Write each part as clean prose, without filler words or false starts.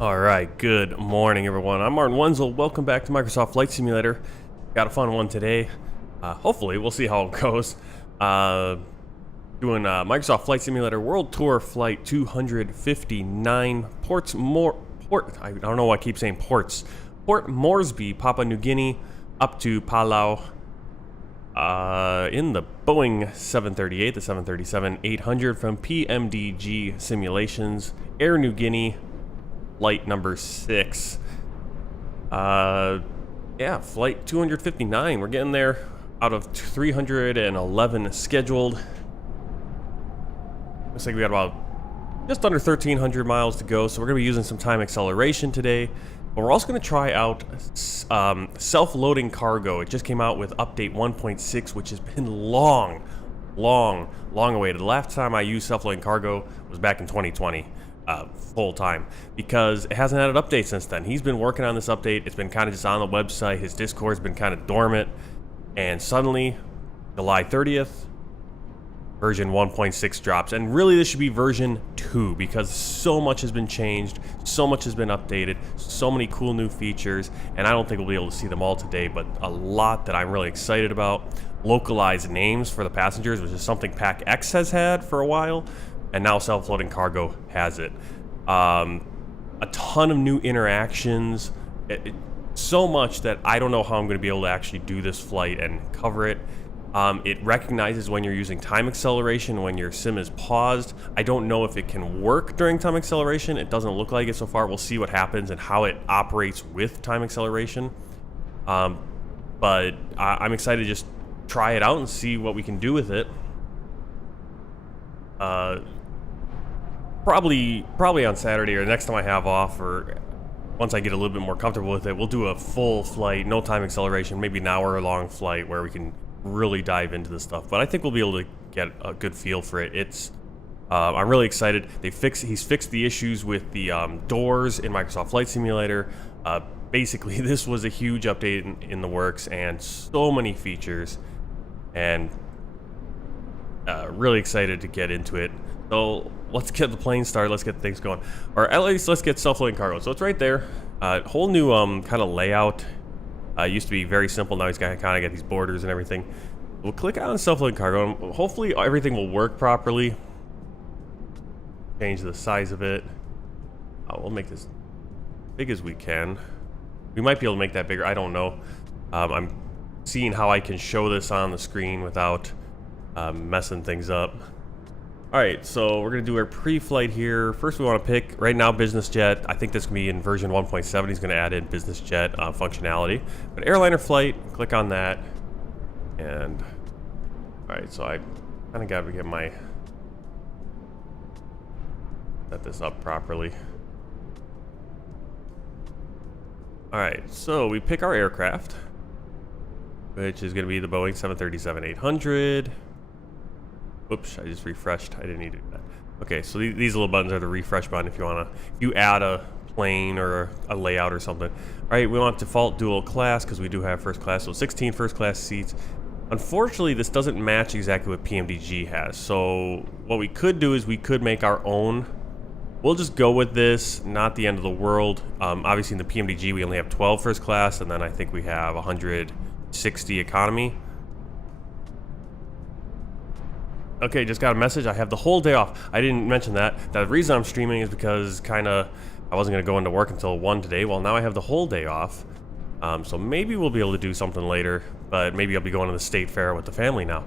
All right, good morning, everyone. I'm Martin Wenzel. Welcome back to Microsoft Flight Simulator. Got a fun one today. Hopefully, we'll see how it goes. Doing Microsoft Flight Simulator World Tour Flight 259. I don't know why I keep saying ports. Port Moresby, Papua New Guinea, up to Palau. In the Boeing 738, the 737-800 from PMDG Simulations, Air Niugini. Flight number 6. Yeah, flight 259. We're getting there out of 311 scheduled. Looks like we got about just under 1,300 miles to go, so we're going to be using some time acceleration today. But we're also going to try out self-loading cargo. It just came out with update 1.6, which has been long awaited. The last time I used self-loading cargo was back in 2020. Full time, because it hasn't had an update since then. He's been working on this update. It's been kind of just on the website. His Discord's been kind of dormant, and suddenly July 30th version 1.6 drops, and really this should be version 2 because so much has been changed, so much has been updated, so many cool new features, and I don't think we'll be able to see them all today, but a lot that I'm really excited about. Localized names for the passengers, which is something Pack X has had for a while, and now self-loading cargo has it. A ton of new interactions, so much that I don't know how I'm going to be able to actually do this flight and cover it. It recognizes when you're using time acceleration, when your sim is paused. I don't know if it can work during time acceleration. It doesn't look like it so far. We'll see what happens and how it operates with time acceleration. But I'm excited to just try it out and see what we can do with it. Probably on Saturday or next time I have off, or once I get a little bit more comfortable with it, we'll do a full flight, no time acceleration, maybe an hour-long flight where we can really dive into this stuff. But I think we'll be able to get a good feel for it. It's I'm really excited. He's fixed the issues with the doors in Microsoft Flight Simulator. Basically, this was a huge update in the works, and so many features, and really excited to get into it. So let's get the plane started. Let's get things going, or at least let's get self-loading cargo. So it's right there. Whole new kind of layout. Used to be very simple. Now he's got to kind of get these borders and everything. We'll click on self-loading cargo, and hopefully everything will work properly. Change the size of it. We'll make this big as we can. We might be able to make that bigger. I don't know. I'm seeing how I can show this on the screen without messing things up. Alright, so we're going to do our pre-flight here. First we want to pick, right now, business jet. I think this can be in version 1.7. He's going to add in business jet functionality. But airliner flight, click on that. And, alright, so I kind of got to get my... set this up properly. Alright, so we pick our aircraft, which is going to be the Boeing 737-800. Whoops, I just refreshed. I didn't need to do that. Okay, so these little buttons are the refresh button if you add a plane or a layout or something. All right, we want default dual class because we do have first class, so 16 first class seats. Unfortunately, this doesn't match exactly what PMDG has. So what we could do is we could make our own. We'll just go with this, not the end of the world. Obviously in the PMDG we only have 12 first class, and then I think we have 160 economy. Okay, just got a message. I have the whole day off. I didn't mention that. The reason I'm streaming is because I wasn't going to go into work until 1 today. Well, now I have the whole day off. So maybe we'll be able to do something later, but maybe I'll be going to the state fair with the family now.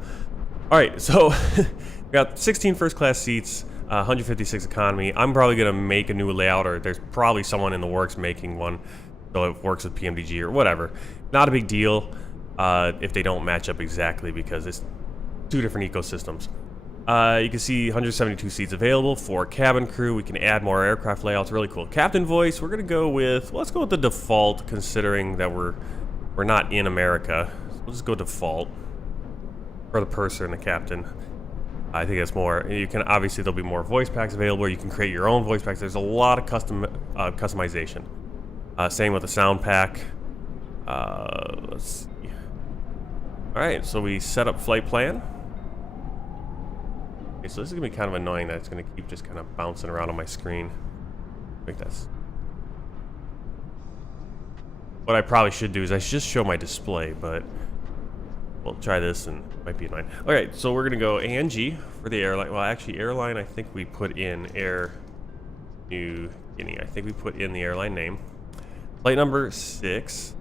All right, so we got 16 first class seats, 156 economy. I'm probably going to make a new layout, or there's probably someone in the works making one, so it works with PMDG or whatever. Not a big deal if they don't match up exactly, because it's two different ecosystems. You can see 172 seats available for cabin crew. We can add more aircraft layouts. Really cool. Captain voice, we're going to go with, let's go with the default, considering that we're not in America. So we'll just go default for the purser and the captain. I think that's more. You can, obviously there'll be more voice packs available. You can create your own voice packs. There's a lot of customization. Same with the sound pack. Let's see. All right, so we set up flight plan. Okay, so this is gonna be kind of annoying that it's gonna keep just kind of bouncing around on my screen. Make that what I probably should do is I should just show my display, but we'll try this and it might be annoying. Alright, so we're gonna go ANG for the airline. Well, actually, airline, I think we put in Air Niugini. I think we put in the airline name. Flight number 6.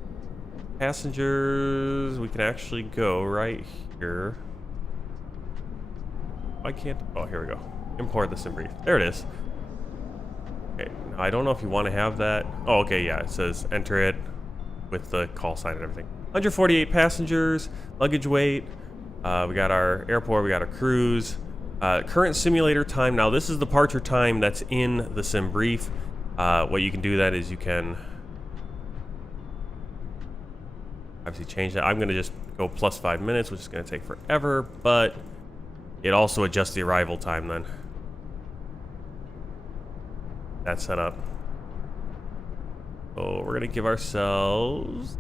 Passengers, we can actually go right here. Why can't, oh, here we go. Import this in brief. There it is. Okay, now I don't know if you want to have that. Oh, okay, yeah, it says enter it with the call sign and everything. 148 passengers, luggage weight. We got our airport, we got our cruise. Current simulator time. Now, this is the departure time that's in the sim brief. What you can do that is you can obviously change that. I'm going to just go plus 5 minutes, which is going to take forever, but it also adjusts the arrival time then. That's set up. So we're going to give ourselves...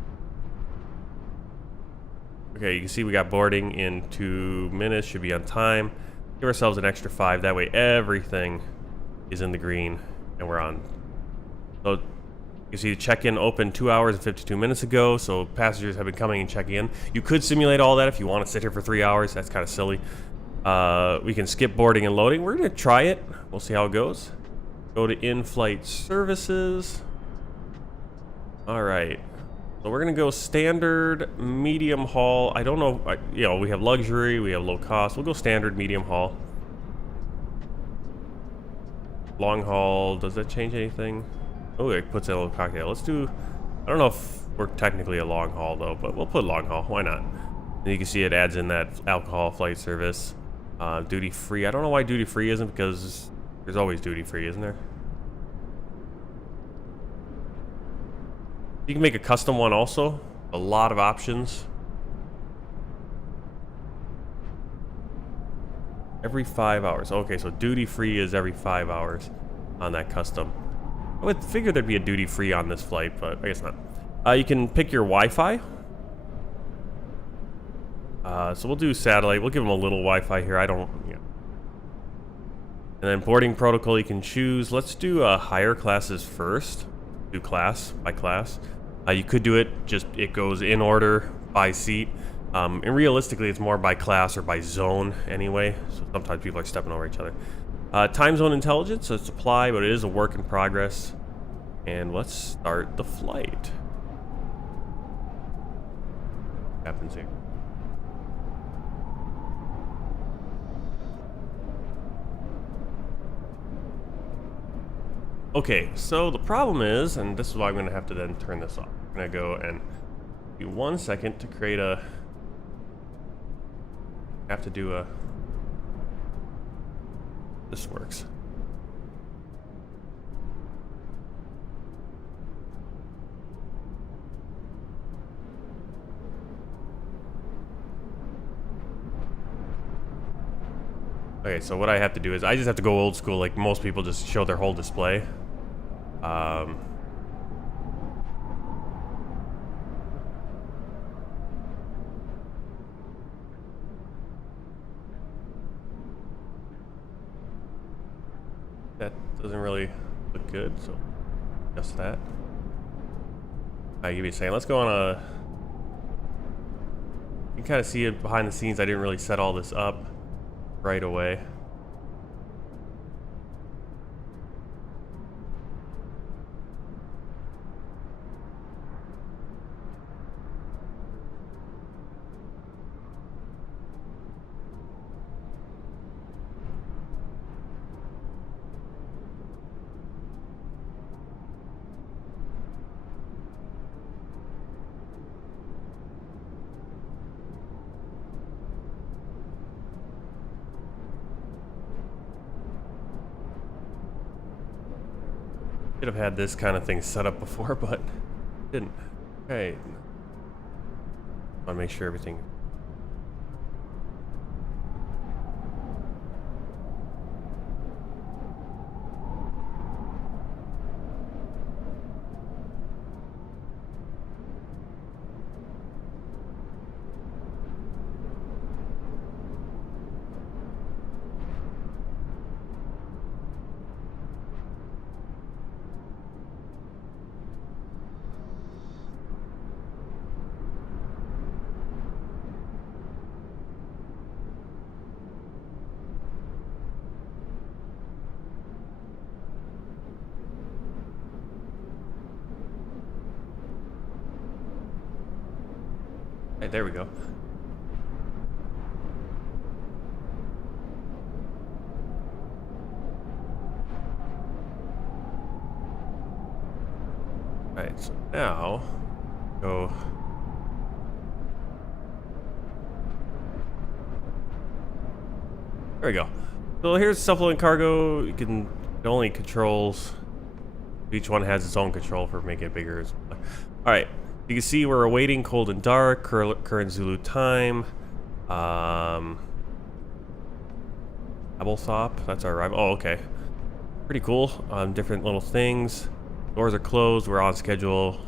Okay, you can see we got boarding in 2 minutes, should be on time. Give ourselves an extra 5, that way everything is in the green and we're on. So you see the check-in opened 2 hours and 52 minutes ago, so passengers have been coming and checking in. You could simulate all that if you want to sit here for 3 hours, that's kind of silly. We can skip boarding and loading. We're going to try it, we'll see how it goes. Go to in-flight services. Alright. So we're going to go standard, medium haul. I don't know, you know, we have luxury, we have low cost. We'll go standard, medium haul. Long haul, does that change anything? Oh, it puts in a little cocktail. Let's do, I don't know if we're technically a long haul though, but we'll put long haul, why not? And you can see it adds in that alcohol flight service. Duty free, I don't know why duty free isn't, because there's always duty free, isn't there? You can make a custom one also. A lot of options. Every 5 hours. Okay, so duty free is every 5 hours on that custom. I would figure there'd be a duty free on this flight, but I guess not. You can pick your Wi-Fi. So we'll do satellite. We'll give them a little Wi-Fi here. I don't, you know. And then boarding protocol you can choose. Let's do higher classes first. Do class by class. You could do it just, it goes in order by seat. And realistically, it's more by class or by zone anyway. So sometimes people are stepping over each other. Time zone intelligence, so it's apply, but it is a work in progress. And let's start the flight. What happens here? Okay, so the problem is, and this is why I'm going to have to then turn this off. I'm going to go and do 1 second to create a... I have to do a... This works. Okay, so what I have to do is I just have to go old school, like most people just show their whole display. That doesn't really look good, so just that. Give me a second. Let's go on a... You can kind of see it behind the scenes. I didn't really set all this up right away. Should have had this kind of thing set up before, but didn't. Okay. I want to make sure everything... Hey, there we go. Alright, so now go. There we go. So here's self-loading cargo. You can it only controls. Each one has its own control for making it bigger. Alright, you can see we're awaiting cold and dark, current Zulu time. Babeldaob, that's our arrival. Oh, okay. Pretty cool. Different little things. Doors are closed. We're on schedule.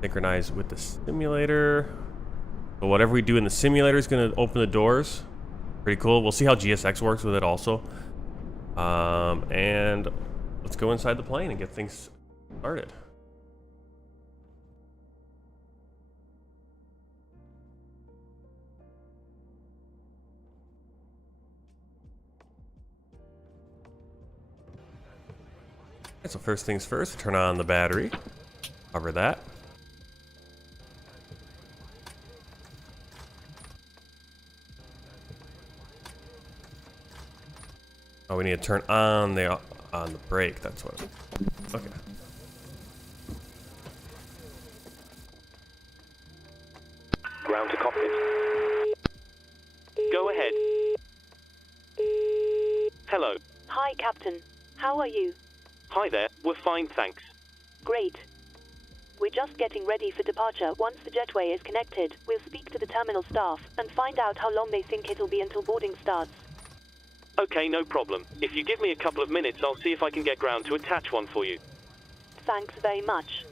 Synchronized with the simulator. So whatever we do in the simulator is going to open the doors. Pretty cool. We'll see how GSX works with it also. And let's go inside the plane and get things started. So first things first, turn on the battery. Cover that. Oh, we need to turn on the brake. That's what. Okay. Ground to cockpit. Go ahead. Hello. Hi, Captain. How are you? Hi there. We're fine, thanks. Great. We're just getting ready for departure. Once the jetway is connected, we'll speak to the terminal staff and find out how long they think it'll be until boarding starts. Okay, no problem. If you give me a couple of minutes, I'll see if I can get ground to attach one for you. Thanks very much.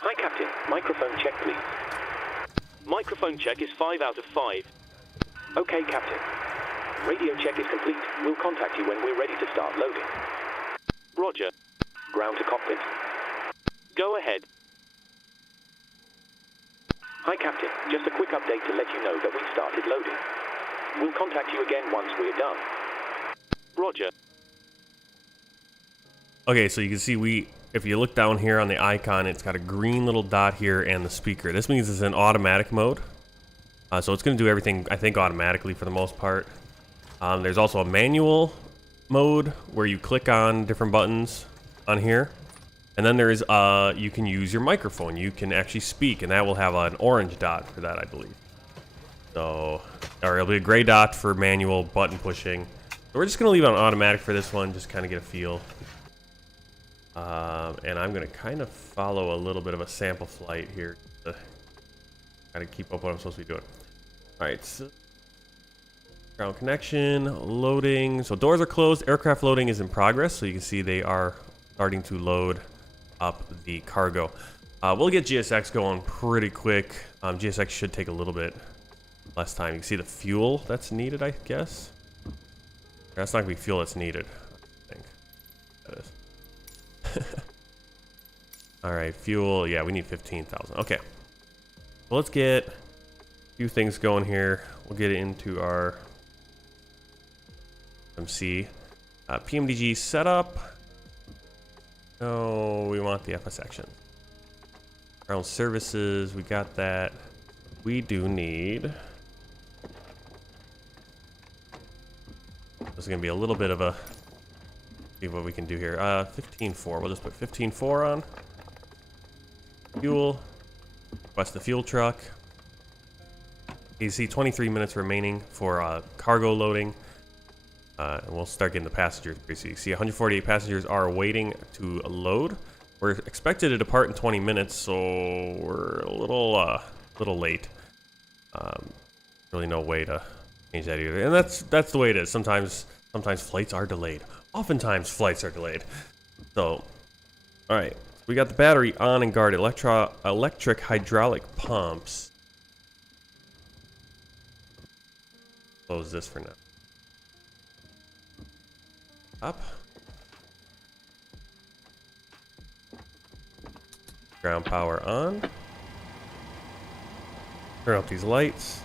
Hi, Captain. Microphone check, please. Microphone check is 5 out of 5. Okay, Captain. Radio check is complete. We'll contact you when we're ready to start loading. Roger. Ground to cockpit. Go ahead. Hi, Captain. Just a quick update to let you know that we've started loading. We'll contact you again once we're done. Roger. Okay, so you can see if you look down here on the icon, it's got a green little dot here and the speaker. This means it's in automatic mode. So it's going to do everything, I think, automatically for the most part. There's also a manual mode where you click on different buttons on here. And then there is, you can use your microphone. You can actually speak, and that will have an orange dot for that, I believe. So, or it'll be a gray dot for manual button pushing. So we're just going to leave it on automatic for this one, just kind of get a feel. And I'm going to kind of follow a little bit of a sample flight here to kind of keep up what I'm supposed to be doing. Alright, so ground connection, loading. So doors are closed, aircraft loading is in progress. So you can see they are starting to load up the cargo. We'll get GSX going pretty quick. GSX should take a little bit less time. You can see the fuel that's needed, I guess. That's not gonna be fuel that's needed, I think. That is. Alright, fuel, yeah, we need 15,000. Okay. Well, let's get a few things going here. We'll get into our MC. PMDG setup. No, we want the FS section. Ground services, we got that. We do need. This is going to be a little bit of a. See what we can do here. 15.4. We'll just put 15.4 on. Fuel. Request the fuel truck. You see 23 minutes remaining for cargo loading. And we'll start getting the passengers. So you see 148 passengers are waiting to load. We're expected to depart in 20 minutes, so we're a little late. Really no way to change that either. And that's the way it is. Sometimes flights are delayed. Oftentimes flights are delayed. So, all right, we got the battery on and guarded. Electric hydraulic pumps. Close this for now. Up. Ground power on. Turn off these lights.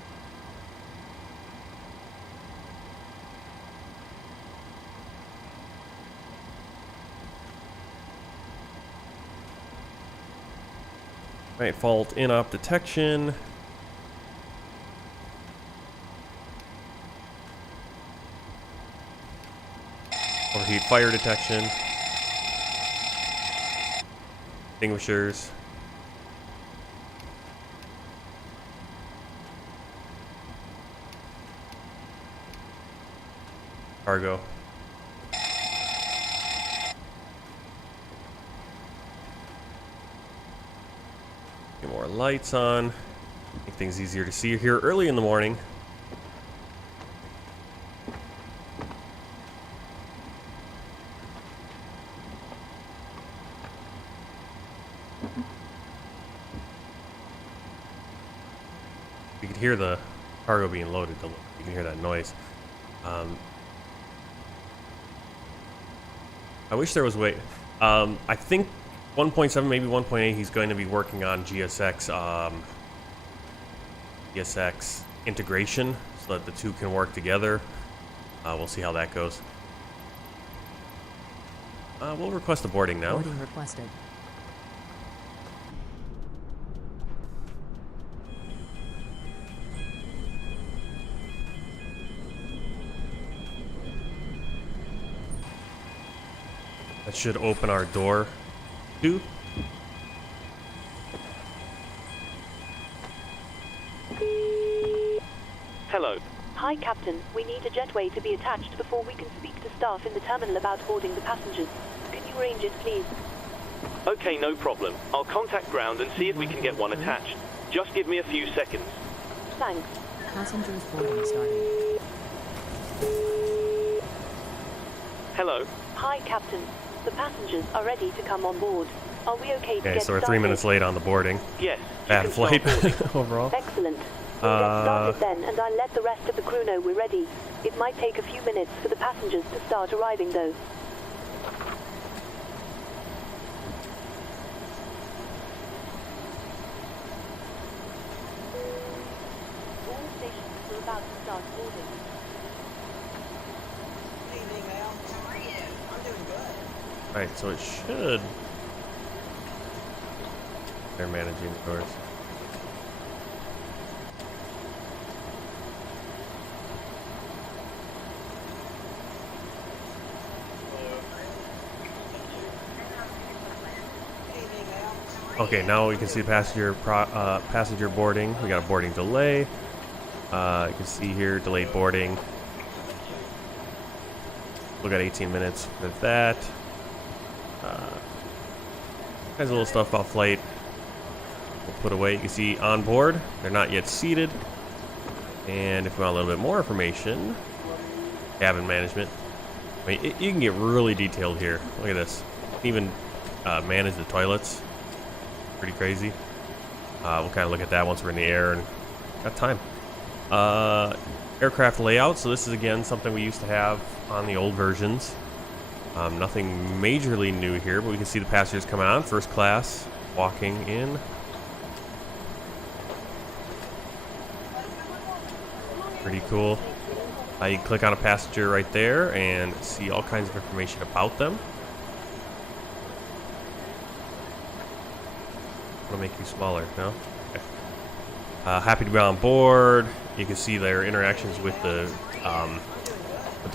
Right, fault in-op detection. Overheat fire detection. Extinguishers. Cargo. Get more lights on. Make things easier to see here early in the morning. You can hear the cargo being loaded. You can hear that noise. I wish there was a way. I think 1.7, maybe 1.8, he's going to be working on GSX integration so that the two can work together. We'll see how that goes. We'll request a boarding now. Boarding requested. That should open our door. Two. Hello. Hi, Captain. We need a jetway to be attached before we can speak to staff in the terminal about boarding the passengers. Can you arrange it, please? Okay, no problem. I'll contact ground and see if we can get one attached. Just give me a few seconds. Thanks. Passengers boarding starting. Hello. Hi, Captain. The passengers are ready to come on board. Are we okay to Okay, get so we're started? 3 minutes late on the boarding. Yes. Bad you can start flight boarding. overall. Excellent. We'll get started then, and I'll let the rest of the crew know we're ready. It might take a few minutes for the passengers to start arriving, though. All stations are about to start boarding. Good evening, ma'am. How are you? I'm doing good. Right, so it should. They're managing, of course. Good evening, ma'am. How are Okay, now we can see passenger boarding. We got a boarding delay. You can see here delayed boarding. We got 18 minutes for that. Kinds of little stuff about flight. We'll put away. You can see on board, they're not yet seated. And if we want a little bit more information, cabin management. I mean, you can get really detailed here. Look at this. You can even manage the toilets. Pretty crazy. We'll kind of look at that once we're in the air and got time. Aircraft layout. So this is again something we used to have on the old versions. Nothing majorly new here, but we can see the passengers coming on first class, walking in. Pretty cool. You can click on a passenger right there and see all kinds of information about them. Want to make you smaller, no? Okay. Happy to be on board. You can see their interactions with the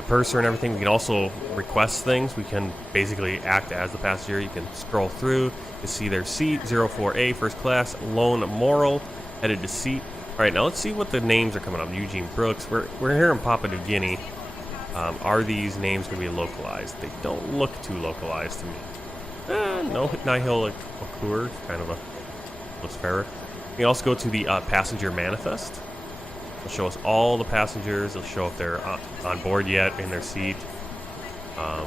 purser and everything. We can also request things. We can basically act as the passenger. You can scroll through. You can see their seat, 04A, first class, lone moral, headed to seat. All right, now let's see what the names are coming up. Eugene Brooks. We're here in Papua New Guinea. Are these names going to be localized? They don't look too localized to me. No, Nihil Okur, kind of a looks fairer. We also go to the passenger manifest. It'll show us all the passengers. It'll show if they're on board yet in their seat. Not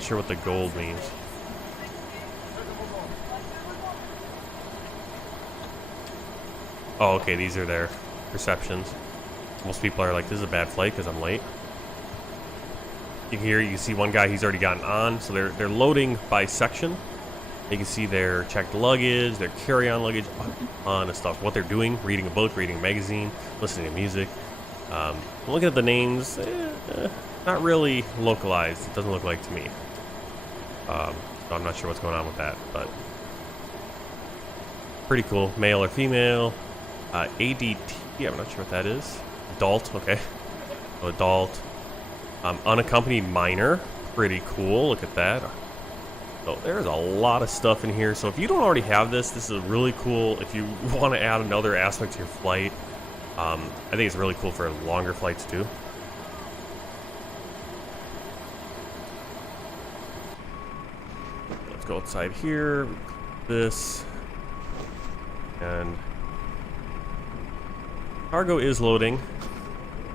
sure what the gold means. Oh, okay, these are their perceptions. Most people are like, this is a bad flight because I'm late. You can see one guy, he's already gotten on, so they're loading by section. You can see their checked luggage, their carry-on luggage, a ton of stuff. What they're doing, reading a book, reading a magazine, listening to music. Looking at the names, not really localized, it doesn't look like to me. So I'm not sure what's going on with that, but Pretty cool. Male or female. ADT, I'm not sure what that is. Adult, okay. So adult. Unaccompanied minor. Pretty cool. Look at that. So there's a lot of stuff in here. So if you don't already have this, this is really cool. If you want to add another aspect to your flight, I think it's really cool for longer flights too. Let's go outside here. This. And cargo is loading.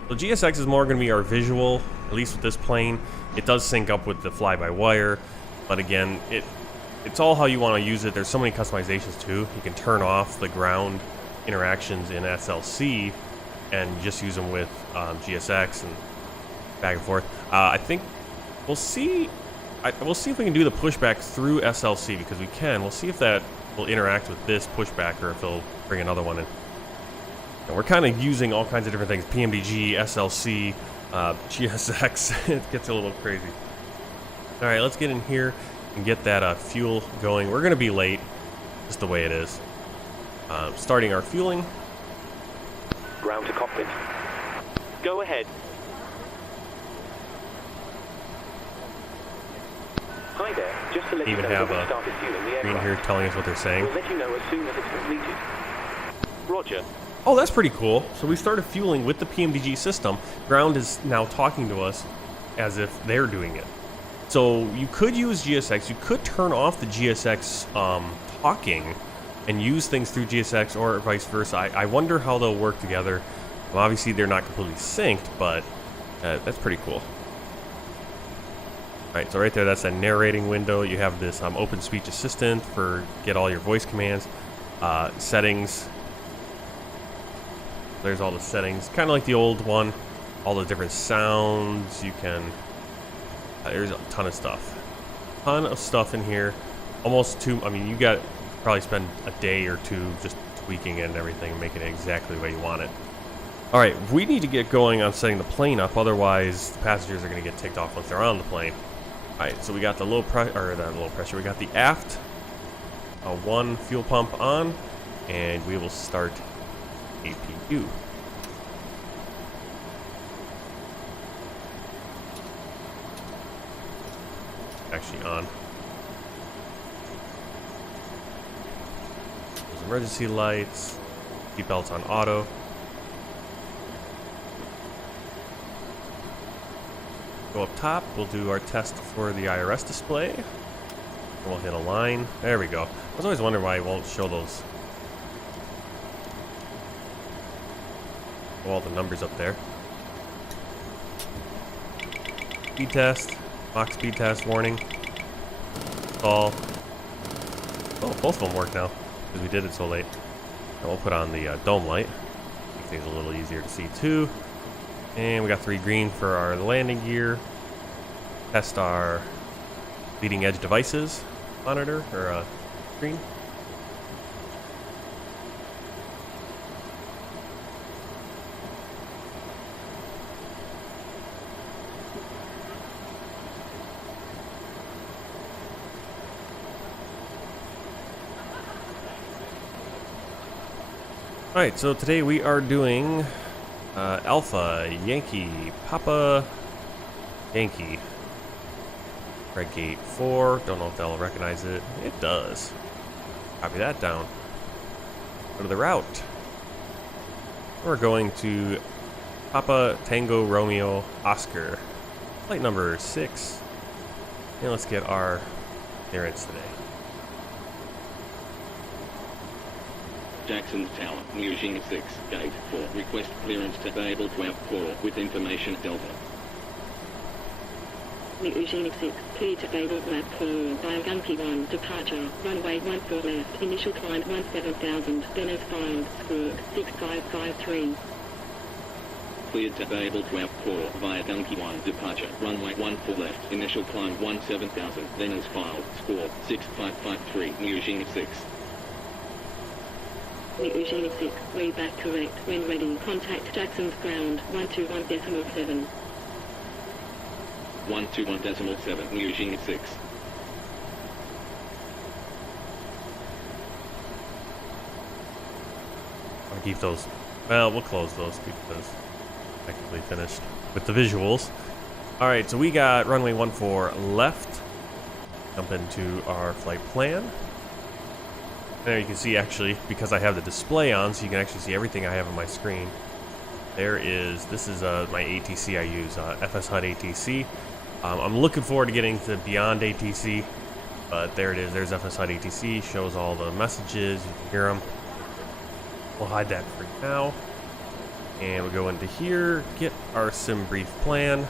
So GSX is more going to be our visual, at least with this plane. It does sync up with the fly-by-wire, but again, it's all how you want to use it. There's so many customizations too. You can turn off the ground interactions in SLC and just use them with GSX and back and forth. I think we'll see. We'll see if we can do the pushback through SLC, because we can. We'll see if that will interact with this pushback or if it'll bring another one in. And we're kind of using all kinds of different things. PMDG, SLC, GSX. It gets a little crazy. All right, let's get in here and get that fuel going. We're going to be late, just the way it is. Starting our fueling. Ground to cockpit. Go ahead. Hi there. Just to let you know, have we've a started fueling the screen aircraft. here telling us what they're saying. We'll let you know as soon as it's completed. Roger. Oh, that's pretty cool. So we started fueling with the PMDG system. Ground is now talking to us as if they're doing it. So you could use GSX. You could turn off the GSX talking and use things through GSX or vice versa. I wonder how they'll work together. Well, obviously, they're not completely synced, but that's pretty cool. All right, so right there, that's that narrating window. You have this open speech assistant for get all your voice commands. Settings. There's all the settings, kind of like the old one. All the different sounds you can. There's a ton of stuff. Ton of stuff in here. Almost too. I mean, you got probably spend a day or two just tweaking it and everything and making it exactly the way you want it. All right, we need to get going on setting the plane up. Otherwise, the passengers are going to get ticked off once they're on the plane. All right, so we got the low pressure. We got the aft one fuel pump on, and we will start APU. Actually on. Those emergency lights. Seatbelts on auto. Go up top. We'll do our test for the IRS display. And we'll hit a line. There we go. I was always wondering why it won't show those. All the numbers up there. Speed test. Mach speed test warning. Stall. Oh, both of them work now because we did it so late. And we'll put on the dome light. Make things a little easier to see too. And we got 3 green for our landing gear. Test our leading edge devices monitor or screen. Alright, so today we are doing Alpha, Yankee, Papa, Yankee. Red Gate 4, don't know if they'll recognize it. It does. Copy that down. Go to the route. We're going to Papa, Tango, Romeo, Oscar. Flight number 6. And let's get our clearance today. Jackson Tower, Niugini 6, Gate 4. Request clearance to Babel 12 with information Delta. Niugini 6, clear to Babel 12 by Gunky 1, departure, runway 14 left, initial climb 17,000, then as filed, squawk 6553. Cleared to Babel 12 via Gunky 1, departure, runway 14 left, initial climb 17,000, then as filed, squawk 6553, Niugini 6. Niugini 6, read back correct, when ready, contact Jackson's ground, 121.7. 121.7, Niugini 6. keep those. Well, we'll close those because technically finished with the visuals. All right, so we got runway 14 left. Jump into our flight plan. There you can see, actually, because I have the display on, so you can actually see everything I have on my screen. This is my ATC I use, FS HUD ATC. I'm looking forward to getting to beyond ATC, but there it is. There's FS HUD ATC, shows all the messages, you can hear them. We'll hide that for now. And we'll go into here, get our sim brief plan.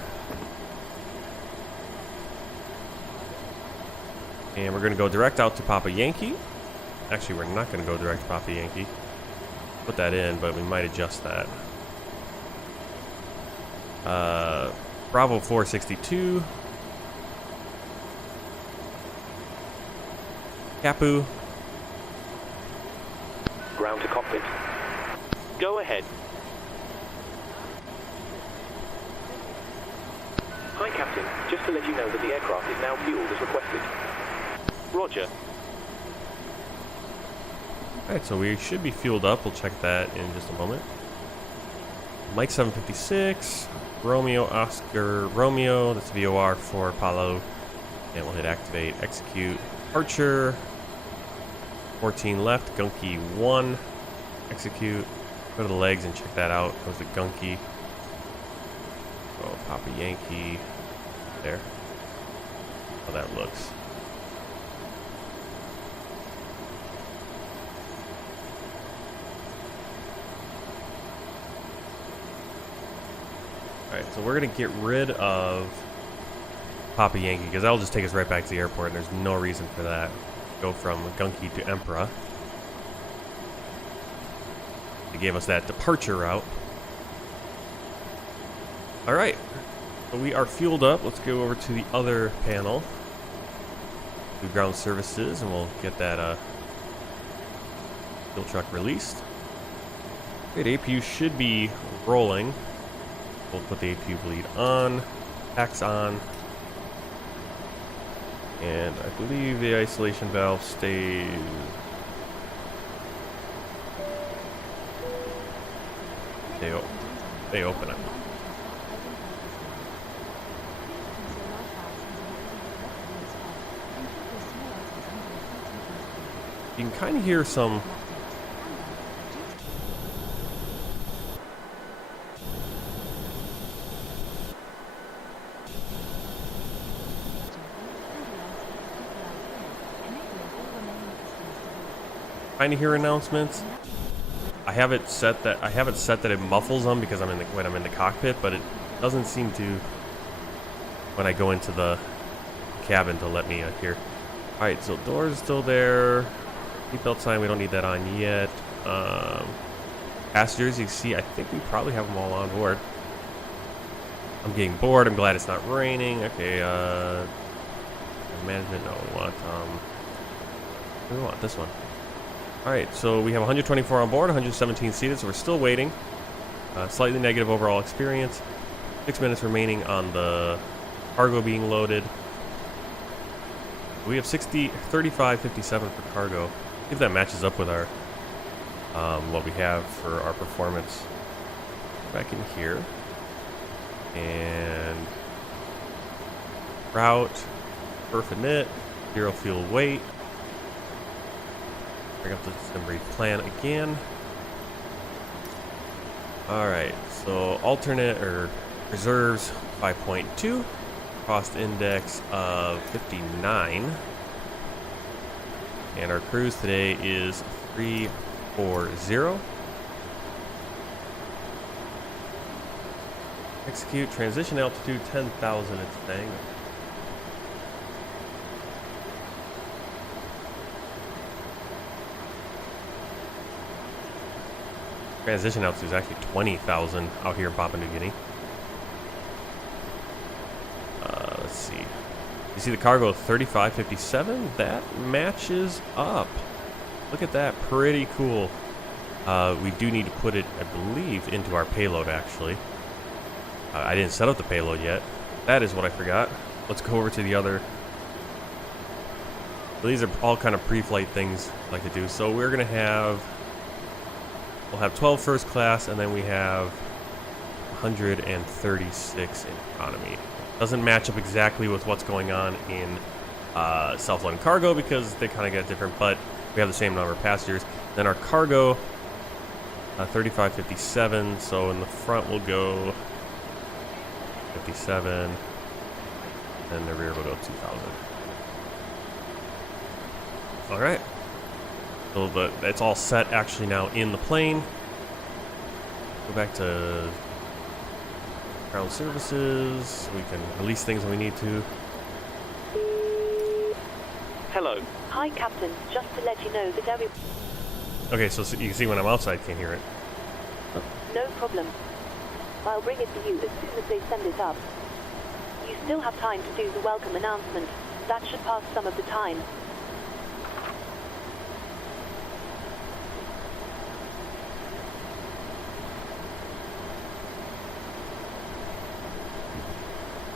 And we're going to go direct out to Papa Yankee. Actually, we're not going to go direct to Papa Yankee. Put that in, but we might adjust that. Bravo 462. Kapu. Ground to cockpit. Go ahead. Hi, Captain. Just to let you know that the aircraft is now fueled as requested. Roger. Alright, so we should be fueled up. We'll check that in just a moment. Mike 756. Romeo, Oscar, Romeo. That's VOR for Palau. And we'll hit activate, execute. Departure. 14 left. Gunky 1. Execute. Go to the legs and check that out. Goes to Gunky. Oh, Papa Yankee. There. How that looks. Alright, so we're going to get rid of Papa Yankee, because that'll just take us right back to the airport, and there's no reason for that. Go from Gunky to Emperor. They gave us that departure route. Alright, so we are fueled up. Let's go over to the other panel. Do ground services, and we'll get that fuel truck released. Great, APU should be rolling. We'll put the APU bleed on, packs on, and I believe the isolation valve stays. They open it. You can kind of hear some. Kind of hear announcements. I have it set that it muffles them because when I'm in the cockpit, but it doesn't seem to when I go into the cabin to let me hear. All right, so doors are still there. Seatbelt sign, we don't need that on yet. Passengers, you can see, I think we probably have them all on board. I'm getting bored. I'm glad it's not raining. Okay, management. No, we want this one. Alright, so we have 124 on board, 117 seated, so we're still waiting. Slightly negative overall experience. 6 minutes remaining on the cargo being loaded. We have 35.57 for cargo. If that matches up with our what we have for our performance. Back in here. And route, perf init, 0 fuel weight. Bring up the assembly plan again. Alright, so alternate or reserves 5.2, cost index of 59, and our cruise today is 340. Execute, transition altitude 10,000, it's saying. Transition altitude is actually 20,000 out here in Papua New Guinea. Let's see. You see the cargo 35.57? That matches up. Look at that, pretty cool. We do need to put it, I believe, into our payload actually. I didn't set up the payload yet. That is what I forgot. Let's go over to the other. So these are all kind of pre-flight things I like to do. So we're gonna have we'll have 12 first class, and then we have 136 in economy. Doesn't match up exactly with what's going on in self-loading cargo because they kind of get different, but we have the same number of passengers. Then our cargo, 3557. So in the front we'll go 57, and the rear will go 2000. All right. So it's all set actually now in the plane. Go back to ground services. We can release things when we need to. Hello. Hi, Captain. Just to let you know that every... Okay, so you can see when I'm outside, can't hear it. No problem. I'll bring it to you as soon as they send it up. You still have time to do the welcome announcement. That should pass some of the time.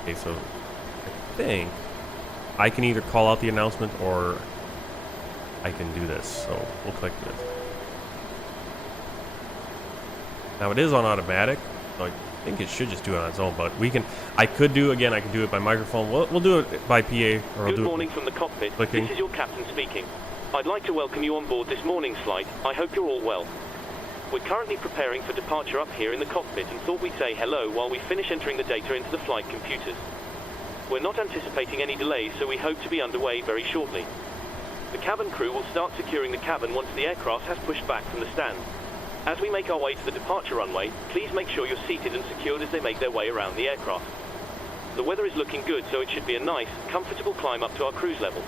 Okay, so I think I can either call out the announcement or I can do this. So we'll click this. Now it is on automatic, so I think it should just do it on its own. But I could do it by microphone. We'll do it by PA, or Good morning from the cockpit. clicking. This is your captain speaking. I'd like to welcome you on board this morning's flight. I hope you're all well. We're currently preparing for departure up here in the cockpit and thought we'd say hello while we finish entering the data into the flight computers. We're not anticipating any delays, so we hope to be underway very shortly. The cabin crew will start securing the cabin once the aircraft has pushed back from the stand. As we make our way to the departure runway, please make sure you're seated and secured as they make their way around the aircraft. The weather is looking good, so it should be a nice, comfortable climb up to our cruise level.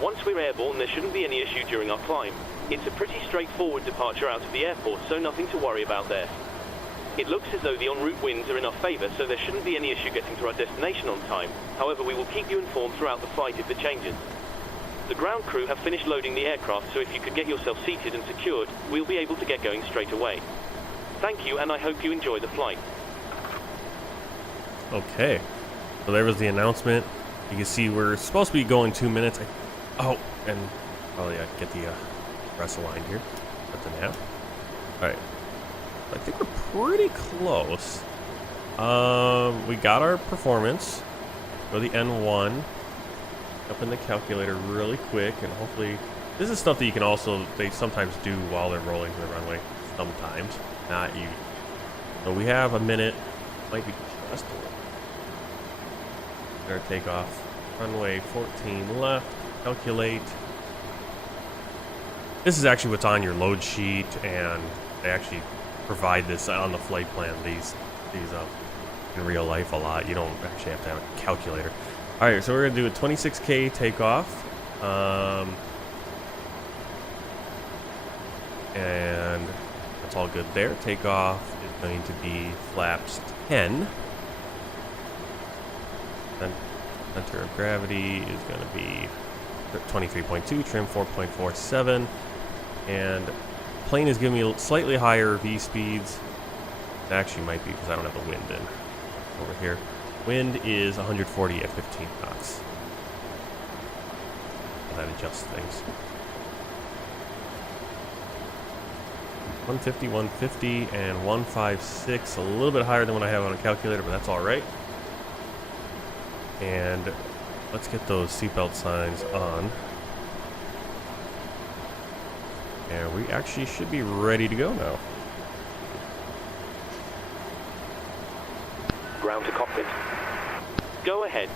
Once we're airborne, there shouldn't be any issue during our climb. It's a pretty straightforward departure out of the airport, so nothing to worry about there. It looks as though the en route winds are in our favour, so there shouldn't be any issue getting to our destination on time. However, we will keep you informed throughout the flight if it changes. The ground crew have finished loading the aircraft, so if you could get yourself seated and secured, we'll be able to get going straight away. Thank you, and I hope you enjoy the flight. Okay, so there was the announcement. You can see we're supposed to be going 2 minutes. Oh, and probably get the press line here. Put the nav. All right, I think we're pretty close. We got our performance. Go to the N1. Up in the calculator really quick, and hopefully this is stuff that you can also, they sometimes do while they're rolling to the runway. Sometimes, not you. So we have a minute. Might be just our takeoff. Runway 14 left. Calculate. This is actually what's on your load sheet, and they actually provide this on the flight plan. These in real life a lot. You don't actually have to have a calculator. All right, so we're gonna do a 26K takeoff, and that's all good there. Takeoff is going to be flaps 10. Then center of gravity is going to be 23.2, trim 4.47, and plane is giving me slightly higher V speeds. It actually might be because I don't have the wind in over here. Wind is 140 at 15 knots. That adjusts things. 150, 150, and 156. A little bit higher than what I have on a calculator, but that's all right. And let's get those seatbelt signs on. And we actually should be ready to go now. Ground to cockpit. Go ahead.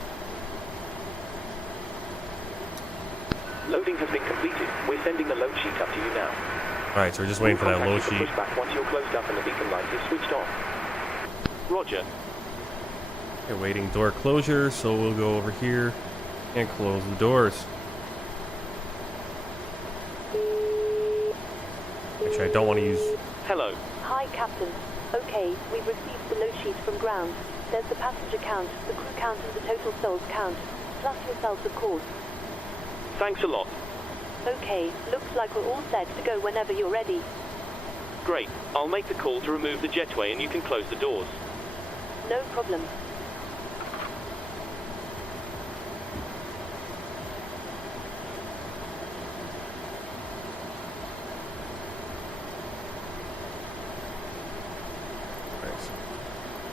Loading has been completed. We're sending the load sheet up to you now. Alright, so we're just waiting for that load sheet. Push back once you're closed up and the beacon light is switched off. Roger. Okay, waiting door closure, so we'll go over here and close the doors. Actually, I don't want to use... Hello. Hi, Captain. Okay, we've received the load sheet from ground. There's the passenger count, the crew count, and the total souls count. Plus yourselves, of course. Thanks a lot. Okay, looks like we're all set to go whenever you're ready. Great. I'll make the call to remove the jetway and you can close the doors. No problem.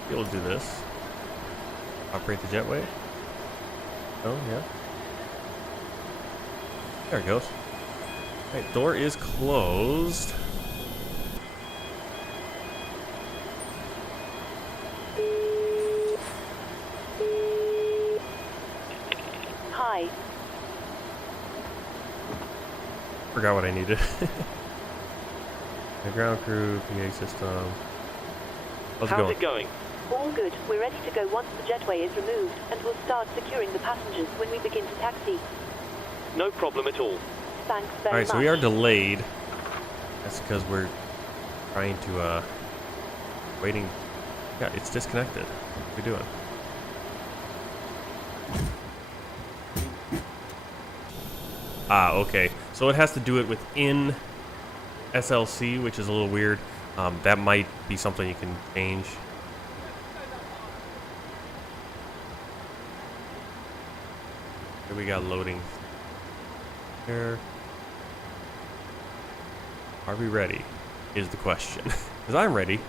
Be able to do this. Operate the jetway. Oh, yeah. There it goes. Alright, door is closed. Hi. Forgot what I needed. The ground crew, PA system. How's How's it going? All good. We're ready to go once the jetway is removed, and we'll start securing the passengers when we begin to taxi. No problem at all. Thanks very Alright, much. so we are delayed. That's because we're trying to, waiting. Yeah, it's disconnected. What are we doing? Ah, okay. So it has to do it within SLC, which is a little weird. That might be something you can change. Here we got loading. Here. Are we ready? Is the question. Because I'm ready.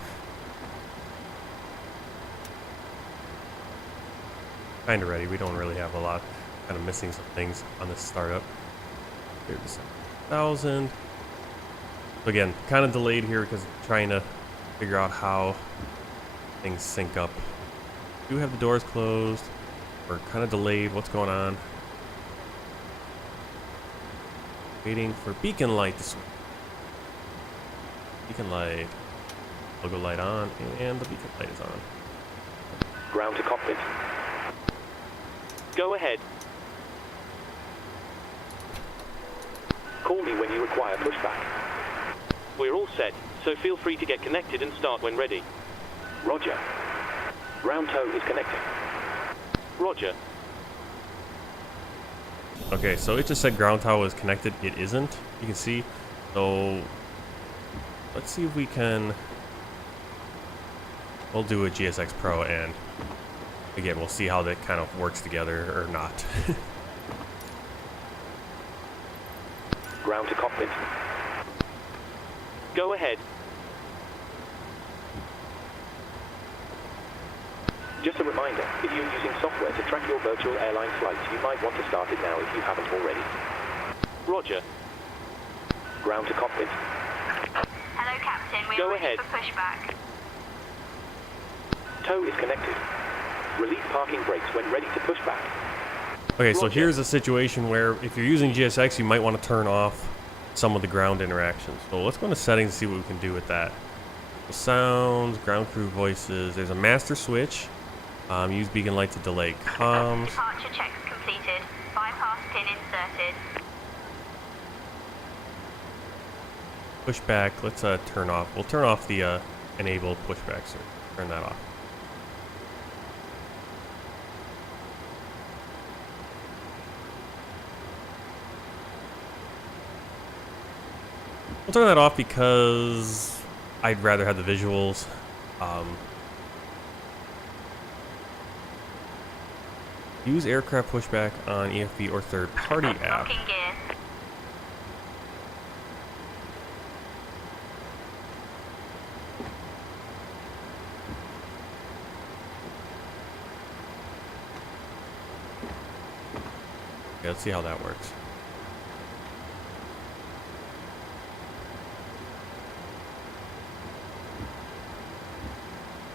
Kind of ready. We don't really have a lot. Kind of missing some things on this startup. 37,000. So again, kind of delayed here because trying to figure out how things sync up. Do have the doors closed. We're kind of delayed. What's going on? Waiting for beacon light to switch. Beacon light. Logo light on, and the beacon light is on. Ground to cockpit. Go ahead. Call me when you require pushback. We're all set, so feel free to get connected and start when ready. Roger. Ground tow is connecting. Roger. Okay, so it just said ground tower is connected. It isn't. You can see. So let's see if we can. We'll do a GSX Pro, and again, we'll see how that kind of works together or not. Ground to cockpit. Go ahead. Just a reminder, if you're using software to track your virtual airline flights, you might want to start it now if you haven't already. Roger. Ground to cockpit. Hello, Captain. We're Go ready ahead. for pushback. Tow is connected. Release parking brakes when ready to push back. Okay, so Roger. here's a situation where if you're using GSX, you might want to turn off some of the ground interactions. So let's go into settings and see what we can do with that. So sounds, ground crew voices. There's a master switch. Use beacon light to delay comms. Departure checks completed. Bypass pin inserted. Pushback. Let's turn off. We'll turn off the enable pushback. So turn that off. We'll turn that off because I'd rather have the visuals. Use aircraft pushback on EFB or third-party app. Locking gear. Okay, let's see how that works.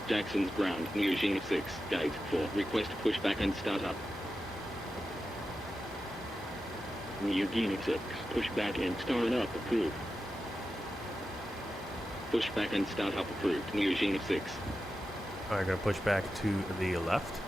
Jackson's Ground, Niugini 6, Gate 4, request pushback and startup. Niugini 6, pushback and startup approved. Pushback and startup approved, Niugini 6. Alright, gonna push back to the left.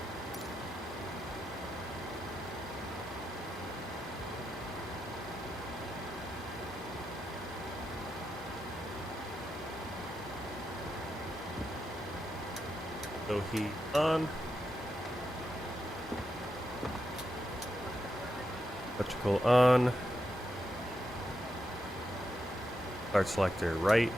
So heat on. Electrical on. Start selector right.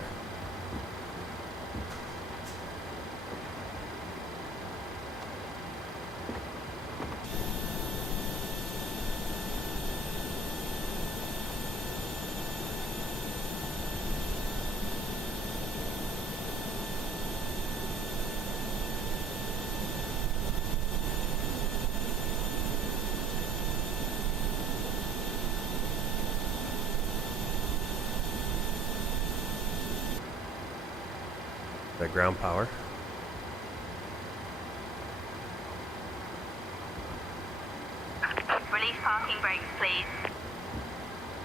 That ground power. Release parking brakes, please.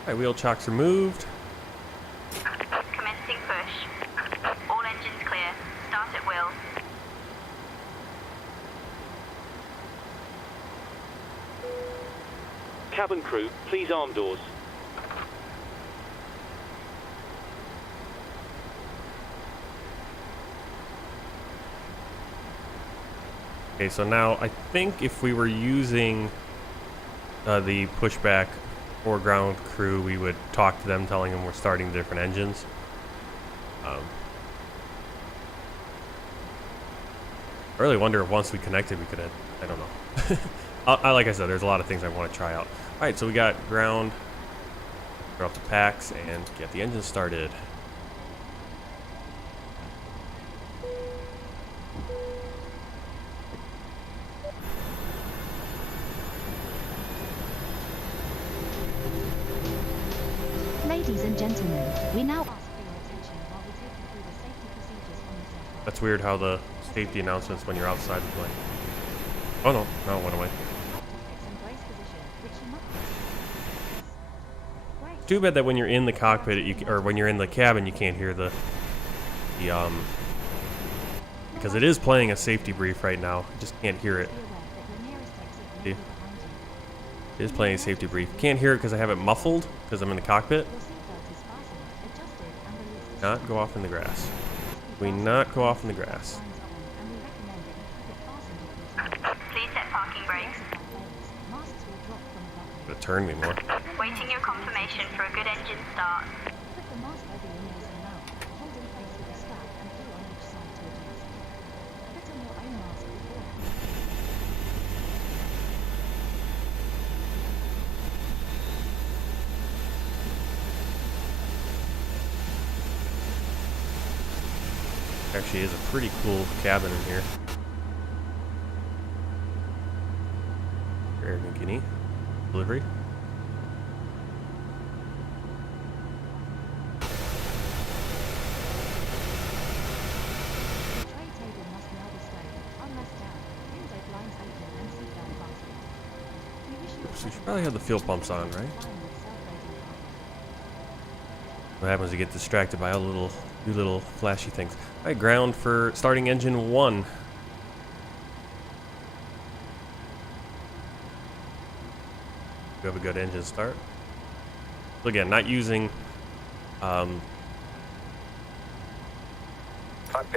Alright, wheel chocks removed. Commencing push. All engines clear. Start at will. Cabin crew, please arm doors. Okay, so now I think if we were using the pushback foreground crew, we would talk to them, telling them we're starting different engines. I really wonder if once we connected, we could have, I don't know. Like I said, there's a lot of things I want to try out. All right, so we got ground, turn off the packs, and get the engine started. Ladies and gentlemen, we now ask for your attention while we take you through the safety procedures on this aircraft. That's weird how the safety announcements when you're outside the plane. Oh no, no, it went away. Too bad that when you're in the cockpit, or when you're in the cabin, you can't hear the because it is playing a safety brief right now. You just can't hear it. See? It is playing a safety brief. Can't hear it because I have it muffled because I'm in the cockpit. Not go off in the grass. We not go off in the grass. Please set parking brakes. Gonna turn me more. Waiting your confirmation for a good engine start. Actually is a pretty cool cabin in here. Air Niugini delivery. Oops, we should probably have the fuel pumps on, right? What happens? You get distracted by all the little flashy things. All right, ground for starting engine 1. We have a good engine start. So again, not using cockpit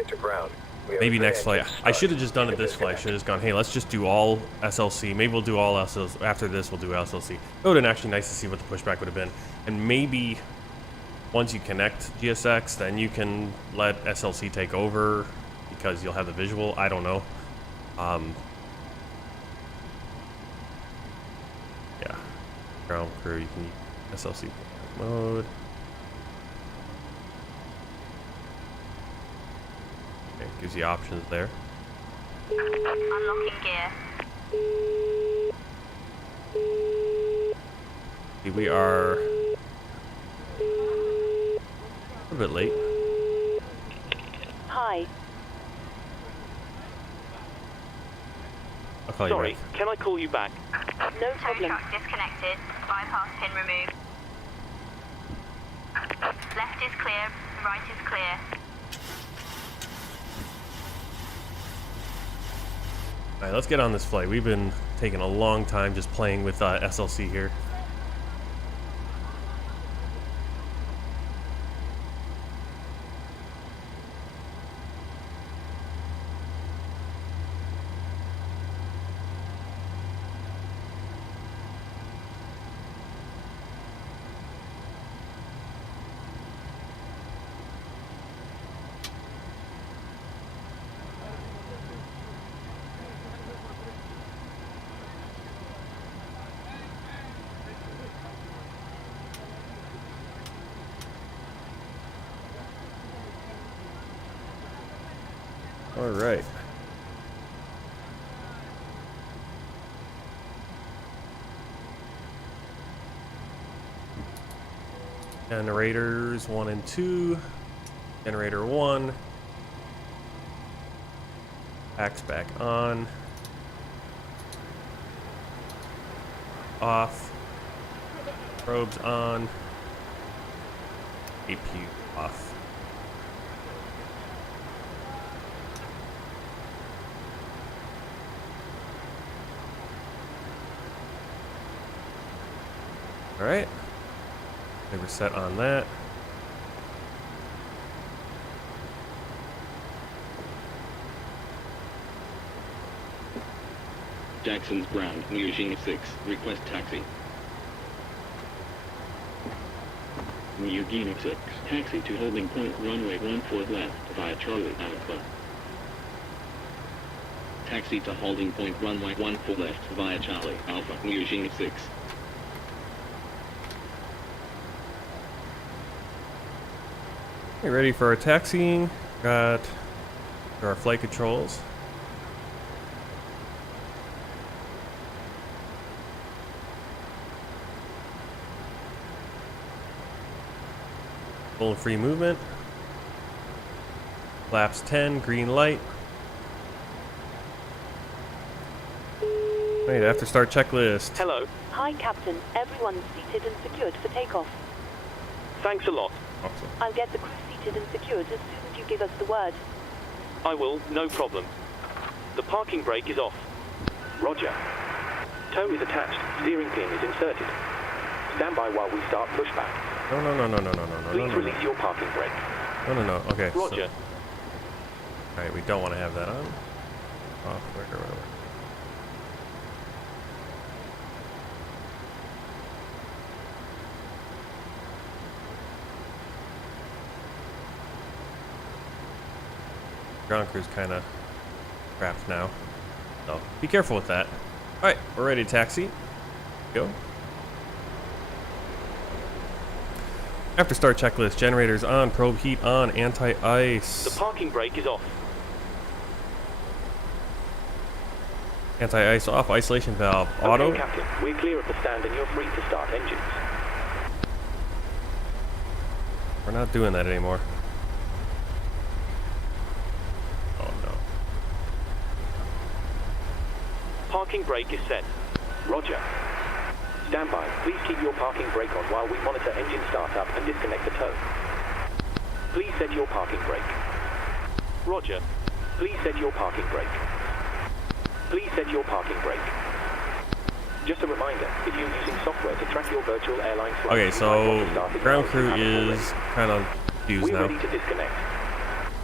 to ground. maybe next flight. I should have just done it this flight. I should have just gone, hey, let's just do all SLC. Maybe we'll do all SLC. After this, we'll do SLC. It would have been actually nice to see what the pushback would have been. And maybe once you connect GSX, then you can let SLC take over because you'll have the visual. I don't know. Yeah. Ground crew, you can use SLC mode. Okay, gives you options there. Unlocking gear. See, we are a bit late. Hi. I'll call you Sorry, back. can I call you back? No Tow problem. truck disconnected. Bypass pin removed. Left is clear. Right is clear. Alright, let's get on this flight. We've been taking a long time just playing with SLC here. All right. Generators 1 and 2. Generator 1. Packs back on. Off. Probes on. APU off. Alright. They were set on that. Jackson's Ground, Niugini 6, request taxi. Niugini 6, taxi to holding point runway 14 left via Charlie Alpha. Taxi to holding point runway 14 left via Charlie Alpha, Niugini 6. Okay, ready for our taxiing. Got our flight controls. Full and free movement. Flaps 10, green light. Wait, after start checklist. Hello. Hi, Captain. Everyone's seated and secured for takeoff. Thanks a lot. Awesome. I'll get the crew seated and secured as soon as you give us the word. I will, no problem. The parking brake is off. Roger. Tow is attached. Steering pin is inserted. Stand by while we start pushback. No. Please release your parking brake. No. Okay. Roger. Alright, we don't want to have that on. Off, whatever. Ground crew's kind of trapped now, so be careful with that. Alright, we're ready to taxi. Go. After start checklist, generators on, probe heat on, anti-ice. The parking brake is off. Anti-ice off, isolation valve auto. Okay, Captain. We're clear of the stand and you're free to start engines. We're not doing that anymore. Oh no. Parking brake is set. Roger. Stand by. Please keep your parking brake on while we monitor engine startup and disconnect the tow. Please set your parking brake. Roger. Please set your parking brake. Please set your parking brake. Just a reminder, if you're using software to track your virtual airline flight... Okay, so ground crew is kind of confused We're now. ready to disconnect.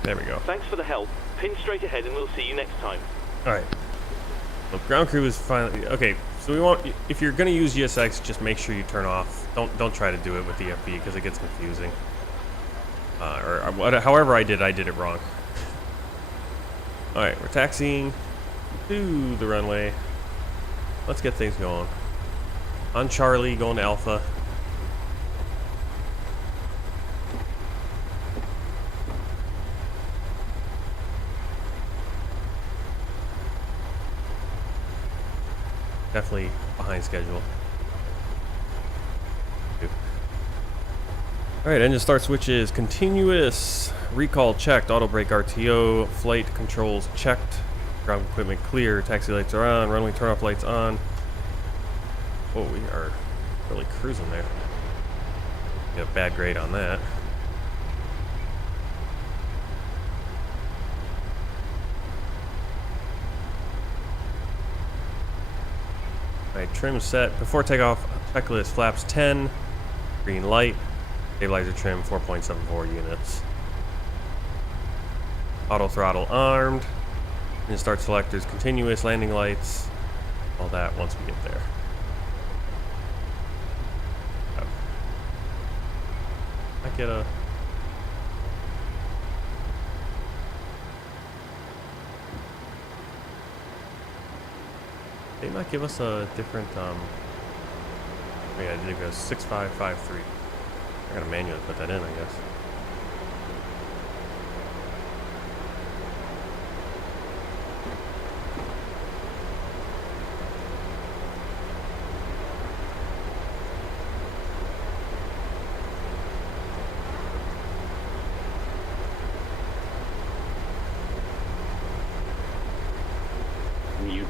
There we go. Thanks for the help. Pin straight ahead and we'll see you next time. Alright. So ground crew is finally... Okay, so we want... If you're going to use GSX, just make sure you turn off. Don't try to do it with the FB because it gets confusing. However I did it wrong. Alright, we're taxiing to the runway. Let's get things going. On Charlie, going to Alpha. Definitely behind schedule. Alright, engine start switches continuous. Recall checked. Auto brake RTO. Flight controls checked. Ground equipment clear. Taxi lights are on. Runway turn-off lights on. Whoa, we are really cruising there. Get a bad grade on that. Alright, trim set. Before takeoff, checklist flaps 10. Green light. Stabilizer trim 4.74 units. Auto throttle armed. Engine start selectors continuous. Landing lights. All that once we get there. I get a... They might give us a different, yeah, I think it was 6553. I gotta manually put that in, I guess.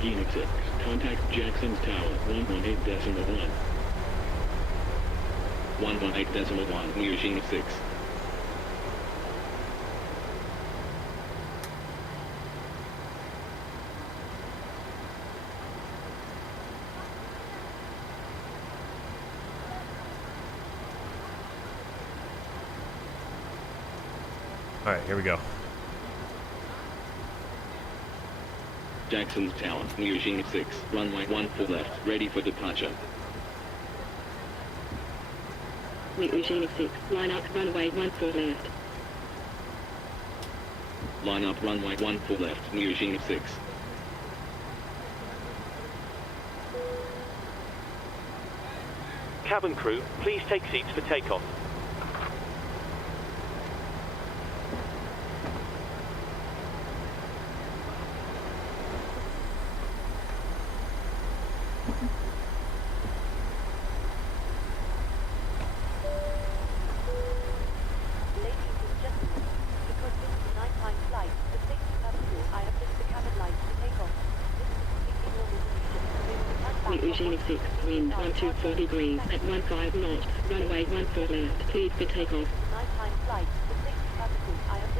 Niugini 6. Contact Jackson's Tower 118.1. 118.1 Niugini 6. All right, here we go. Jackson's Tower, Niugini 6, runway 14 left, ready for departure. Niugini 6, line up runway 14 left. Line up runway 14 left, Niugini 6. Cabin crew, please take seats for takeoff. Niugini 6, wind 124 degrees at 15 knots, runway 14 left, cleared for takeoff.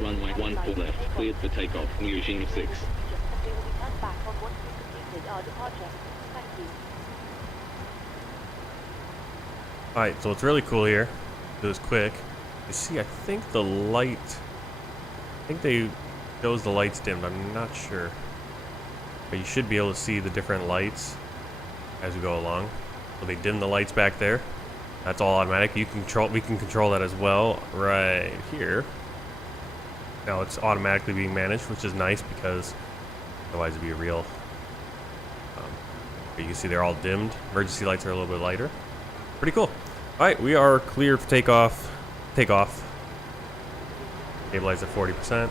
Runway 14 left, cleared for takeoff, Niugini 6. They will be turned back on once we've completed our departure. Thank you. All right, so it's really cool here. It was quick. You see, I think the light. I think they shows the lights dimmed. I'm not sure, but you should be able to see the different lights as we go along. So they dim the lights back there. That's all automatic. We can control that as well right here. Now it's automatically being managed, which is nice because otherwise it'd be a real. You can see they're all dimmed. Emergency lights are a little bit lighter. Pretty cool. All right, we are clear for takeoff. Takeoff. Stabilize at 40%.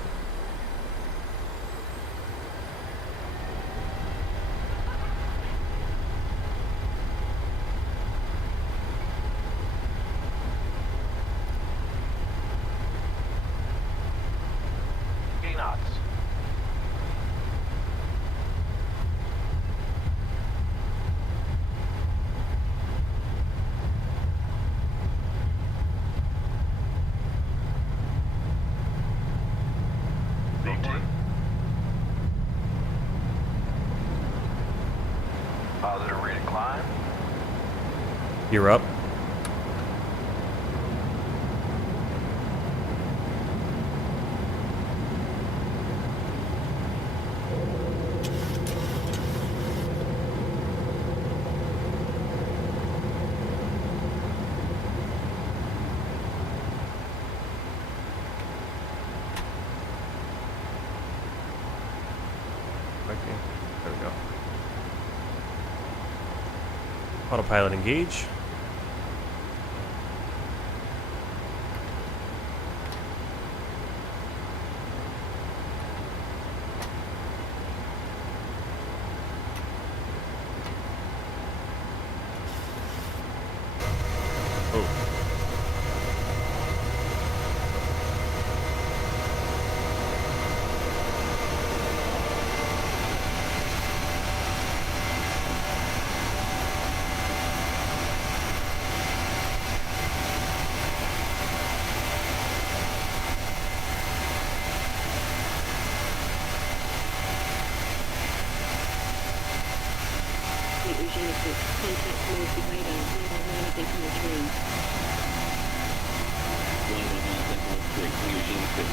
Positive rate of climb. You're up. Okay, there we go. Autopilot engage. Niugini 6, contact Moresby radar, radar 9.3. 119.3, Niugini 6.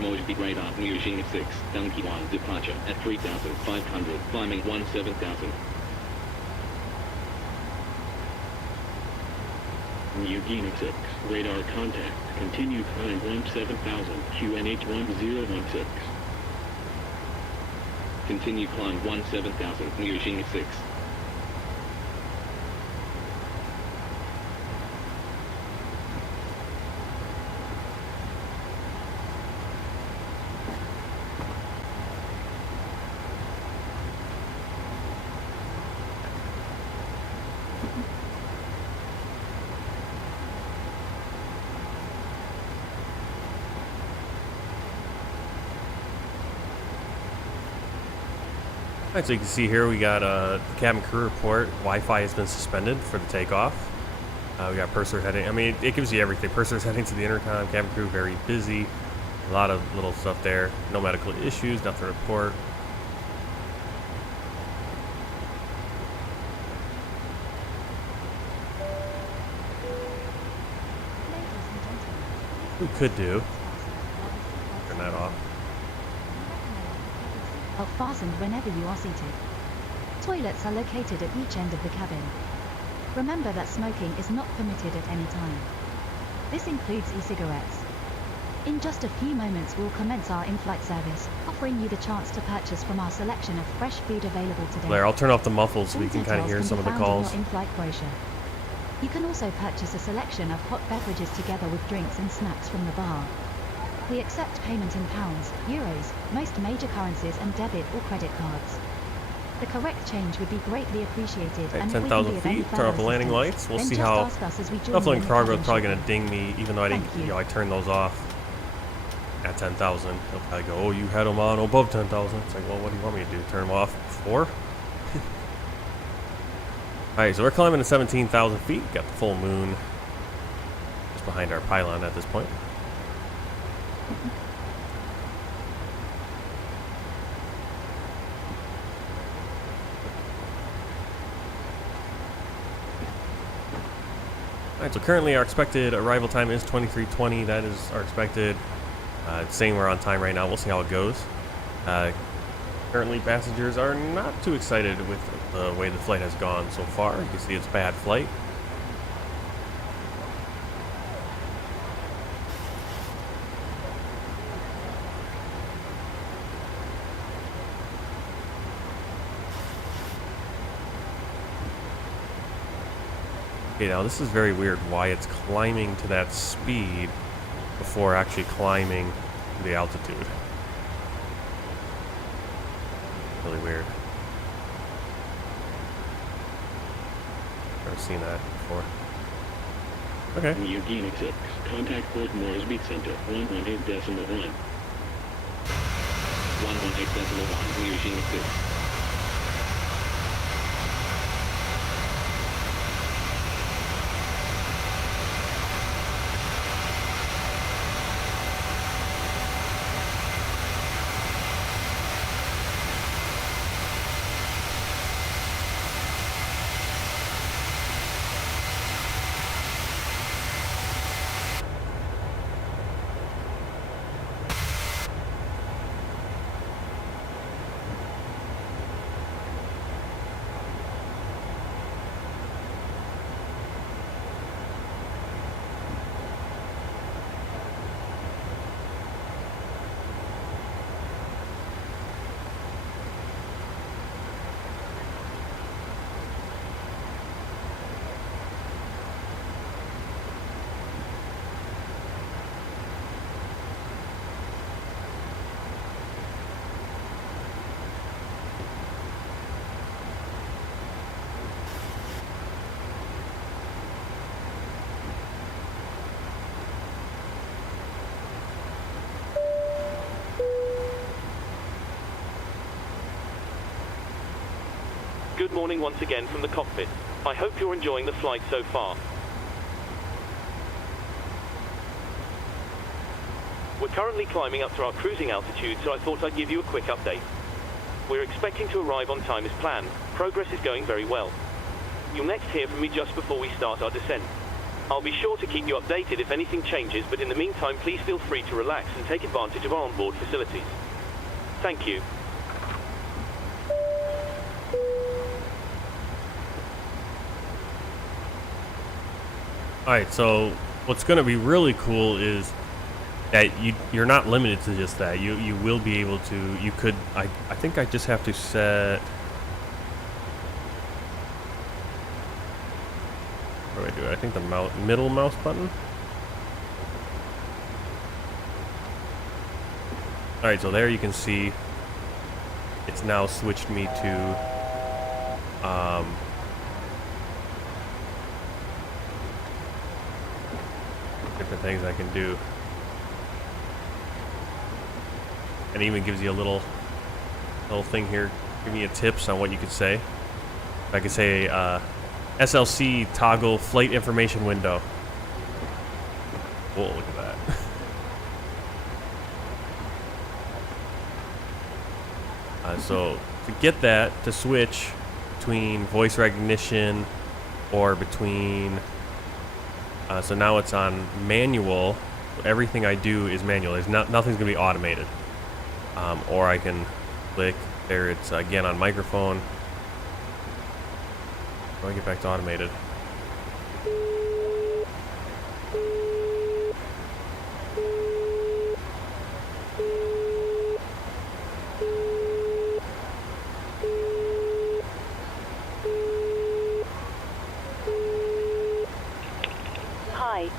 Moresby radar, Niugini 6, Donkey 1, departure at 3,500, climbing 17,000. Niugini 6, radar contact, continue climb 17,000, QNH 1016. Continue climb 17,000, Niugini 6. Alright, so you can see here we got the cabin crew report. Wi-Fi has been suspended for the takeoff. We got purser heading. I mean, it gives you everything. Purser's heading to the intercom. Cabin crew very busy. A lot of little stuff there. No medical issues. Nothing to report. We could do. Turn that off. Fastened whenever you are seated. Toilets are located at each end of the cabin. Remember that smoking is not permitted at any time. This includes e-cigarettes. In just a few moments we'll commence our in-flight service, offering you the chance to purchase from our selection of fresh food available today. Blair, I'll turn off the muffles so we Full can kind of hear details some of the can be found in calls. your in-flight brochure. You can also purchase a selection of hot beverages together with drinks and snacks from the bar. We accept payment in pounds, euros, most major currencies and debit or credit cards. The correct change would be greatly appreciated. At And if we can 10,000 be of any feet, turn off the further landing assistance, lights. We'll then see just how. ask us as we join Definitely you in the cargo is cabin probably shortly. going to ding me, even though I didn't, Thank you. I turned those off at 10,000. He'll probably go, oh, you had them on above 10,000. It's like, well, what do you want me to do? Turn them off before? Alright, so we're climbing to 17,000 feet. Got the full moon just behind our pylon at this point. Alright, so currently our expected arrival time is 23:20. That is our expected. It's saying we're on time right now. We'll see how it goes. Currently, passengers are not too excited with the way the flight has gone so far. You can see it's a bad flight. Okay, now this is very weird why it's climbing to that speed before actually climbing the altitude. Really weird. Never seen that before. Okay. Niugini 6, contact Port Moresby Center, 118.1. 118.1, Niugini 6. Good morning once again from the cockpit. I hope you're enjoying the flight so far. We're currently climbing up to our cruising altitude, so I thought I'd give you a quick update. We're expecting to arrive on time as planned. Progress is going very well. You'll next hear from me just before we start our descent. I'll be sure to keep you updated if anything changes, but in the meantime, please feel free to relax and take advantage of our onboard facilities. Thank you. Alright, so what's going to be really cool is that you're not limited to just that. You will be able to, you could, I think I just have to set, what do I do? I think the middle mouse button. Alright, so there you can see it's now switched me to different things I can do. And it even gives you a little thing here give me a tips on what you could say. I could say SLC toggle flight information window. Whoa, look at that. So to get that to switch between voice recognition or between so now it's on manual. Everything I do is manual. Nothing's gonna be automated. Or I can click there. It's again on microphone. How do I get back to automated? Hi.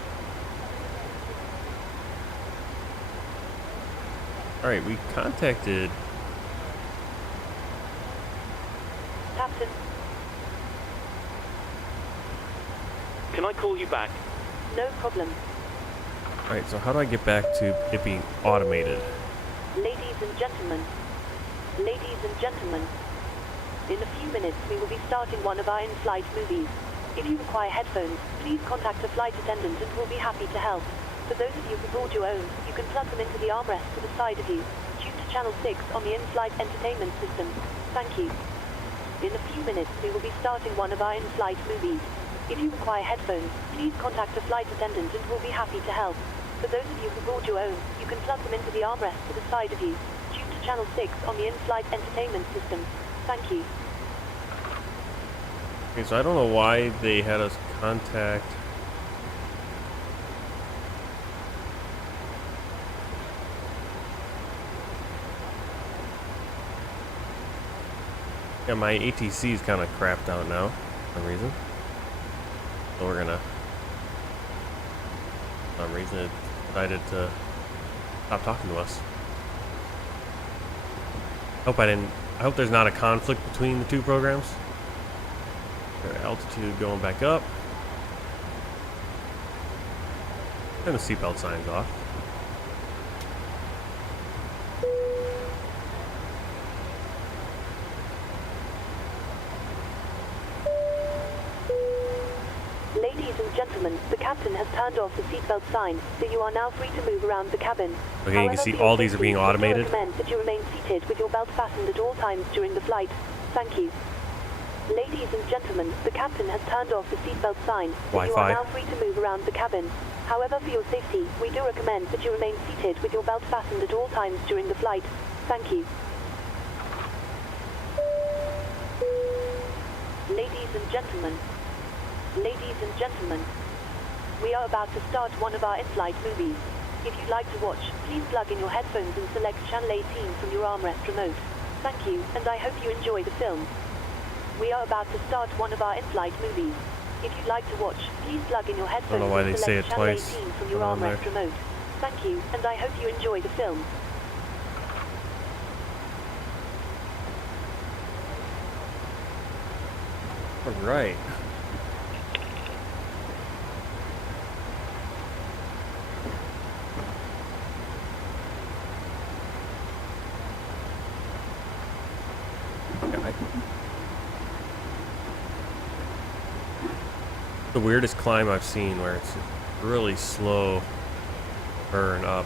All right, we contacted. Captain. Can I call you back? No problem. All right, so how do I get back to it being automated? Ladies and gentlemen. Ladies and gentlemen. In a few minutes we will be starting one of our in-flight movies. If you require headphones, please contact a flight attendant and we'll be happy to help. For those of you who brought your own, you can plug them into the armrest to the side of you. Tune to channel 6 on the in-flight entertainment system. Thank you. In a few minutes we will be starting one of our in-flight movies. If you require headphones, please contact a flight attendant and we'll be happy to help. For those of you who brought your own, you can plug them into the armrest to the side of you. Tune to channel 6 on the in-flight entertainment system. Thank you. Okay, so I don't know why they had us contact. Yeah, my ATC is kind of crapped out now for some reason. So we're gonna, for some reason, it decided to stop talking to us. I hope there's not a conflict between the two programs. Their altitude going back up. And the seatbelt sign's off. Ladies and gentlemen, the captain has turned off the seatbelt sign, so you are now free to move around the cabin. Okay, you can see all these are being automated. We recommend that you remain seated with your belt fastened at all times during the flight. Thank you. Ladies and gentlemen, the captain has turned off the seatbelt sign, so you are now free to move around the cabin. However, for your safety, we do recommend that you remain seated with your belt fastened at all times during the flight. Thank you. Ladies and gentlemen. Ladies and gentlemen. We are about to start one of our in-flight movies. If you'd like to watch, please plug in your headphones and select channel 18 from your armrest remote. Thank you, and I hope you enjoy the film. We are about to start one of our in-flight movies. If you'd like to watch, please plug in your headphones I don't know why and they select say it channel twice 18 from your armrest remote. Thank you, and I hope you enjoy the film. All right. The weirdest climb I've seen, where it's really slow burn up.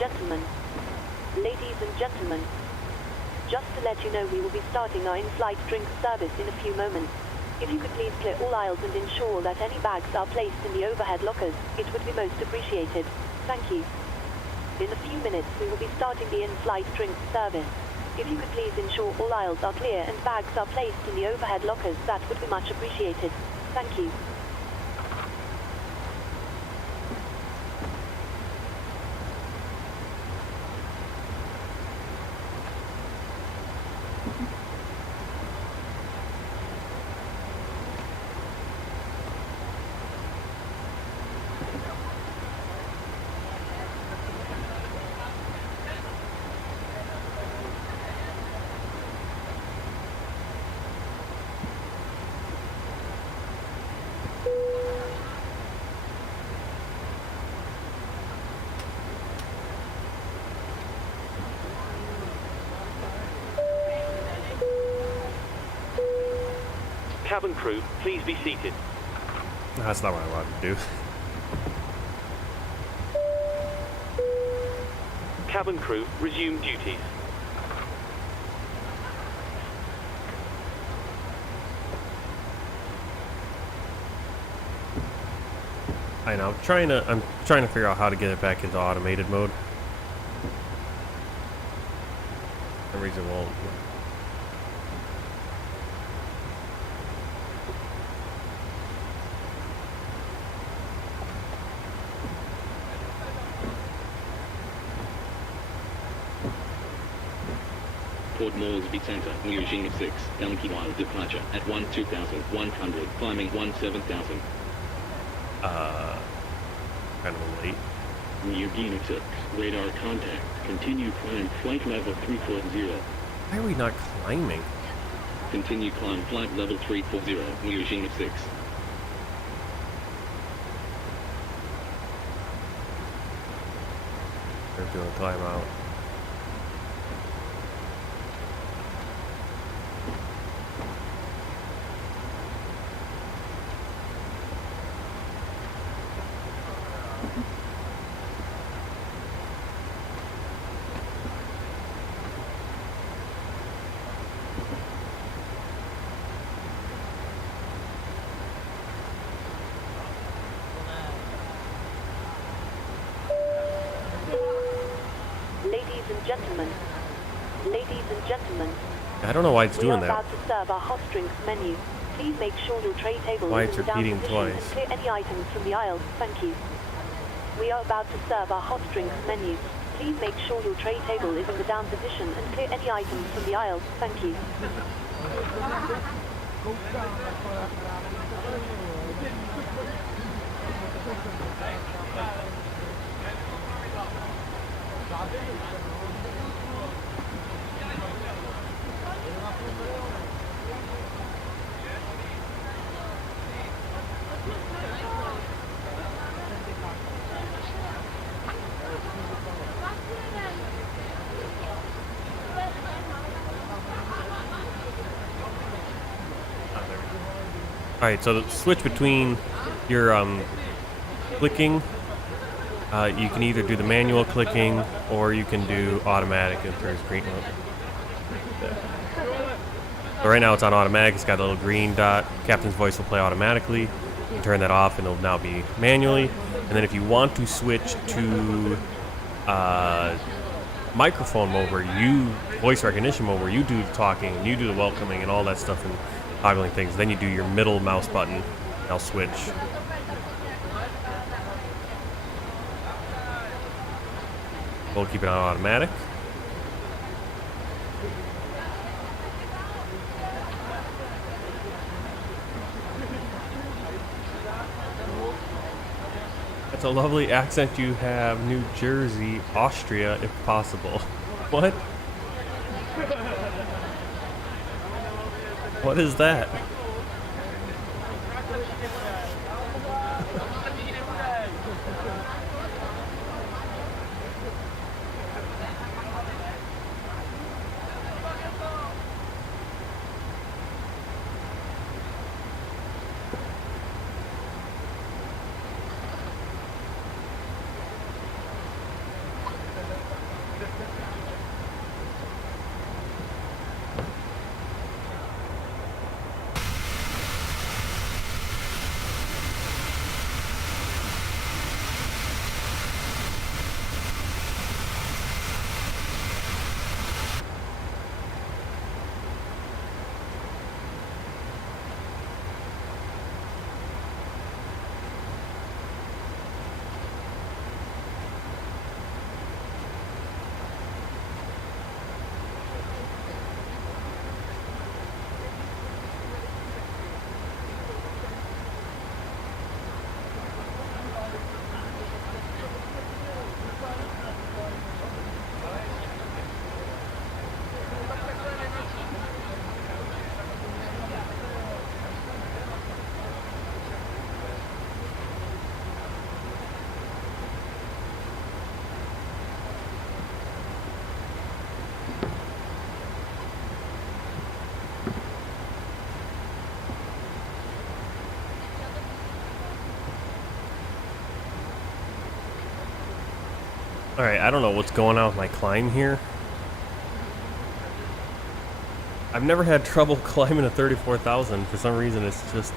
gentlemen. Ladies and gentlemen. Just to let you know, we will be starting our in-flight drink service in a few moments. If you could please clear all aisles and ensure that any bags are placed in the overhead lockers, it would be most appreciated. Thank you. In a few minutes, we will be starting the in-flight drink service. If you could please ensure all aisles are clear and bags are placed in the overhead lockers, that would be much appreciated. Thank you. Cabin crew, please be seated. That's not what I wanted to do. Cabin crew, resume duties. I know. I'm trying to figure out how to get it back into automated mode. For some reason it won't. Port Moresby Center, Niugini 6, Donkey 1 departure at 12,100, climbing 17,000. Kind of late. Niugini 6, radar contact, continue climb flight level 340. Why are we not climbing? Continue climb flight level 340, Niugini 6. They're doing climb out. Ladies and gentlemen, I don't know why it's doing we are that. about to serve our hot drinks menu. Please make sure your tray table Why is it's in the down repeating position and twice. clear any items from the aisles. Thank you. We are about to serve our hot drinks menu. Please make sure your tray table is in the down position and clear any items from the aisles. Thank you. Alright, so the switch between your clicking, you can either do the manual clicking or you can do automatic if there's green. So right now it's on automatic, it's got a little green dot. Captain's voice will play automatically. You turn that off and it'll now be manually. And then if you want to switch to microphone mode where voice recognition mode where you do the talking and you do the welcoming and all that stuff and toggling things, then you do your middle mouse button. I'll switch. We'll keep it on automatic. That's a lovely accent you have. New Jersey, Austria, if possible. What? What is that? Alright, I don't know what's going on with my climb here. I've never had trouble climbing a 34,000. For some reason, it's just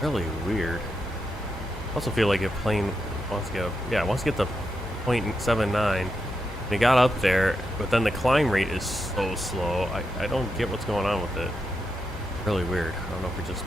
really weird. I also feel like if plane wants to get to 0.79. They got up there, but then the climb rate is so slow. I don't get what's going on with it. Really weird. I don't know if we're just...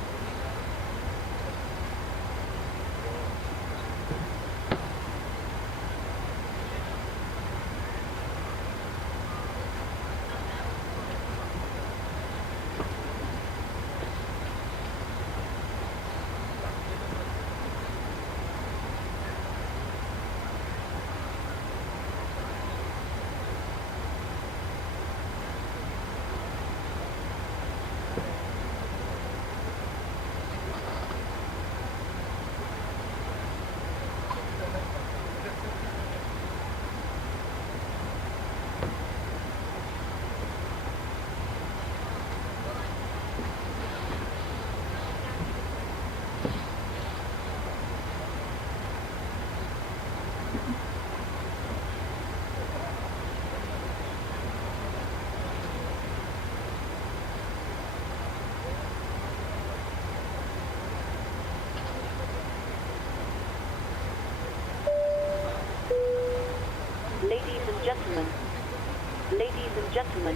Ladies and gentlemen,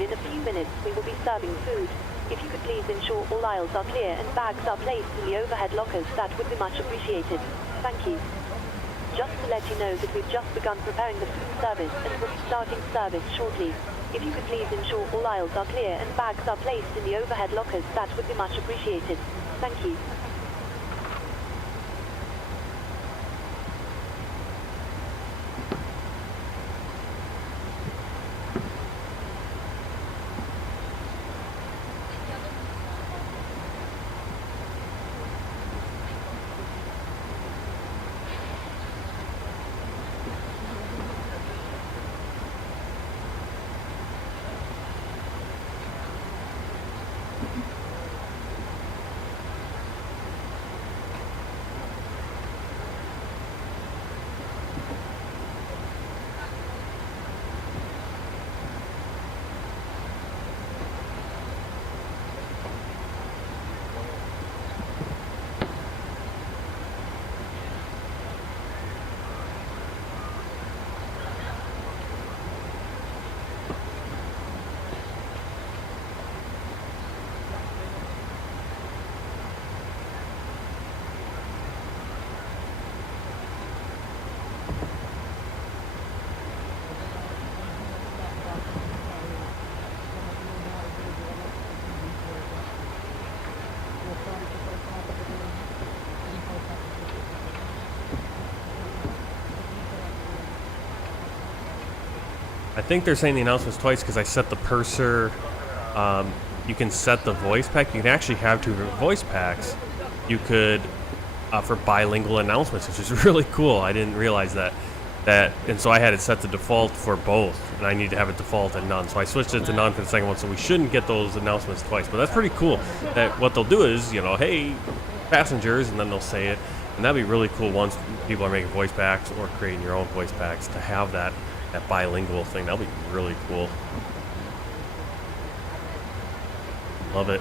in a few minutes we will be serving food. If you could please ensure all aisles are clear and bags are placed in the overhead lockers, that would be much appreciated. Thank you. Just to let you know that we've just begun preparing the food service and will be starting service shortly. If you could please ensure all aisles are clear and bags are placed in the overhead lockers, that would be much appreciated. Thank you. I think they're saying the announcements twice because I set the purser. You can set the voice pack. You can actually have two voice packs. You could for bilingual announcements, which is really cool. I didn't realize that. And so I had it set to default for both, and I need to have it default and none. So I switched it to none for the second one, so we shouldn't get those announcements twice. But that's pretty cool. That what they'll do is, you know, hey, passengers, and then they'll say it. And that'd be really cool once people are making voice packs or creating your own voice packs to have that bilingual thing. That'll be really cool. Love it.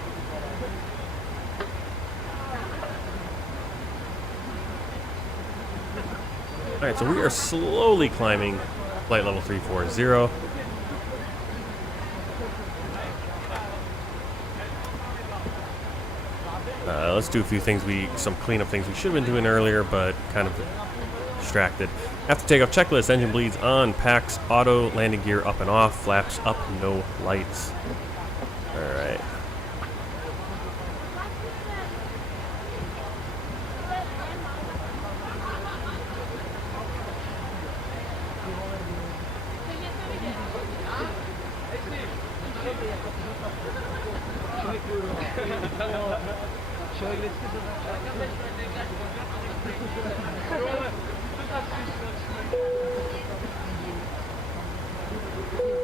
Alright, so we are slowly climbing flight level 340. Let's do a few things, some cleanup things we should have been doing earlier, but kind of distracted. After takeoff checklist, engine bleeds on, packs auto, landing gear up and off, flaps up, no lights. Alright.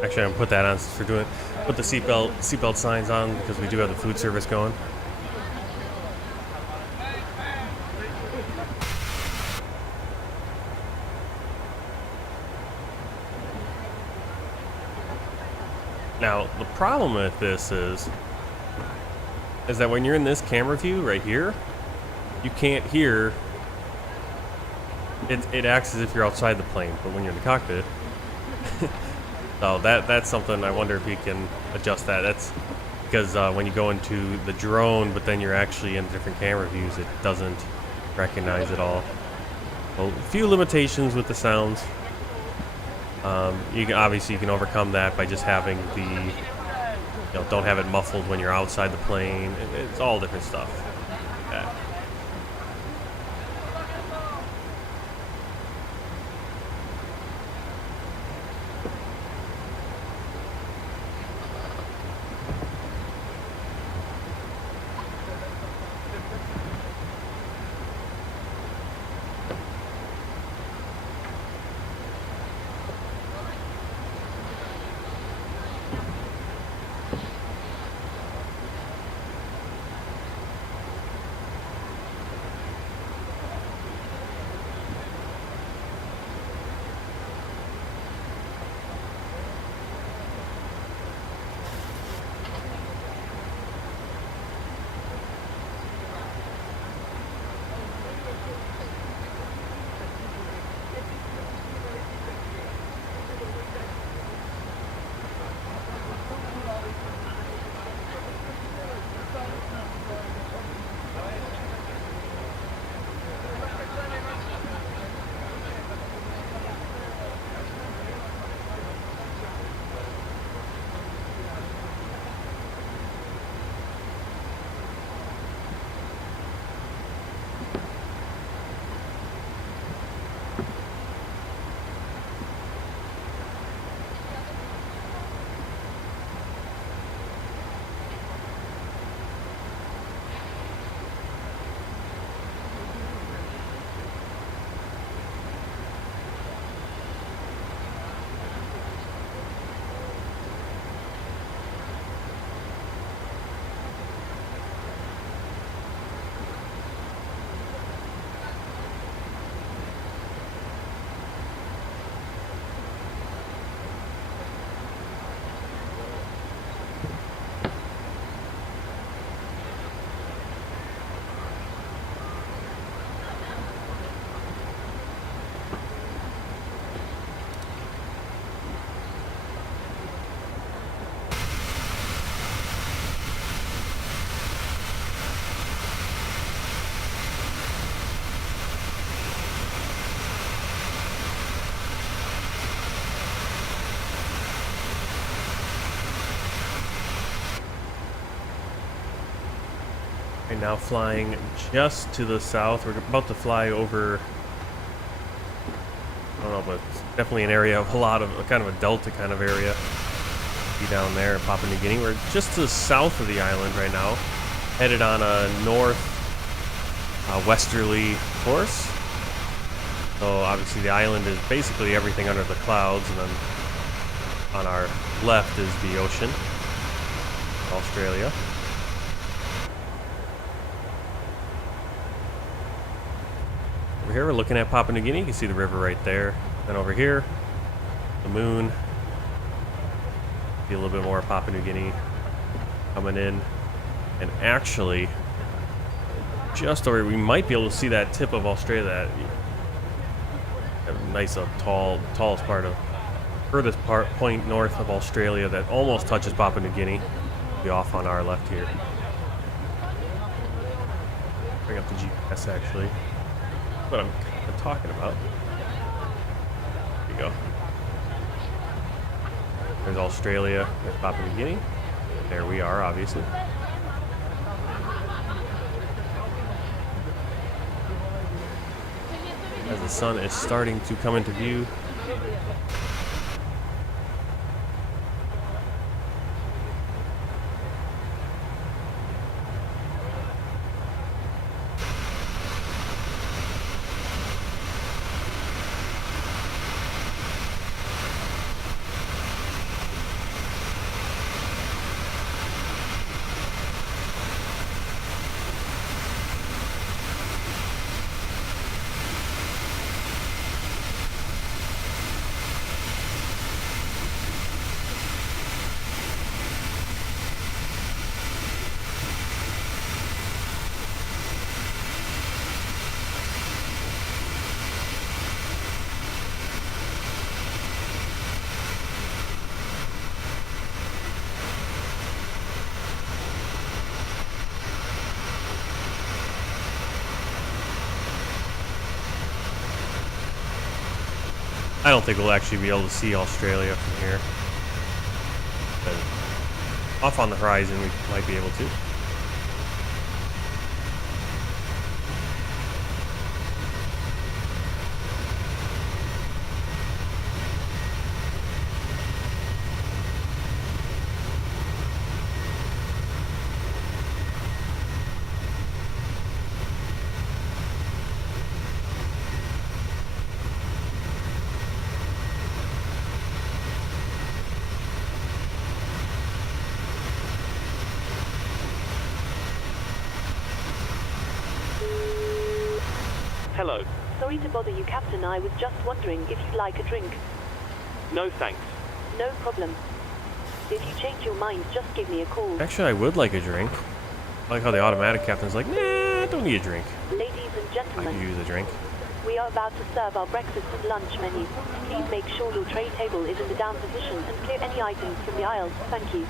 Actually, I'm gonna put that on since we're doing. Put the seatbelt signs on because we do have the food service going. Now, the problem with this is that when you're in this camera view right here, you can't hear. It acts as if you're outside the plane, but when you're in the cockpit, so that's something. I wonder if you can adjust that. That's because when you go into the drone, but then you're actually in different camera views, it doesn't recognize it all. Well, a few limitations with the sounds. You can overcome that by just having don't have it muffled when you're outside the plane. It's all different stuff. Yeah. Right now flying just to the south. We're about to fly over, I don't know, but it's definitely an area of kind of a delta kind of area. Be down there in Papua New Guinea. We're just to the south of the island right now, headed on a north westerly course. So obviously the island is basically everything under the clouds, and then on our left is the ocean, Australia. Over here we're looking at Papua New Guinea. You can see the river right there. Then over here, the moon. See a little bit more of Papua New Guinea coming in. And actually, just over here, we might be able to see that tip of Australia. That nice, tallest part of, furthest point north of Australia that almost touches Papua New Guinea. Be off on our left here. Bring up the GPS actually. What I'm talking about. There you go. There's Australia, there's Papua New Guinea. There we are, obviously. As the sun is starting to come into view. I don't think we'll actually be able to see Australia from here. But off on the horizon, we might be able to. Hello. Sorry to bother you, Captain. I was just wondering if you'd like a drink. No thanks. No problem. If you change your mind, just give me a call. Actually, I would like a drink. I like how the automatic captain's like, nah, don't need a drink. Ladies and I gentlemen, could use a drink. we are about to serve our breakfast and lunch menu. Please make sure your tray table is in the down position and clear any items from the aisles. Thank you.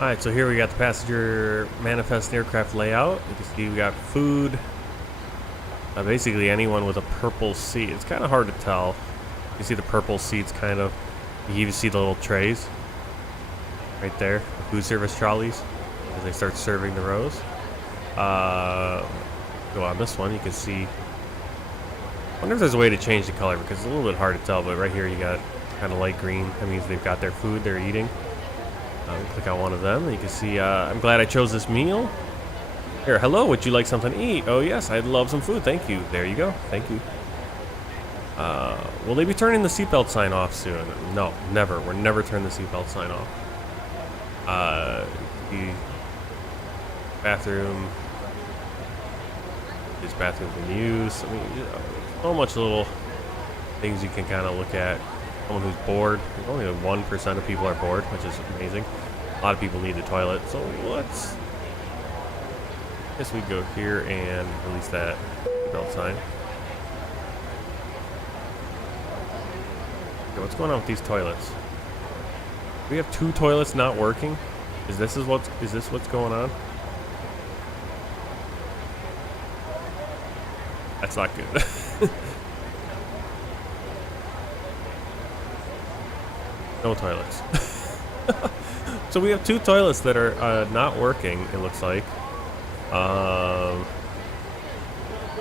Alright, so here we got the passenger manifest aircraft layout. You can see we got food. Basically anyone with a purple seat. It's kind of hard to tell. You see the purple seats kind of. You can even see the little trays. Right there. The food service trolleys. As they start serving the rows. Go on this one, you can see. I wonder if there's a way to change the color because it's a little bit hard to tell, but right here you got kind of light green. That means they've got their food they're eating. Click on one of them, and you can see, I'm glad I chose this meal. Here, hello, would you like something to eat? Oh yes, I'd love some food, thank you. There you go, thank you. Will they be turning the seatbelt sign off soon? No, never. We're never turning the seatbelt sign off. The bathroom. These bathrooms in use. I mean, so much little things you can kind of look at. Someone who's bored. Only 1% of people are bored, which is amazing. A lot of people need the toilet. So let's. I guess we go here and release that belt sign. Okay, what's going on with these toilets? We have 2 toilets not working. Is this what's going on? That's not good. No toilets. So we have 2 toilets that are not working, it looks like.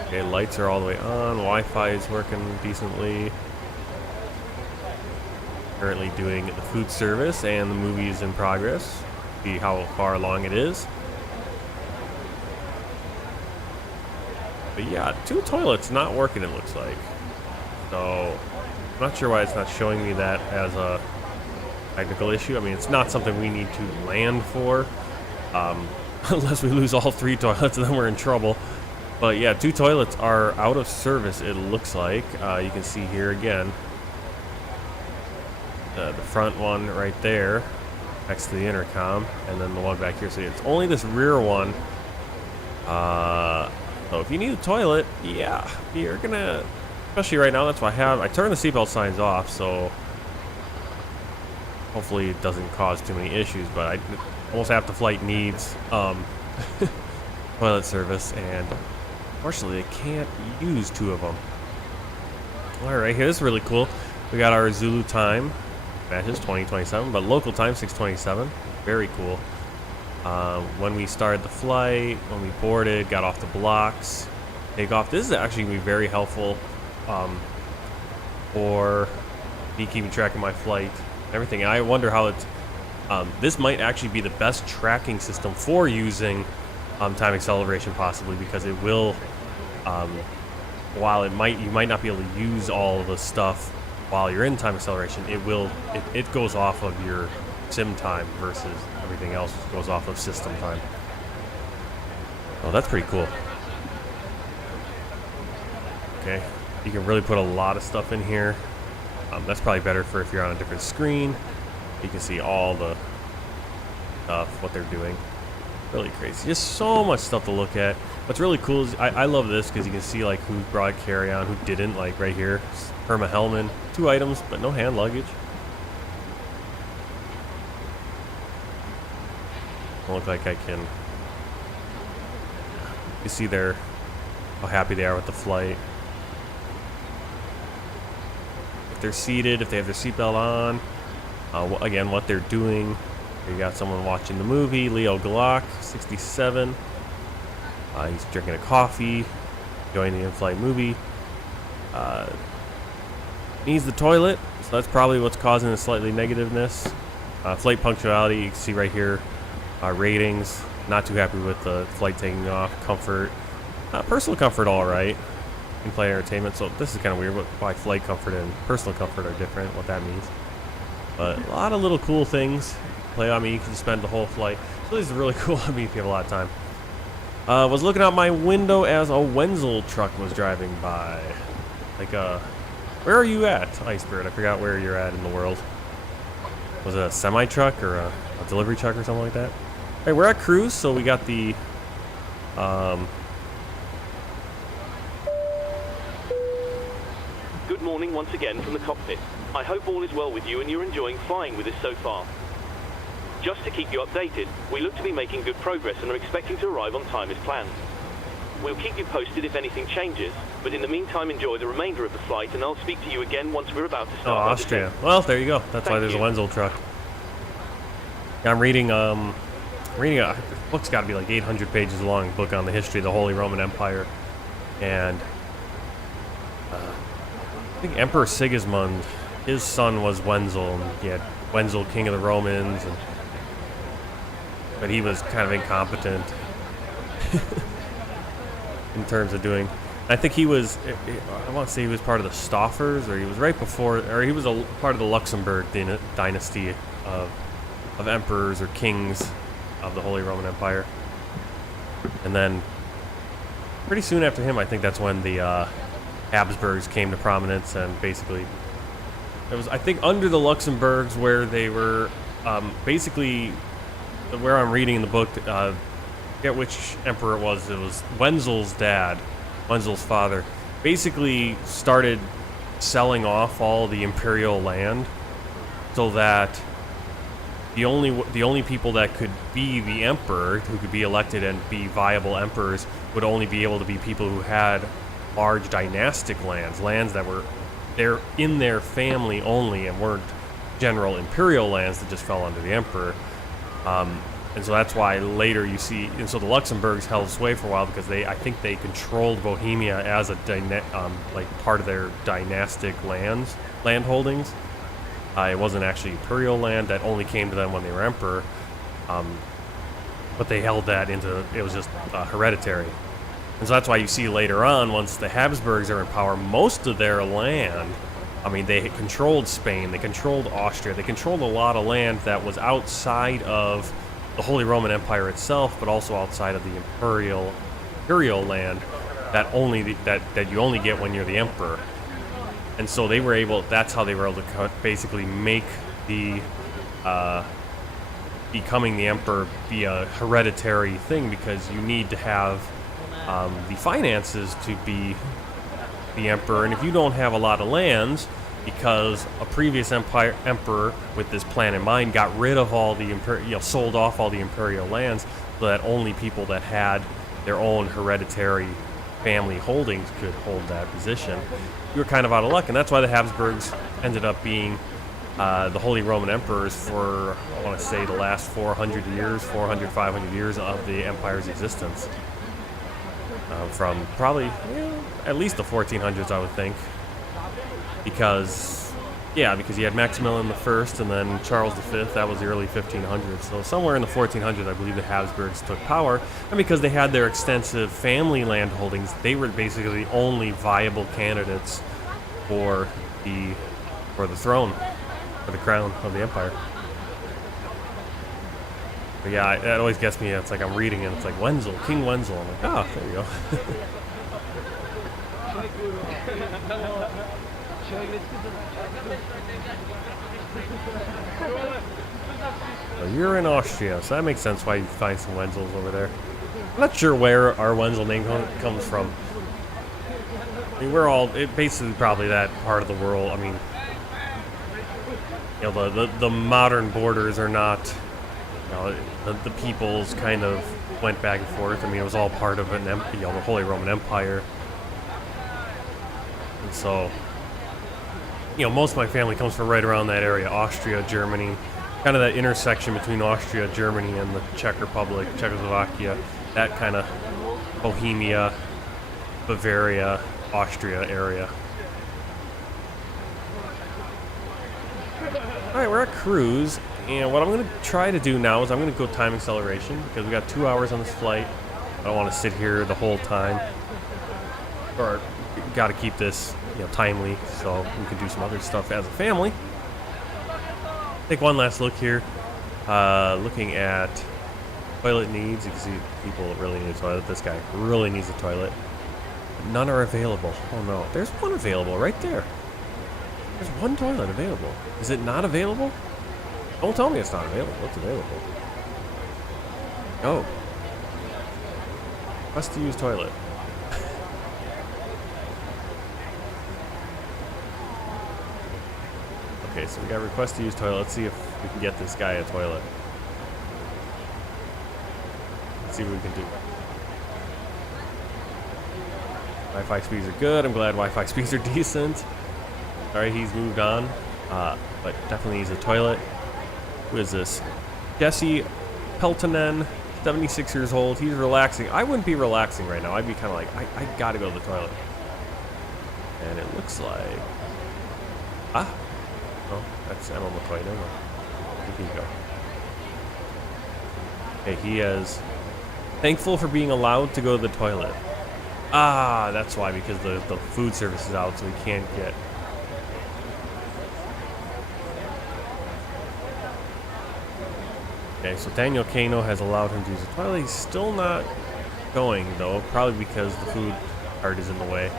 Okay, lights are all the way on. Wi-Fi is working decently. Currently doing the food service and the movie is in progress. See how far along it is. But yeah, 2 toilets not working, it looks like. So I'm not sure why it's not showing me that as a technical issue. I mean, it's not something we need to land for. Unless we lose all 3 toilets, then we're in trouble. But yeah, 2 toilets are out of service, it looks like. You can see here again. The front one right there, next to the intercom, and then the one back here. So it's only this rear one. So if you need a toilet, yeah, you're gonna, especially right now, that's why I turned the seatbelt signs off, so hopefully it doesn't cause too many issues, but almost half the flight needs toilet service, and unfortunately they can't use 2 of them. Alright, here, this is really cool. We got our Zulu time, matches 2027, but local time 6:27. Very cool. When we started the flight, when we boarded, got off the blocks, take off. This is actually going to be very helpful for me keeping track of my flight, everything. I wonder how it's. This might actually be the best tracking system for using time acceleration, possibly, because it will. While you might not be able to use all of the stuff while you're in time acceleration, it goes off of your sim time versus everything else goes off of system time. Oh, that's pretty cool. Okay, you can really put a lot of stuff in here. That's probably better for if you're on a different screen. You can see all the what they're doing. Really crazy. Just so much stuff to look at. What's really cool is I love this because you can see like who brought carry-on, who didn't. Like right here, Herma Hellman, 2 items, but no hand luggage. Don't look like I can. You see there how happy they are with the flight. If they're seated, if they have their seatbelt on, again, what they're doing. You got someone watching the movie, Leo Glock, 67. He's drinking a coffee, enjoying the in-flight movie. Needs the toilet, so that's probably what's causing the slightly negativeness. Flight punctuality, you can see right here. Ratings, not too happy with the flight taking off. Comfort, personal comfort, all right. In-flight entertainment, so this is kind of weird why flight comfort and personal comfort are different, what that means. But a lot of little cool things. Play on me, you can spend the whole flight. So this is really cool on me if you have a lot of time. Was looking out my window as a Wenzel truck was driving by. Like where are you at, Iceberg? I forgot where you're at in the world. Was it a semi-truck or a delivery truck or something like that? Hey, we're at cruise, so we got the Good morning once again from the cockpit. I hope all is well with you and you're enjoying flying with us so far. Just to keep you updated, we look to be making good progress and are expecting to arrive on time as planned. We'll keep you posted if anything changes, but in the meantime enjoy the remainder of the flight and I'll speak to you again once we're about to start. Oh, Austria. Well, there you go. That's why there's a Wenzel truck. I'm reading a book's got to be like 800 pages long, book on the history of the Holy Roman Empire. And I think Emperor Sigismund, his son was Wenzel, and he had Wenzel, king of the Romans, but he was kind of incompetent in terms of doing. I think he was, I want to say he was part of the Stoffers, or he was right before, or he was a part of the Luxembourg dynasty of emperors or kings of the Holy Roman Empire. And then pretty soon after him, I think that's when the Habsburgs came to prominence, and basically it was, I think, under the Luxembourgs where they were basically, where I'm reading in the book, I forget which emperor it was Wenzel's dad, Wenzel's father, basically started selling off all the imperial land so that the only people that could be the emperor, who could be elected and be viable emperors, would only be able to be people who had large dynastic lands that were there in their family only and weren't general imperial lands that just fell under the emperor. And so that's why later you see, and so the Luxembourgs held sway for a while because I think they controlled Bohemia as a like part of their dynastic land holdings. It wasn't actually imperial land, that only came to them when they were emperor, but they held that into, it was just hereditary. And so that's why you see later on, once the Habsburgs are in power, most of their land, I mean, they controlled Spain, they controlled Austria, they controlled a lot of land that was outside of the Holy Roman Empire itself, but also outside of the imperial land that you only get when you're the emperor. And so they were able, that's how they were able to basically make the becoming the emperor be a hereditary thing, because you need to have the finances to be the emperor. And if you don't have a lot of lands, because a previous emperor with this plan in mind got rid of all the sold off all the imperial lands, so that only people that had their own hereditary family holdings could hold that position, you were kind of out of luck. And that's why the Habsburgs ended up being the Holy Roman Emperors for, I want to say, the last 500 years of the empire's existence. from probably at least the 1400s, I would think. Because you had Maximilian I and then Charles V, that was the early 1500s. So somewhere in the 1400s, I believe the Habsburgs took power. And because they had their extensive family land holdings, they were basically the only viable candidates for the throne, for the crown of the empire. But yeah, that always gets me. It's like I'm reading it. It's like Wenzel, King Wenzel. I'm like, oh, there you go. Well, you're in Austria, so that makes sense why you find some Wenzels over there. I'm not sure where our Wenzel name comes from. I mean, we're all basically probably that part of the world. I mean, the modern borders are not. The peoples kind of went back and forth. I mean, it was all part of the Holy Roman Empire, and so most of my family comes from right around that area: Austria, Germany, kind of that intersection between Austria, Germany, and the Czech Republic, Czechoslovakia, that kind of Bohemia, Bavaria, Austria area. All right, we're at cruise. And what I'm going to try to do now is I'm going to go time acceleration because we got 2 hours on this flight. I don't want to sit here the whole time. Or got to keep this timely so we can do some other stuff as a family. Take one last look here. Looking at toilet needs. You can see people really need a toilet. This guy really needs a toilet. None are available. Oh no, there's one available right there. There's one toilet available. Is it not available? Don't tell me it's not available. It's available. Oh. Request to use toilet. Okay, so we got request to use toilet. Let's see if we can get this guy a toilet. Let's see what we can do. Wi-Fi speeds are good. I'm glad Wi-Fi speeds are decent. Alright, he's moved on. But definitely needs a toilet. Who is this? Jesse Peltonen, 76 years old. He's relaxing. I wouldn't be relaxing right now. I'd be kind of like, I gotta go to the toilet. And it looks like... Oh, that's Emma McCoy. No. Where can you go? Okay, he is thankful for being allowed to go to the toilet. Ah, that's why, because the food service is out, so we can't get... Okay, so Daniel Kano has allowed him to use the toilet. He's still not going, though, probably because the food cart is in the way.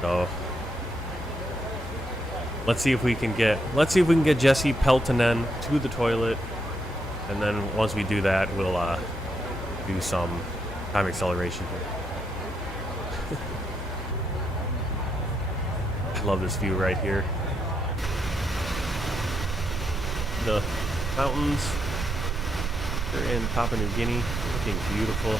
So let's see if we can get Jesse Peltonen to the toilet, and then once we do that, we'll do some time acceleration here. I love this view right here. The mountains. They're in Papua New Guinea, looking beautiful.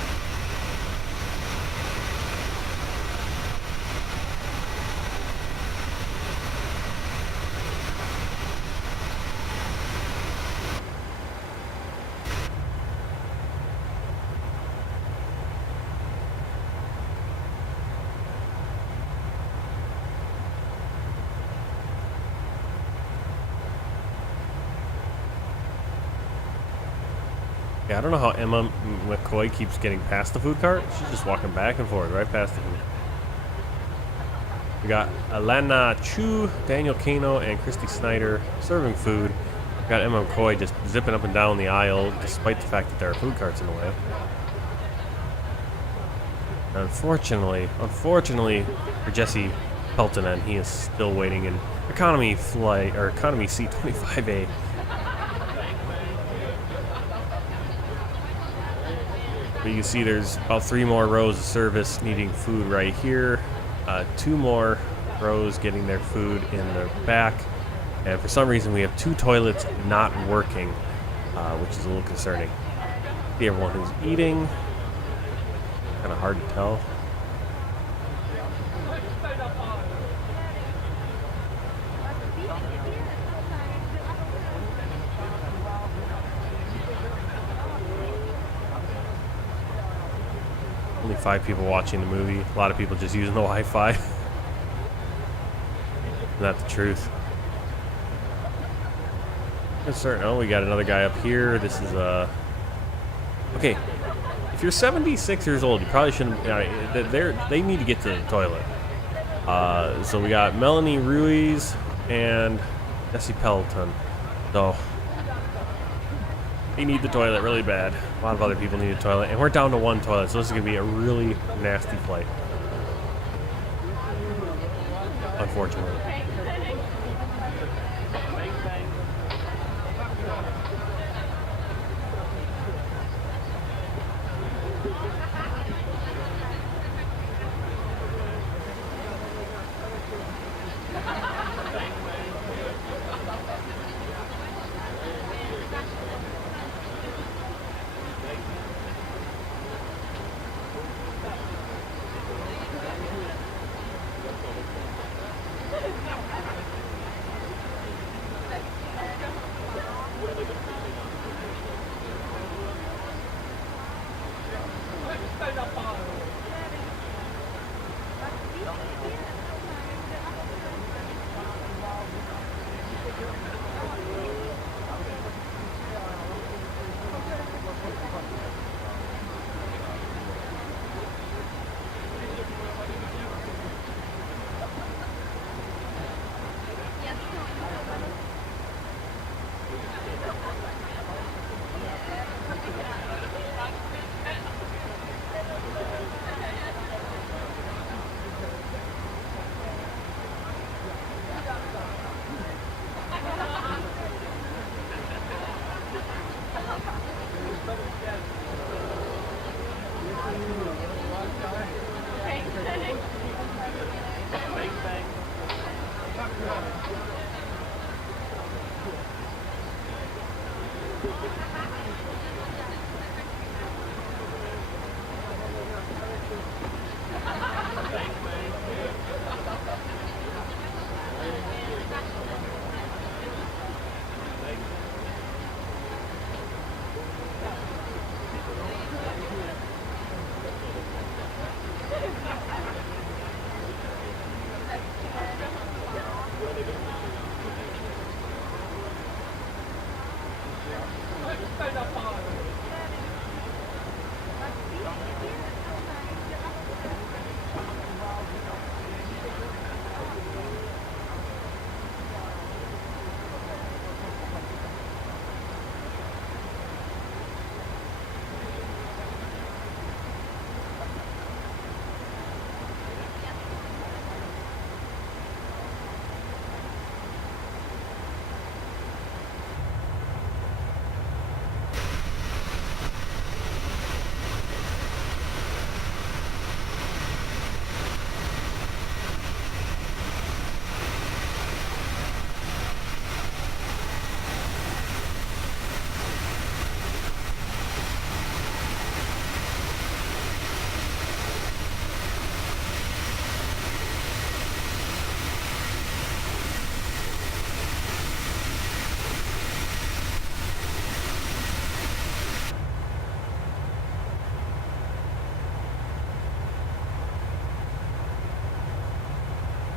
Yeah, I don't know how Emma McCoy keeps getting past the food cart. She's just walking back and forth right past it. We got Alana Chu, Daniel Kano, and Christy Snyder serving food. We got Emma McCoy just zipping up and down the aisle despite the fact that there are food carts in the way. Unfortunately for Jesse Peltonen, he is still waiting in economy flight, or economy seat 25A. But you see there's about 3 more rows of service needing food right here. 2 more rows getting their food in the back. And for some reason we have 2 toilets not working, which is a little concerning. See everyone who's eating. Kind of hard to tell. Only Wi-Fi people watching the movie. A lot of people just using the Wi-Fi. Isn't that the truth? Yes, sir. Oh, we got another guy up here. This is okay. If you're 76 years old, you probably shouldn't. They need to get to the toilet. So we got Melanie Ruiz and Jesse Pelton. So they need the toilet really bad. A lot of other people need a toilet, and we're down to one toilet, so this is gonna be a really nasty flight. Unfortunately.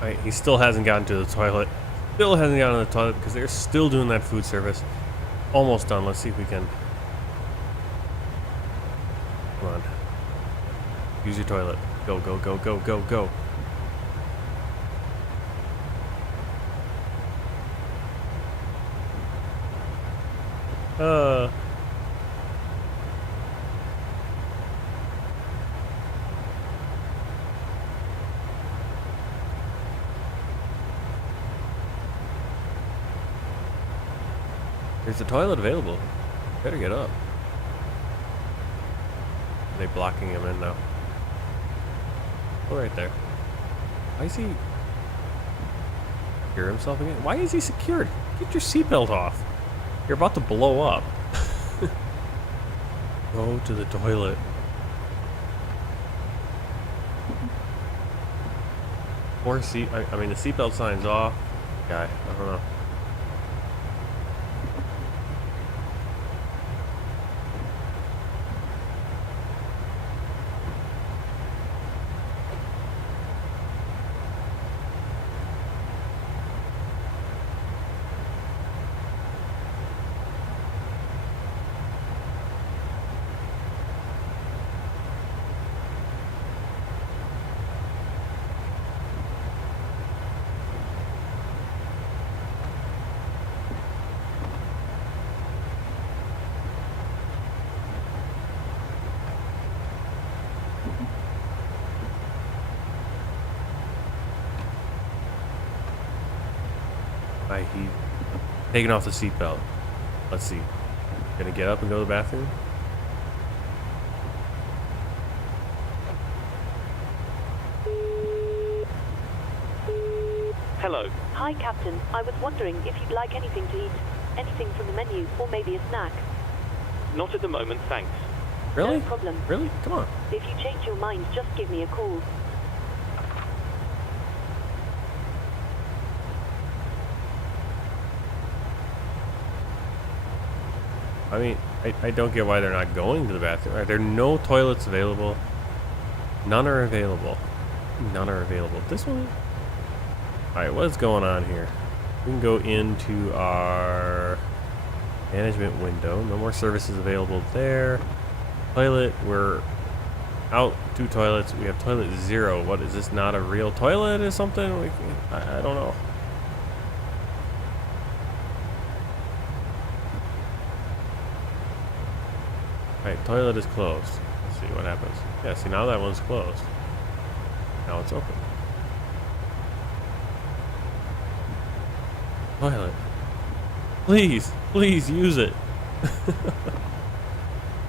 Alright, he still hasn't gotten to the toilet. Still hasn't gotten to the toilet because they're still doing that food service. Almost done. Let's see if we can. Come on. Use your toilet. Go, go, go, go, go, go. There's a toilet available. Better get up. Are they blocking him in now? Oh, right there. Why is he... Secure himself again? Why is he secured? Get your seatbelt off. You're about to blow up. Go to the toilet. Or seat... I mean, the seatbelt sign's off. Guy, I don't know. He's taking off the seatbelt. Let's see. Gonna get up and go to the bathroom? Hello. Hi, Captain. I was wondering if you'd like anything to eat. Anything from the menu, or maybe a snack. Not at the moment, thanks. Really? No problem. Really? Come on. If you change your mind, just give me a call. I mean, I don't get why they're not going to the bathroom. Are there no toilets available? None are available. None are available. This one? Alright, what is going on here? We can go into our management window. No more services available there. Toilet, we're out 2 toilets. We have toilet 0. What is this, not a real toilet or something? I don't know. Alright, toilet is closed. Let's see what happens. Yeah, see, now that one's closed. Now it's open. Toilet. Please, please use it.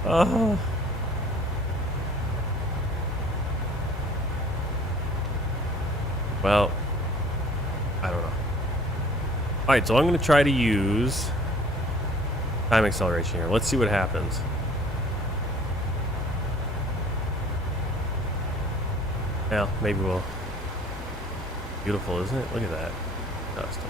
Oh. Well, I don't know. Alright, so I'm going to try to use time acceleration here. Let's see what happens. Well, maybe we'll... Beautiful, isn't it? Look at that. Dust.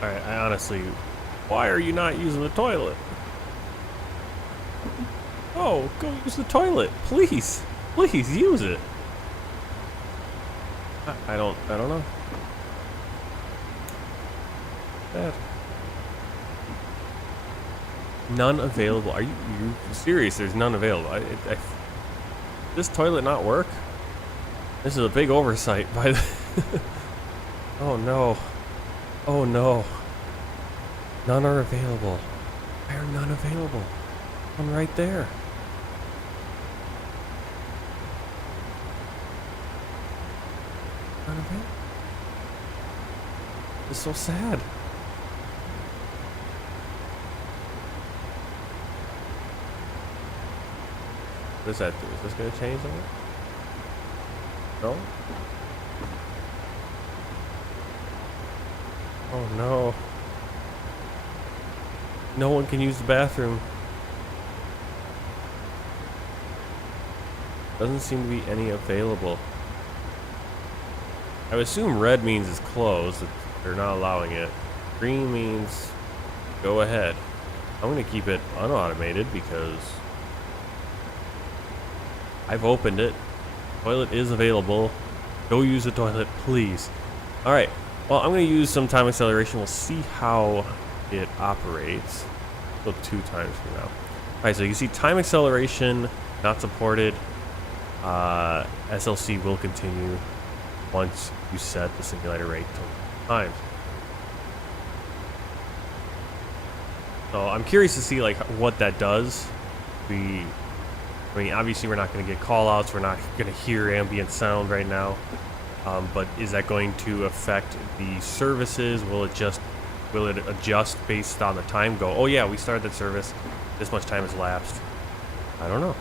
Alright, I honestly... Why are you not using the toilet? Oh, go use the toilet. Please. Please, use it. I don't know. Bad. None available. Are you serious? There's none available. This toilet not work? This is a big oversight by the... Oh no. Oh no. None are available. Why are none available? One right there. None available. It's so sad. What does that do? Is this going to change something? No? Oh no. No one can use the bathroom. Doesn't seem to be any available. I would assume red means it's closed, that they're not allowing it. Green means go ahead. I'm going to keep it unautomated because I've opened it. Toilet is available. Go use the toilet, please. Alright, well, I'm going to use some time acceleration. We'll see how it operates. Go 2 times from now. Alright, so you can see time acceleration not supported. SLC will continue once you set the simulator rate to times. So I'm curious to see like what that does. I mean, obviously we're not going to get call-outs. We're not going to hear ambient sound right now. But is that going to affect the services? Will it adjust based on the time? Go, oh yeah, we started that service. This much time has elapsed. I don't know.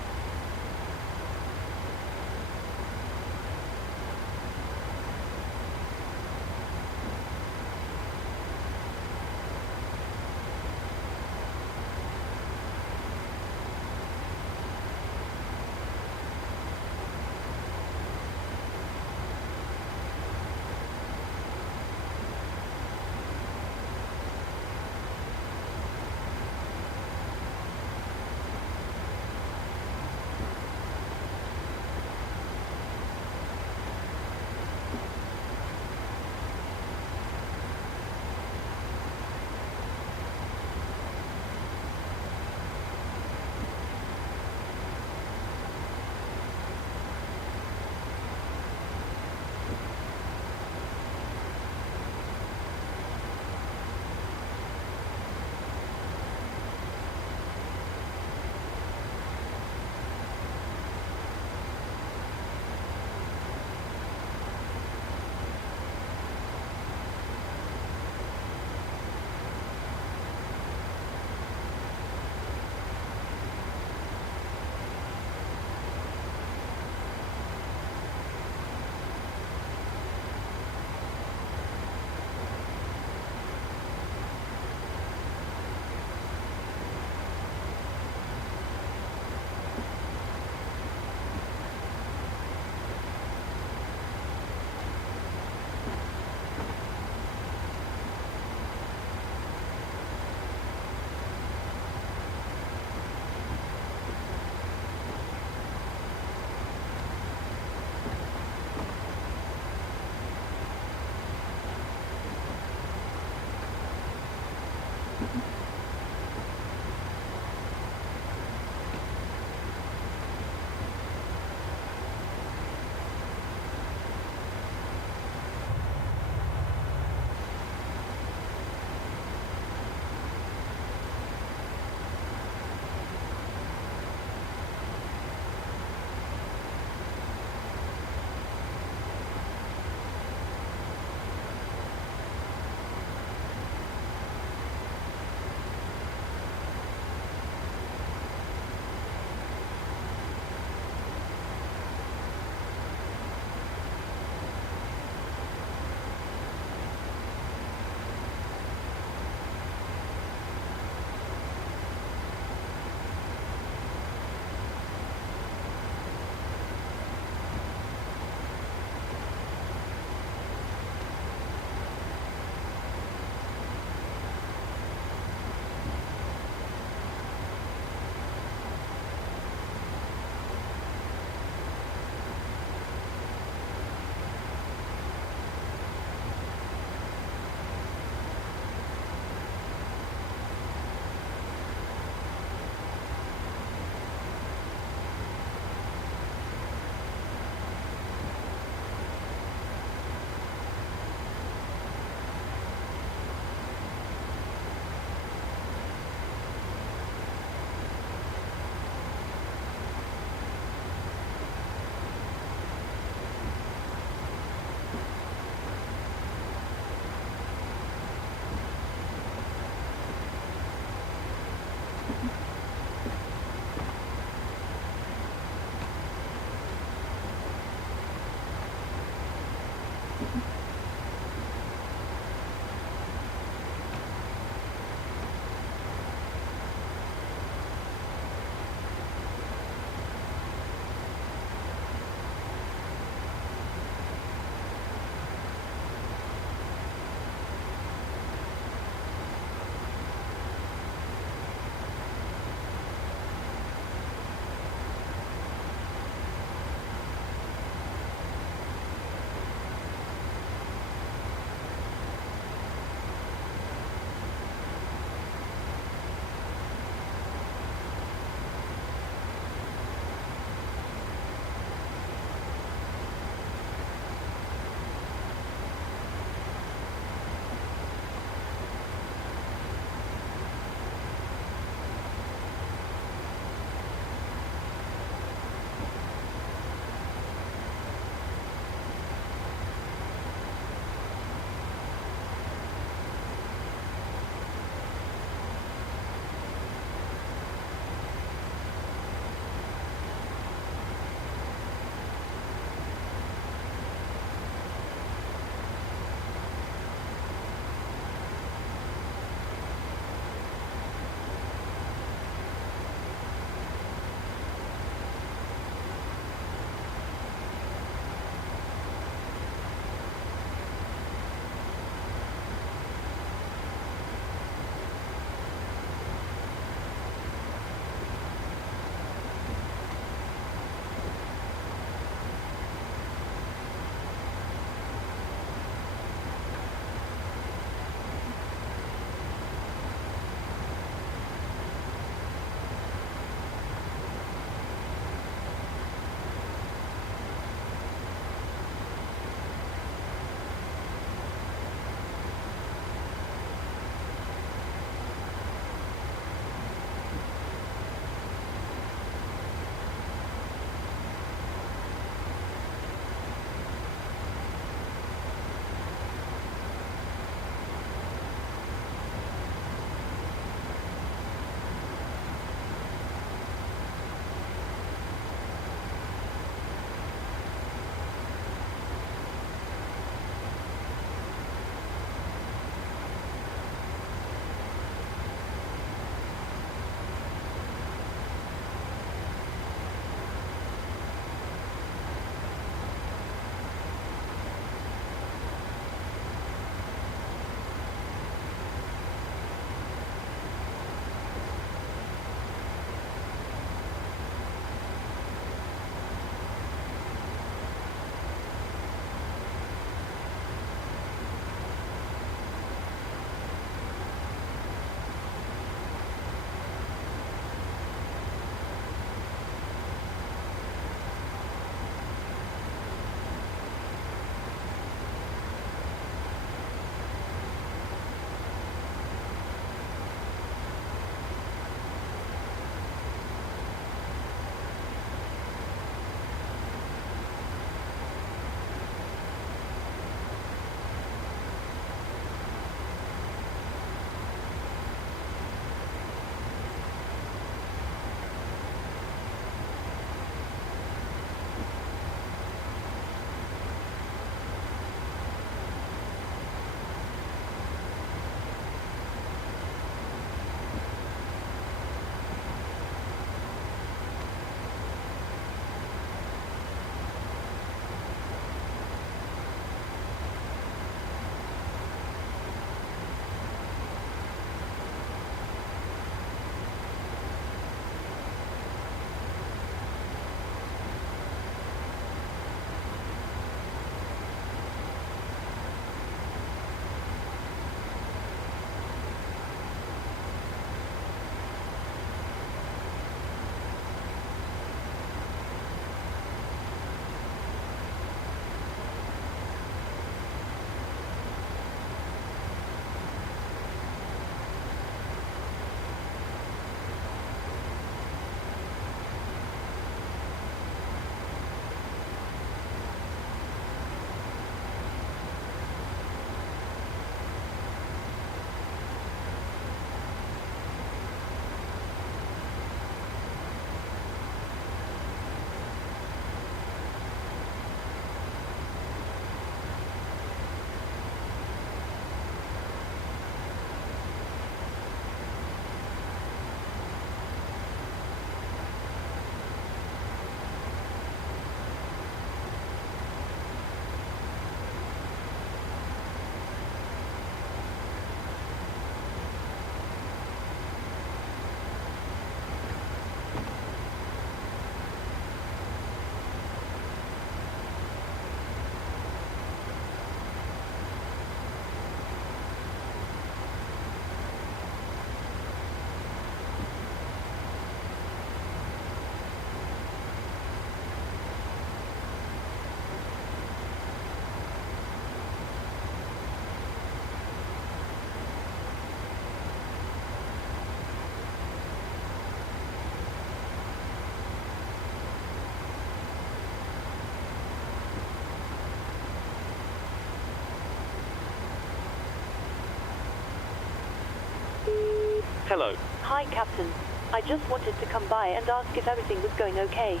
Hello. Hi, Captain. I just wanted to come by and ask if everything was going okay.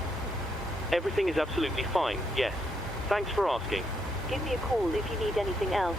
Everything is absolutely fine, yes. Thanks for asking. Give me a call if you need anything else.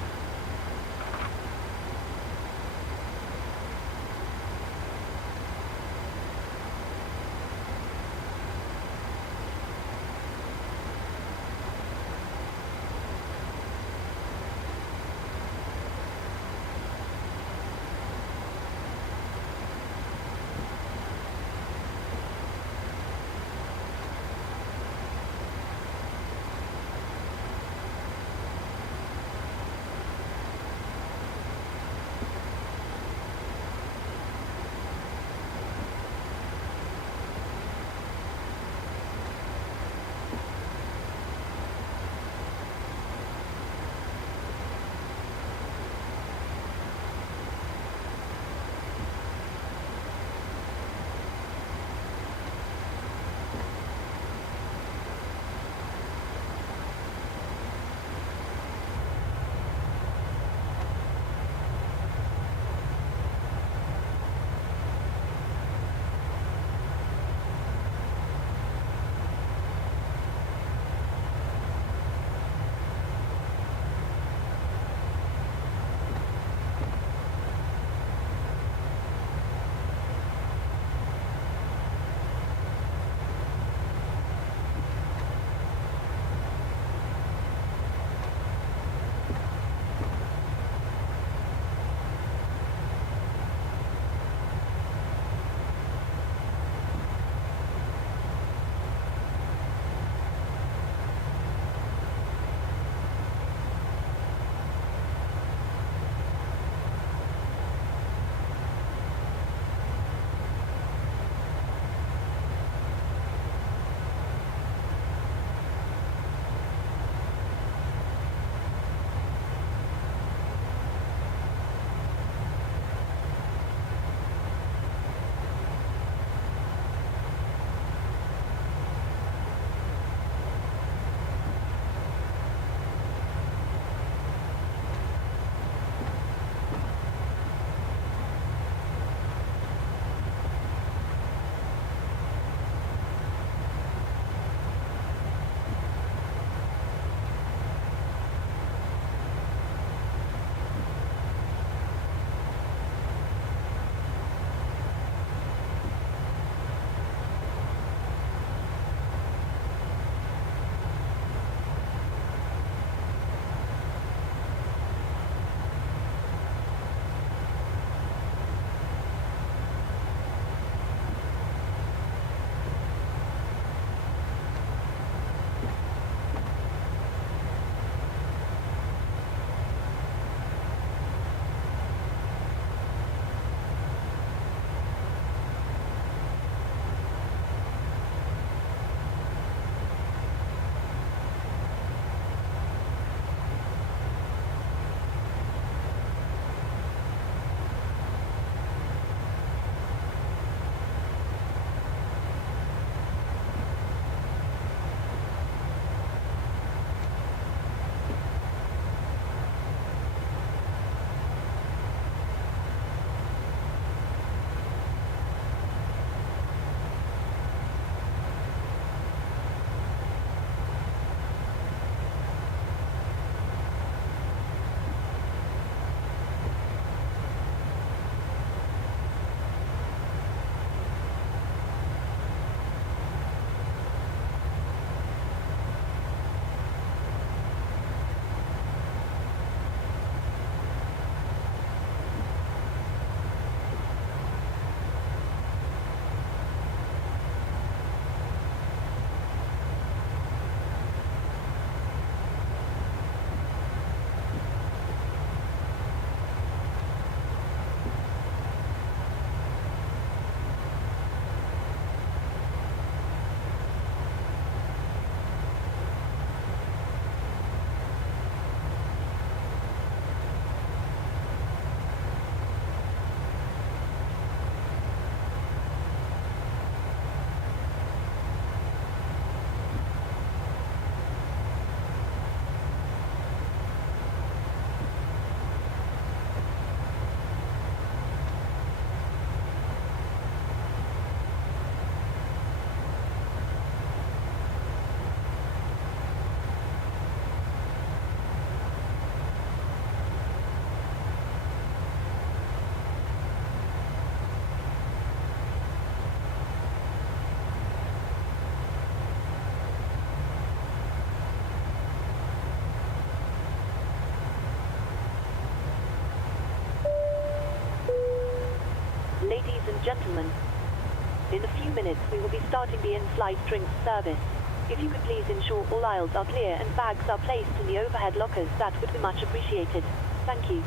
Ladies and gentlemen, in a few minutes we will be starting the in-flight drinks service. If you could please ensure all aisles are clear and bags are placed in the overhead lockers, that would be much appreciated. Thank you.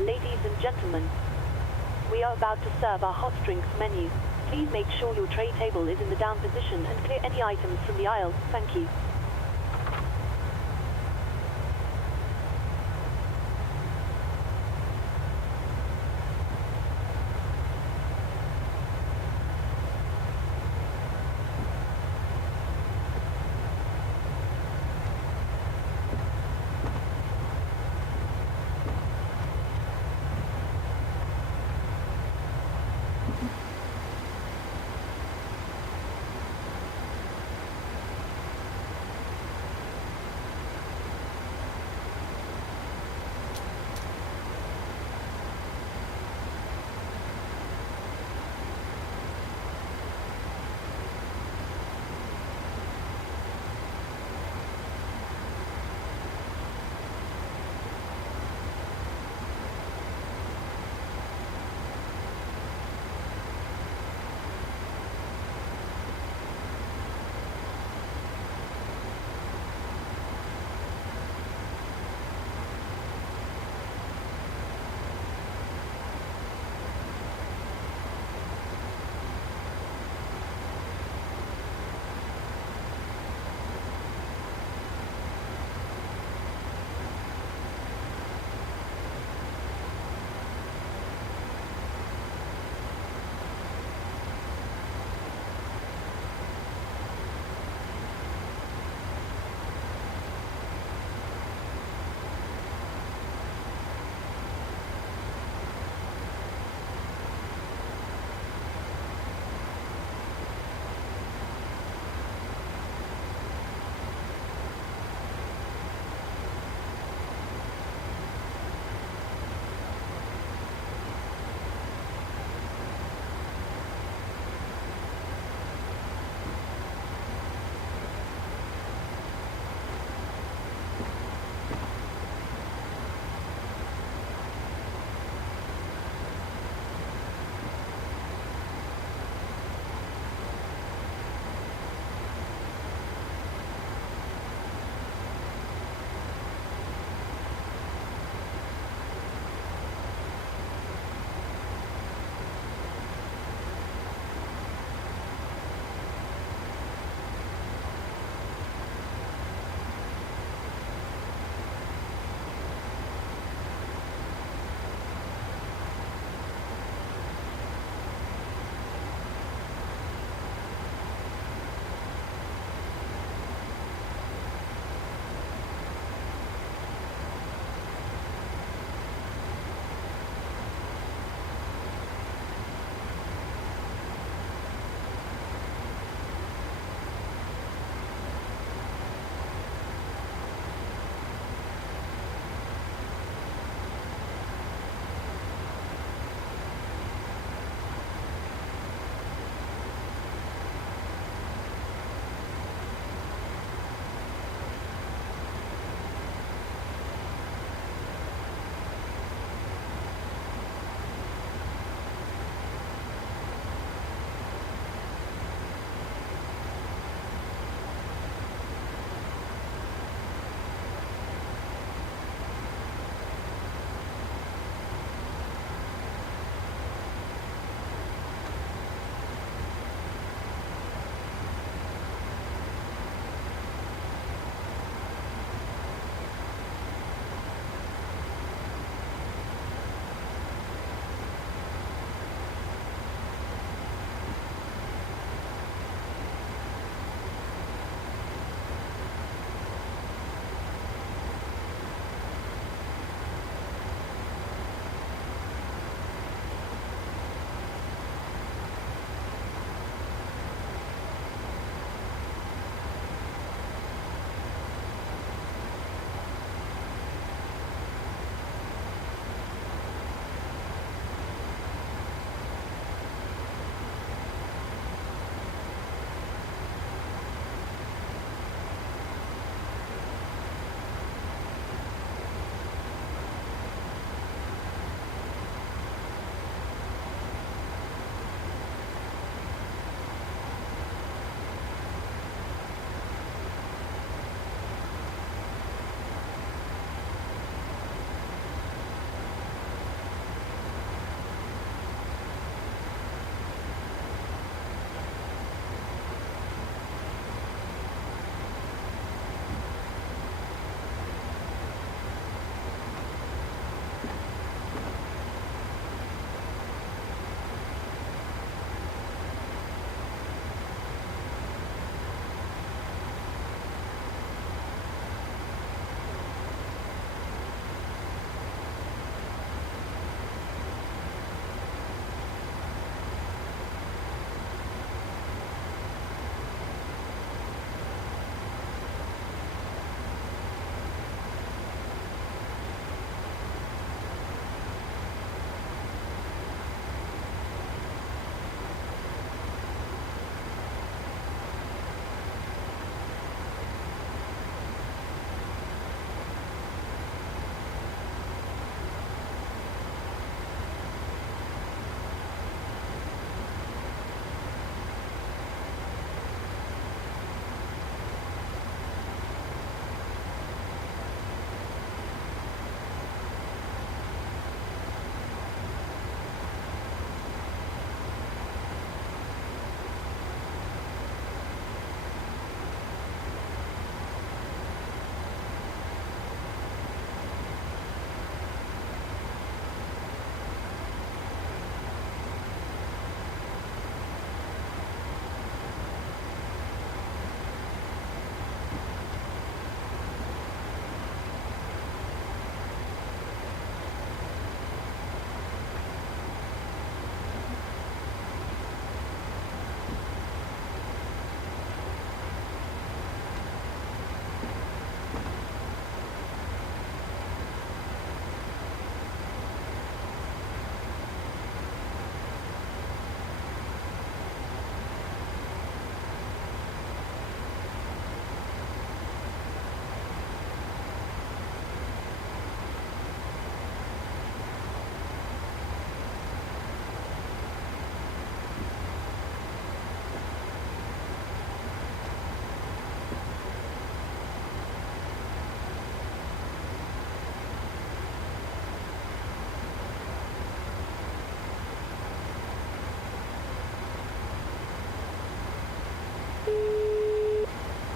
Ladies and gentlemen, we are about to serve our hot drinks menu. Please make sure your tray table is in the down position and clear any items from the aisle. Thank you.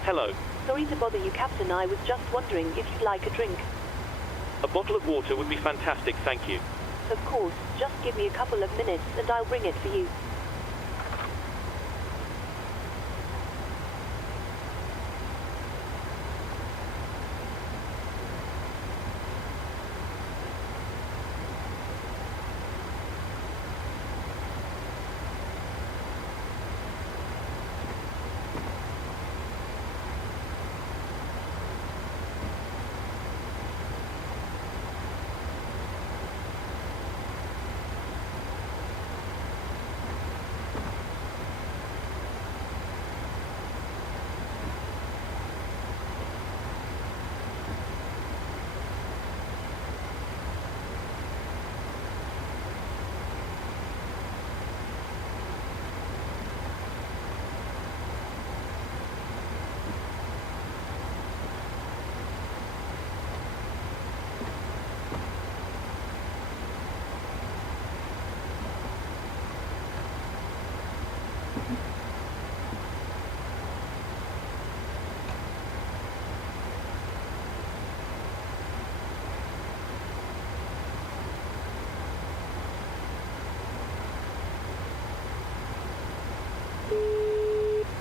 Hello. Sorry to bother you, Captain. I was just wondering if you'd like a drink. A bottle of water would be fantastic, thank you. Of course, just give me a couple of minutes and I'll bring it for you.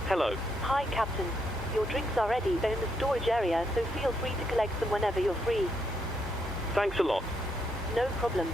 Hello. Hi, Captain. Your drinks are ready. They're in the storage area, so feel free to collect them whenever you're free. Thanks a lot. No problem.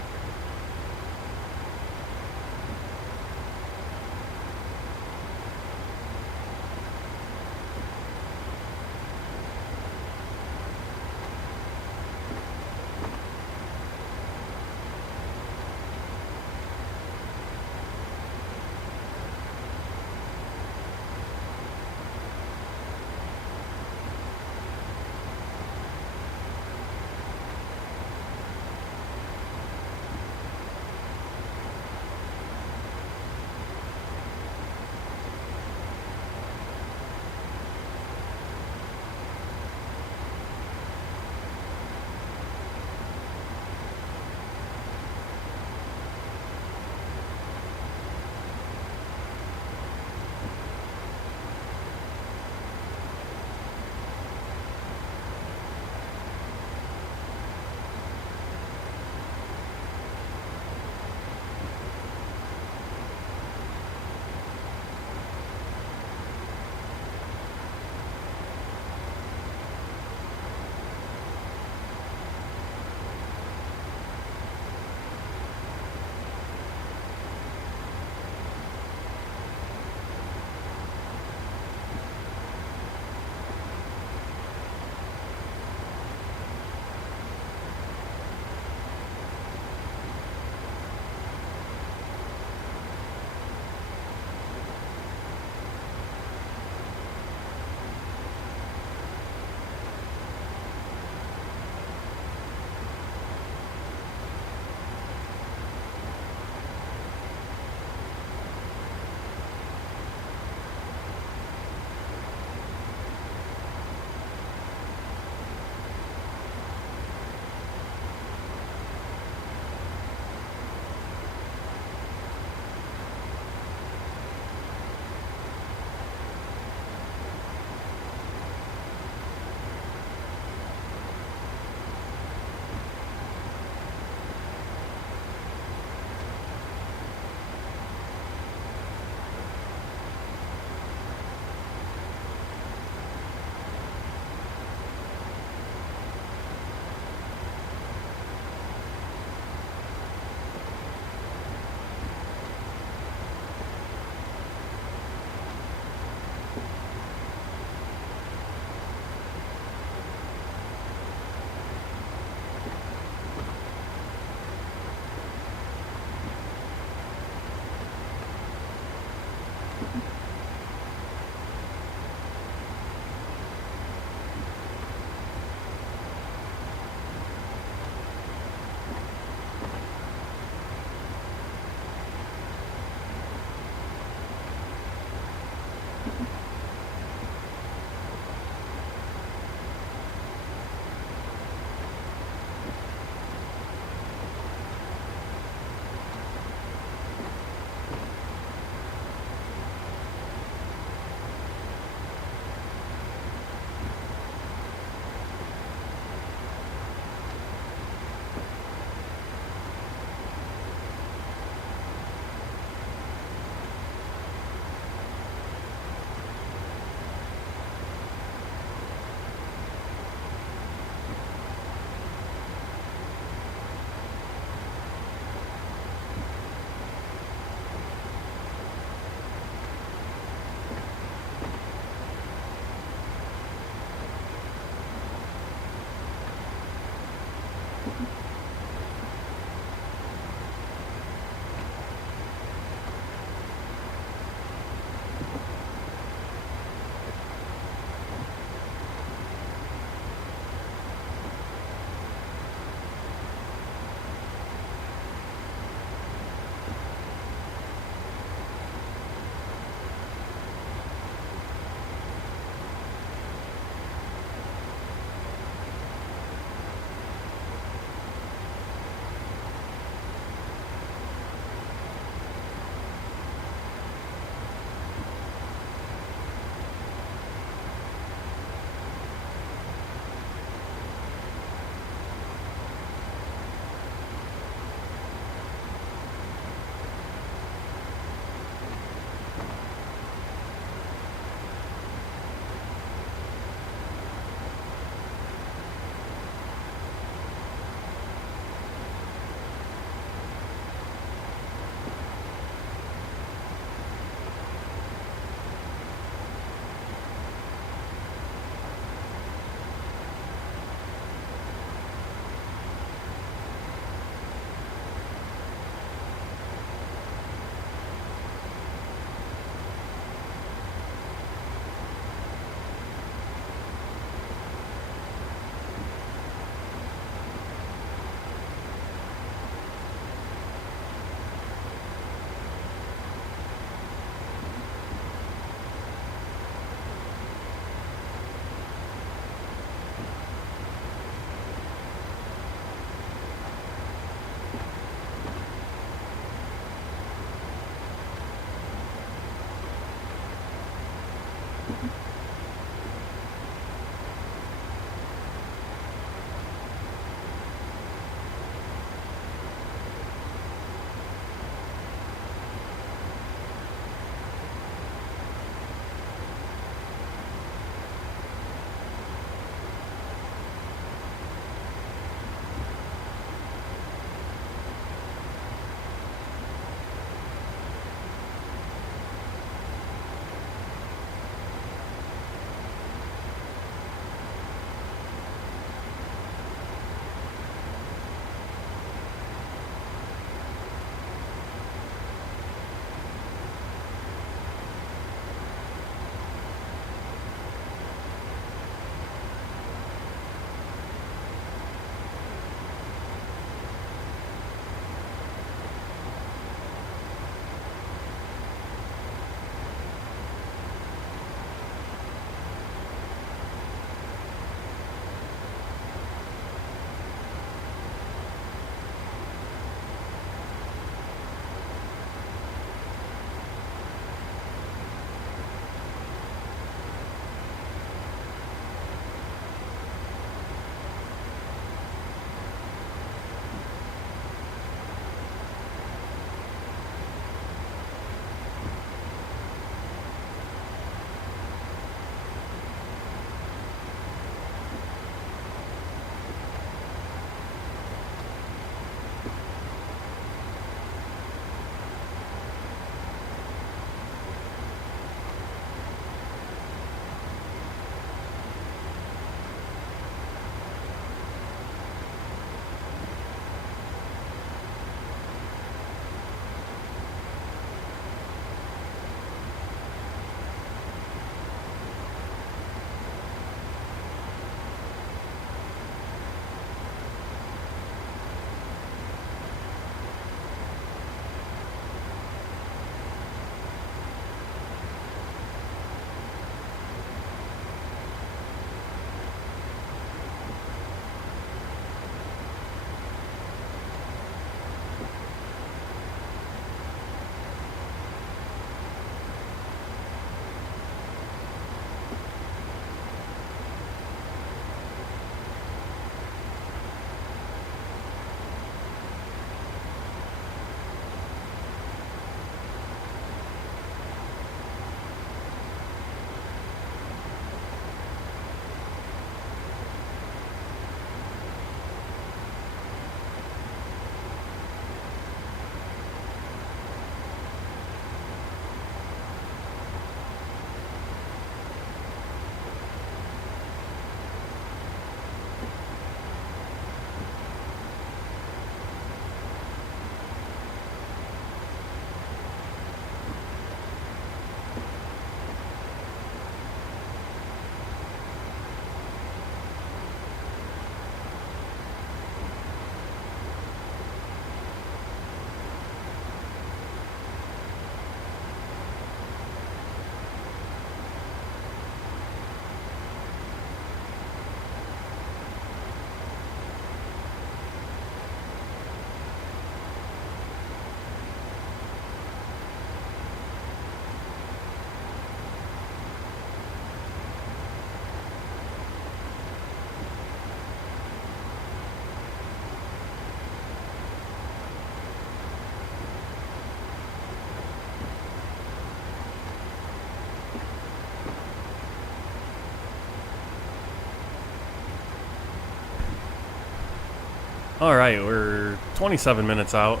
Alright, we're 27 minutes out,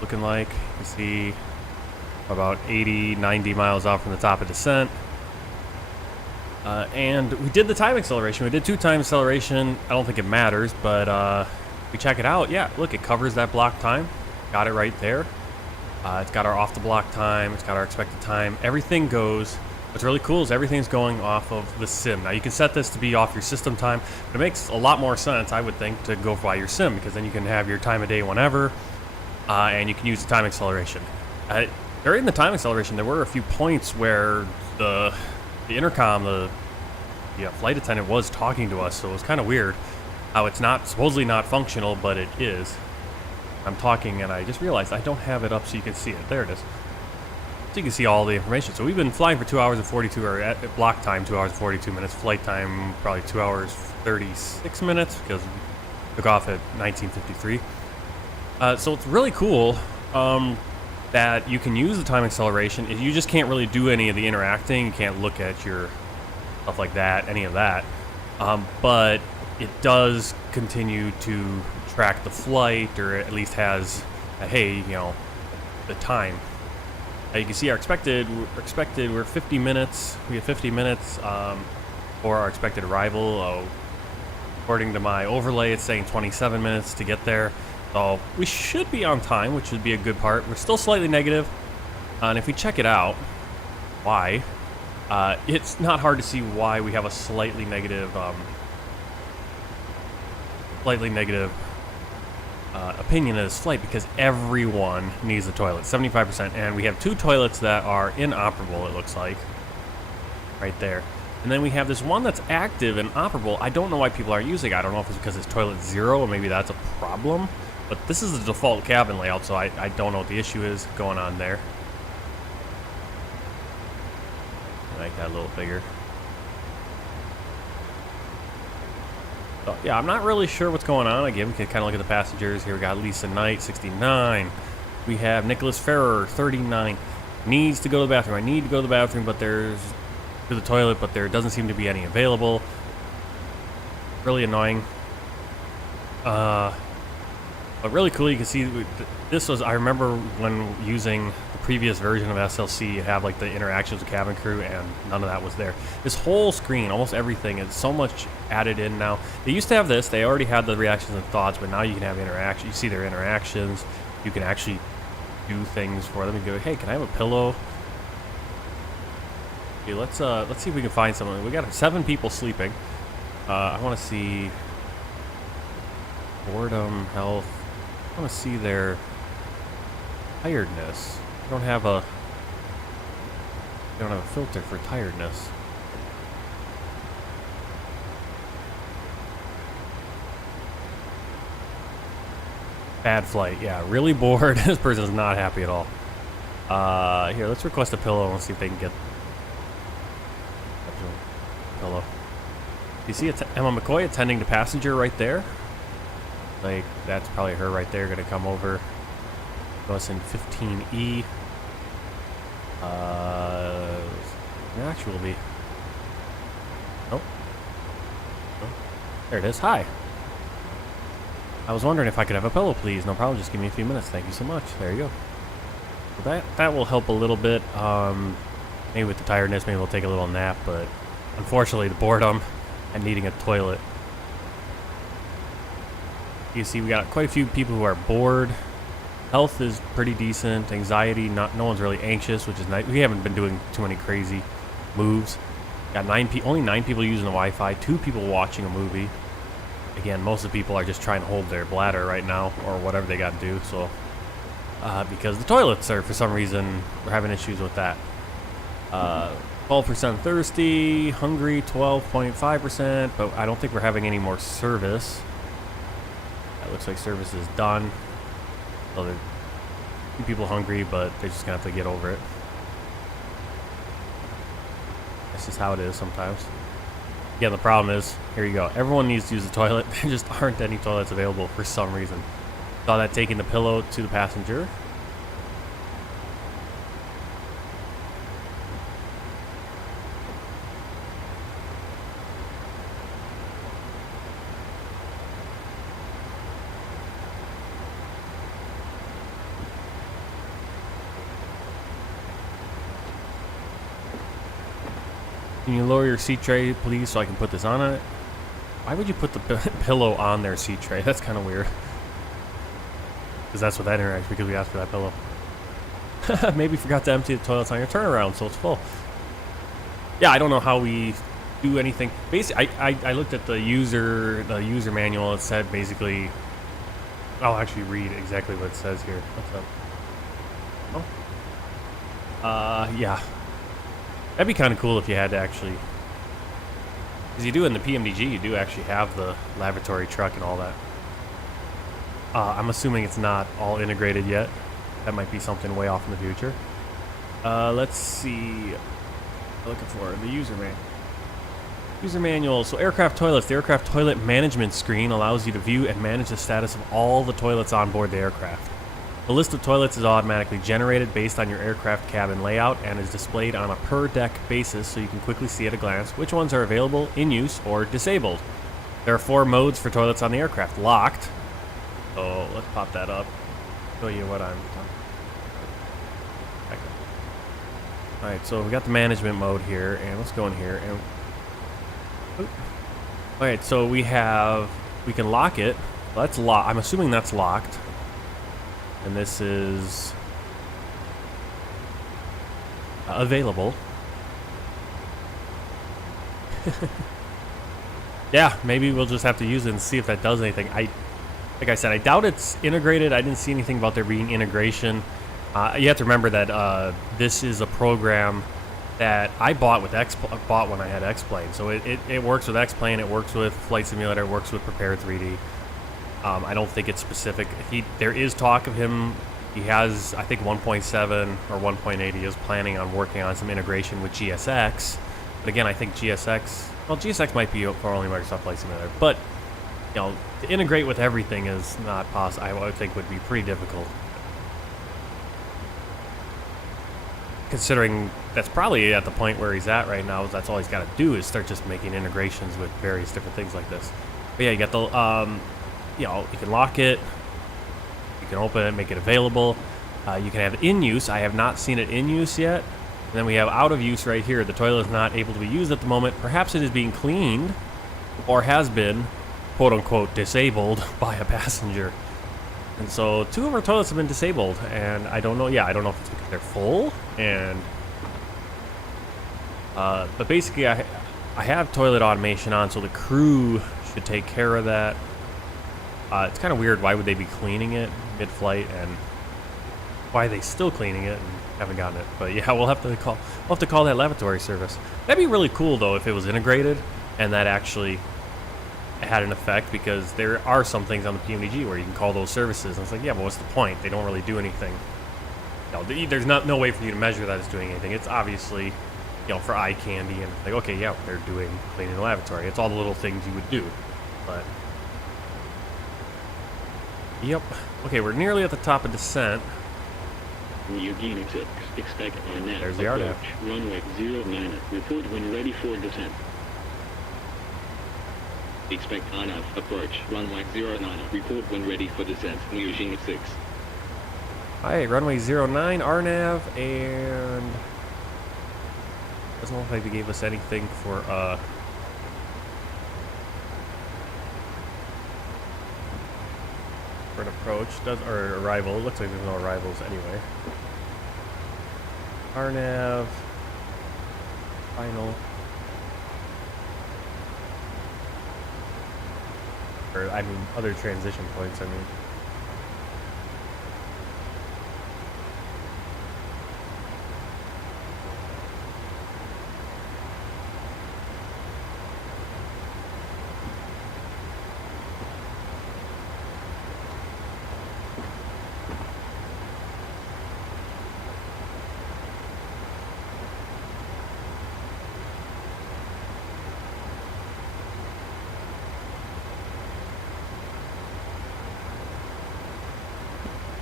looking like. You see about 80, 90 miles out from the top of descent. And we did the time acceleration. We did 2 time acceleration. I don't think it matters, but we check it out. Yeah, look, it covers that block time. Got it right there. It's got our off the block time. It's got our expected time. Everything goes. What's really cool is everything's going off of the sim. Now you can set this to be off your system time, but it makes a lot more sense, I would think, to go by your sim, because then you can have your time of day whenever, and you can use the time acceleration. During the time acceleration, there were a few points where the intercom, the flight attendant was talking to us, so it was kind of weird how it's not supposedly not functional, but it is. I'm talking and I just realized I don't have it up so you can see it. There it is. So you can see all the information. So we've been flying for 2 hours and 42, or at block time 2 hours and 42 minutes. Flight time probably 2 hours 36 minutes because we took off at 19:53. So it's really cool that you can use the time acceleration. You just can't really do any of the interacting. You can't look at your stuff like that, any of that. But it does continue to track the flight, or at least has a, hey, the time. You can see our expected, we're 50 minutes. We have 50 minutes for our expected arrival. According to my overlay, it's saying 27 minutes to get there. So we should be on time, which would be a good part. We're still slightly negative. And if we check it out, why? It's not hard to see why we have a slightly negative opinion of this flight, because everyone needs a toilet, 75%, and we have 2 toilets that are inoperable, it looks like, right there. And then we have this one that's active and operable. I don't know why people aren't using it. I don't know if it's because it's toilet 0, or maybe that's a problem, but this is the default cabin layout, so I don't know what the issue is going on there. Make that a little bigger. So, yeah, I'm not really sure what's going on. Again, we can kind of look at the passengers. Here we got Lisa Knight, 69. We have Nicholas Ferrer, 39. Needs to go to the bathroom. I need to go to the bathroom, but there's to the toilet, but there doesn't seem to be any available. Really annoying. But really cool. You can see this was, I remember when using the previous version of SLC, you have like the interactions with cabin crew, and none of that was there. This whole screen, almost everything, is so much added in now. They used to have this, they already had the reactions and thoughts, but now you can have interaction. You see their interactions. You can actually do things for them. You go, hey, can I have a pillow? Okay, let's see if we can find someone. We got 7 people sleeping. I want to see boredom, health. I want to see their tiredness. I don't have a filter for tiredness. Bad flight. Yeah, really bored. This person's not happy at all. Here, let's request a pillow and see if they can get a pillow. You see Emma McCoy attending the passenger right there? Like, that's probably her right there, gonna come over to us in 15E. Actually will be. Oh. There it is. Hi. I was wondering if I could have a pillow, please. No problem. Just give me a few minutes. Thank you so much. There you go. Well, that will help a little bit. Maybe with the tiredness, maybe we'll take a little nap. But unfortunately, the boredom and needing a toilet. You see, we got quite a few people who are bored. Health is pretty decent. Anxiety, no one's really anxious, which is nice. We haven't been doing too many crazy moves. Got only 9 people using the Wi-Fi. 2 people watching a movie. Again, most of the people are just trying to hold their bladder right now, or whatever they got to do. So, because the toilets are, for some reason, we're having issues with that. 12% thirsty, hungry, 12.5%, but I don't think we're having any more service. That looks like service is done. So there are 2 people hungry, but they're just gonna have to get over it. That's just how it is sometimes. Yeah, the problem is, here you go. Everyone needs to use the toilet. There just aren't any toilets available for some reason. Saw that taking the pillow to the passenger. Can you lower your seat tray, please, so I can put this on it? Why would you put the pillow on their seat tray? That's kind of weird. Because that's what that interacts, because we asked for that pillow. Maybe forgot to empty the toilets on your turnaround, so it's full. Yeah, I don't know how we do anything. Basically, I looked at the user manual. It said basically, I'll actually read exactly what it says here. What's up? Oh. Yeah. That'd be kind of cool if you had to actually, because you do in the PMDG, you do actually have the lavatory truck and all that. I'm assuming it's not all integrated yet. That might be something way off in the future. Let's see. I'm looking for the user manual. User manual. So aircraft toilets. The aircraft toilet management screen allows you to view and manage the status of all the toilets on board the aircraft. The list of toilets is automatically generated based on your aircraft cabin layout and is displayed on a per-deck basis so you can quickly see at a glance which ones are available, in use, or disabled. There are 4 modes for toilets on the aircraft. Locked. So let's pop that up. Show you what I'm talking about. Alright, so we got the management mode here, and let's go in here. And alright, so we can lock it. That's locked. I'm assuming that's locked. And this is available. Yeah, maybe we'll just have to use it and see if that does anything. Like I said, I doubt it's integrated. I didn't see anything about there being integration. You have to remember that this is a program that I bought with bought when I had X-Plane. So it works with X-Plane. It works with Flight Simulator. It works with Prepare 3D. I don't think it's specific. There is talk of him. He has, I think, 1.7 or 1.8. He is planning on working on some integration with GSX. But again, I think GSX might be for only Microsoft Flight Simulator. But you know, to integrate with everything is not possible. I would think would be pretty difficult, considering that's probably at the point where he's at right now. That's all he's got to do is start just making integrations with various different things like this. But yeah, you got the you know, you can lock it, you can open it, make it available. You can have it in use. I have not seen it in use yet. And then we have out of use right here. The toilet is not able to be used at the moment. Perhaps it is being cleaned or has been, quote unquote, disabled by a passenger. And so 2 of our toilets have been disabled, and I don't know. Yeah, I don't know if it's because they're full. And but basically, I have toilet automation on, so the crew should take care of that. It's kind of weird. Why would they be cleaning it mid-flight, and why are they still cleaning it and haven't gotten it? But yeah, we'll have to call that lavatory service. That'd be really cool though if it was integrated and that actually had an effect, because there are some things on the PMDG where you can call those services, and it's like, yeah, but what's the point? They don't really do anything. No, there's no way for you to measure that it's doing anything. It's obviously, you know, for eye candy, and like, okay, yeah, they're doing cleaning the lavatory. It's all the little things you would do, but. Yep. Okay, we're nearly at the top of descent. Niugini 6, expect RNAV. There's the RNAV. Runway 09, report when ready for descent. Expect RNAV approach, runway 09, report when ready for descent, Niugini 6. Alright, runway 09, RNAV, and doesn't look like they gave us anything for an approach, or arrival. It looks like there's no arrivals anyway. RNAV, final, or I mean other transition points. I mean.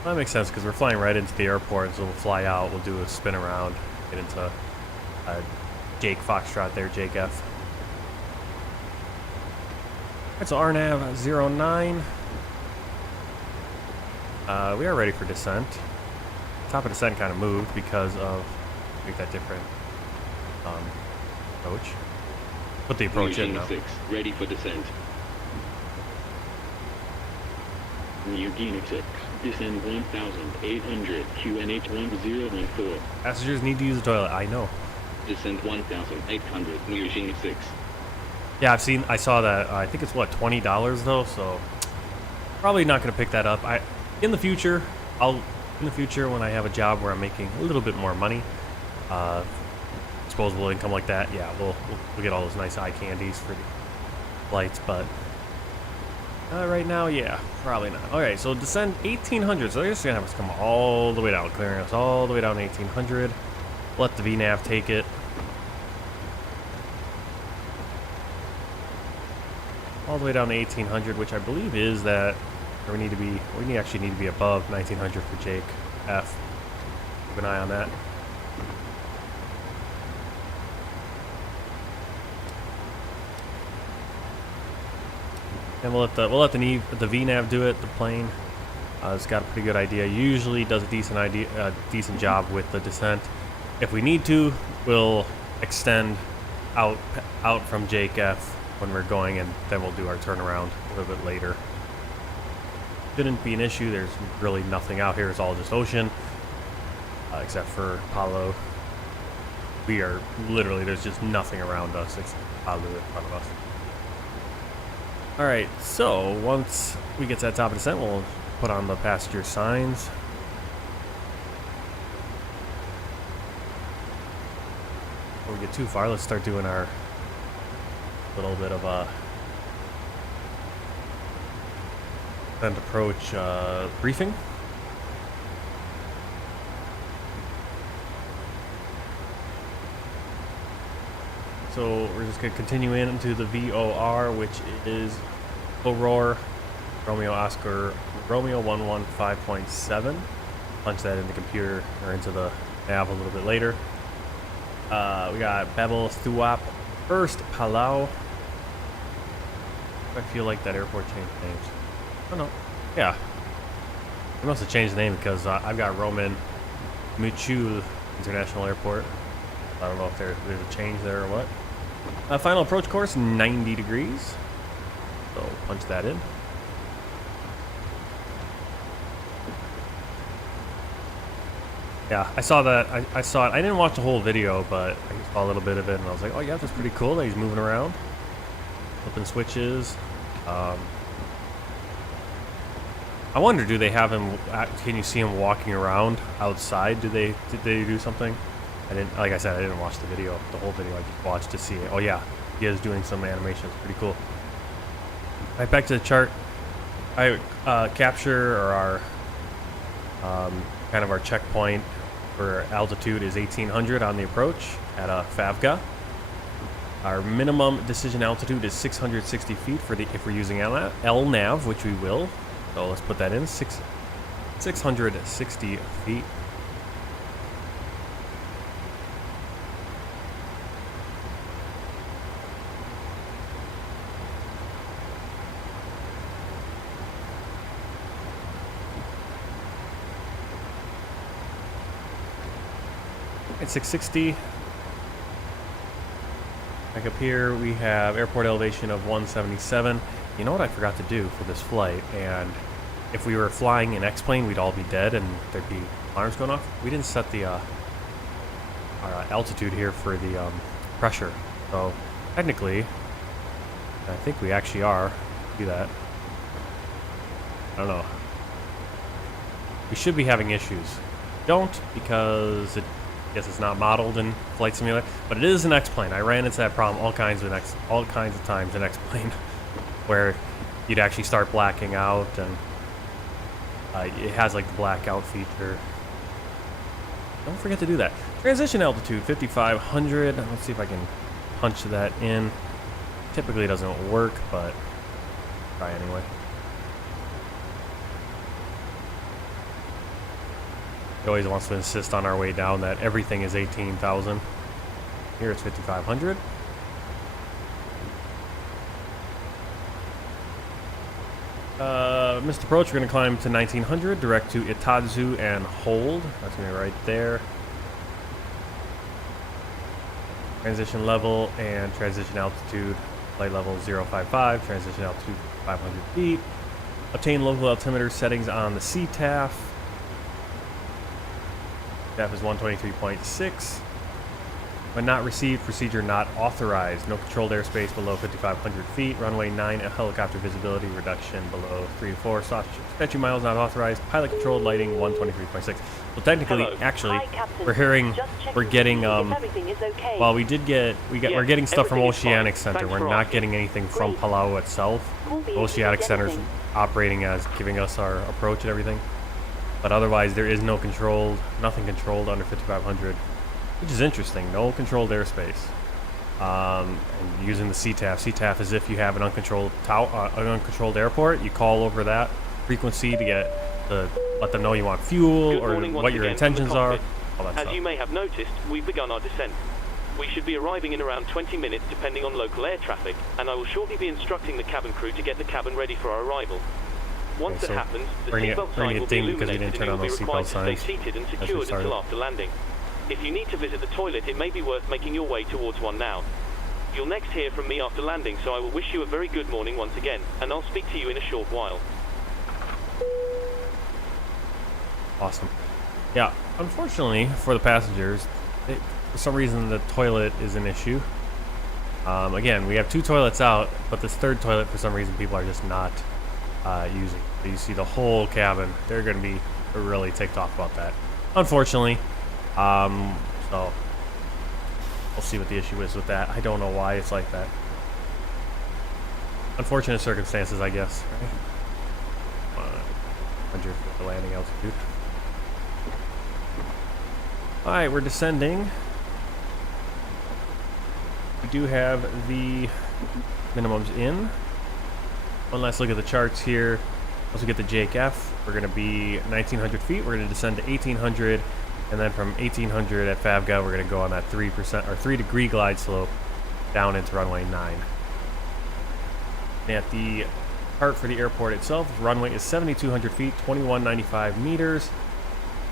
That makes sense, because we're flying right into the airport, so we'll fly out, we'll do a spin around, get into Jake Foxtrot there, Jake F. Alright, so RNAV 09. We are ready for descent. Top of descent kind of moved because of, make that different. approach. Put the approach in Niugini now. 6, ready for descent. Niugini 6, descend 1,800, QNH 1014. Passengers need to use the toilet. I know. Descend 1,800, Niugini 6. Yeah, I saw that. I think it's what, $20 though. So probably not gonna pick that up. In the future when I have a job where I'm making a little bit more money, disposable income like that, yeah, we'll get all those nice eye candies for the flights. But right now, yeah, probably not. All right, so descend 1,800. So they're just gonna have us come all the way down, clearing us all the way down to 1,800. Let the VNAV take it. All the way down to 1,800, which I believe is that we actually need to be above 1,900 for Jake F. Keep an eye on that. And we'll let the VNAV do it. The plane, it's got a pretty good idea. Usually does a decent job with the descent. If we need to, we'll extend out from Jake F when we're going, and then we'll do our turnaround a little bit later. Shouldn't be an issue. There's really nothing out here. It's all just ocean, except for Palau. We are literally, there's just nothing around us except Palau in front of us. All right, so once we get to that top of the descent, we'll put on the passenger signs. Before we get too far, let's start doing our little bit of a descent approach briefing. So we're just going to continue into the VOR, which is Roar Romeo Oscar Romeo 115.7. Punch that in the computer or into the nav a little bit later. We got Babeldaob first, Palau. I feel like that airport changed names. I don't know. Yeah. They must have changed the name because I've got Roman Tmetuchl International Airport. I don't know if there's a change there or what. Final approach course, 90 degrees. So punch that in. Yeah, I saw that. I saw it. I didn't watch the whole video, but I saw a little bit of it, and I was like, oh yeah, that's pretty cool that he's moving around. Flipping switches. I wonder, do they have him, can you see him walking around outside? Did they do something? Like I said, I didn't watch the video, the whole video. I just watched to see it. Oh yeah, he is doing some animations. Pretty cool. Right back to the chart. I capture, or our kind of our checkpoint for altitude is 1,800 on the approach at Favga. Our minimum decision altitude is 660 feet if we're using LNAV, which we will. So let's put that in, 660 feet. At 660. Back up here, we have airport elevation of 177. You know what I forgot to do for this flight, and if we were flying an X-plane, we'd all be dead and there'd be alarms going off. We didn't set the our altitude here for the pressure. So technically, I think we actually are. Do that. I don't know. We should be having issues. Don't, because I guess it's not modeled in Flight Simulator, but it is an X-plane. I ran into that problem all kinds of times in X-plane, where you'd actually start blacking out, and it has like the blackout feature. Don't forget to do that. Transition altitude 5,500. Let's see if I can punch that in. Typically it doesn't work, but try anyway. He always wants to insist on our way down that everything is 18,000. Here it's 5,500. Missed approach, we're going to climb to 1900, direct to Itazu and hold. That's going to be right there. Transition level and transition altitude. Flight level 055, transition altitude 500 feet. Obtain local altimeter settings on the CTAF. CTAF is 123.6. When not received, procedure not authorized. No controlled airspace below 5,500 feet. Runway 9, helicopter visibility reduction below 3 to 4. Statute miles not authorized. Pilot controlled lighting 123.6. So technically, Hello. actually, Hi, Captain. we're hearing, Just checking we're getting, if everything is okay. well, we did get, we're getting stuff from everything is fine. Oceanic Center. Thanks We're for not asking. getting anything from Great. Palau itself. Call me if Oceanic you need Center's anything. operating as giving us our approach and everything. But otherwise, there is no controlled, nothing controlled under 5,500, which is interesting. No controlled airspace. And using the CTAF. CTAF is if you have an uncontrolled airport, you call over that frequency to let them know you want fuel Good or morning once what your again from the intentions are. cockpit. All that As stuff. you may have noticed, we've begun our descent. We should be arriving in around 20 minutes depending on local air traffic, and I will shortly be instructing the cabin crew to get the cabin ready for our arrival. Once Okay, it so happens, the we're gonna seatbelt get sign will be dinged because we illuminated didn't and turn you on will be those required seatbelt to stay signs seated and as we secured started. until after landing. If you need to visit the toilet, it may be worth making your way towards one now. You'll next hear from me after landing, so I will wish you a very good morning once again, and I'll speak to you in a short while. Awesome. Yeah, unfortunately for the passengers, for some reason the toilet is an issue. Again, we have 2 toilets out, but this 3rd toilet, for some reason, people are just not using. So you see the whole cabin. They're going to be really ticked off about that, unfortunately. So we'll see what the issue is with that. I don't know why it's like that. Unfortunate circumstances, I guess. Right? 100 foot the landing altitude. Alright, we're descending. We do have the minimums in. One last look at the charts here. Let's look at the JKF. We're going to be 1,900 feet. We're going to descend to 1,800. And then from 1,800 at Favga, we're going to go on that 3% or 3-degree glide slope down into runway 9. At the chart for the airport itself, runway is 7,200 feet, 2,195 meters.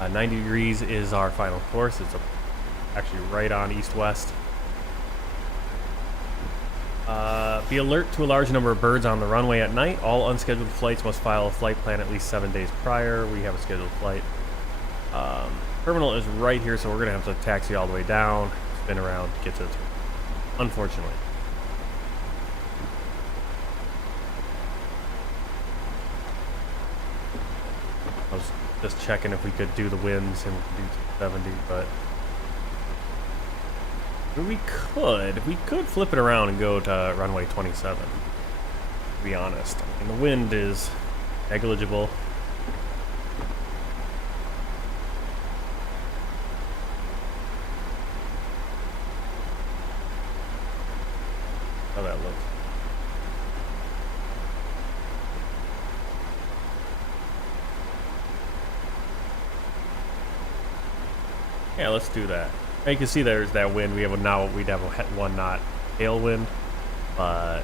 90 degrees is our final course. It's actually right on east-west. Be alert to a large number of birds on the runway at night. All unscheduled flights must file a flight plan at least 7 days prior. We have a scheduled flight. Terminal is right here, so we're going to have to taxi all the way down, spin around to get to the terminal, unfortunately. I was just checking if we could do the winds and do 70, but we could flip it around and go to runway 27, to be honest. I mean, the wind is negligible. How that looks. Yeah, let's do that. You can see there's that wind. We'd have a 1 knot tailwind, but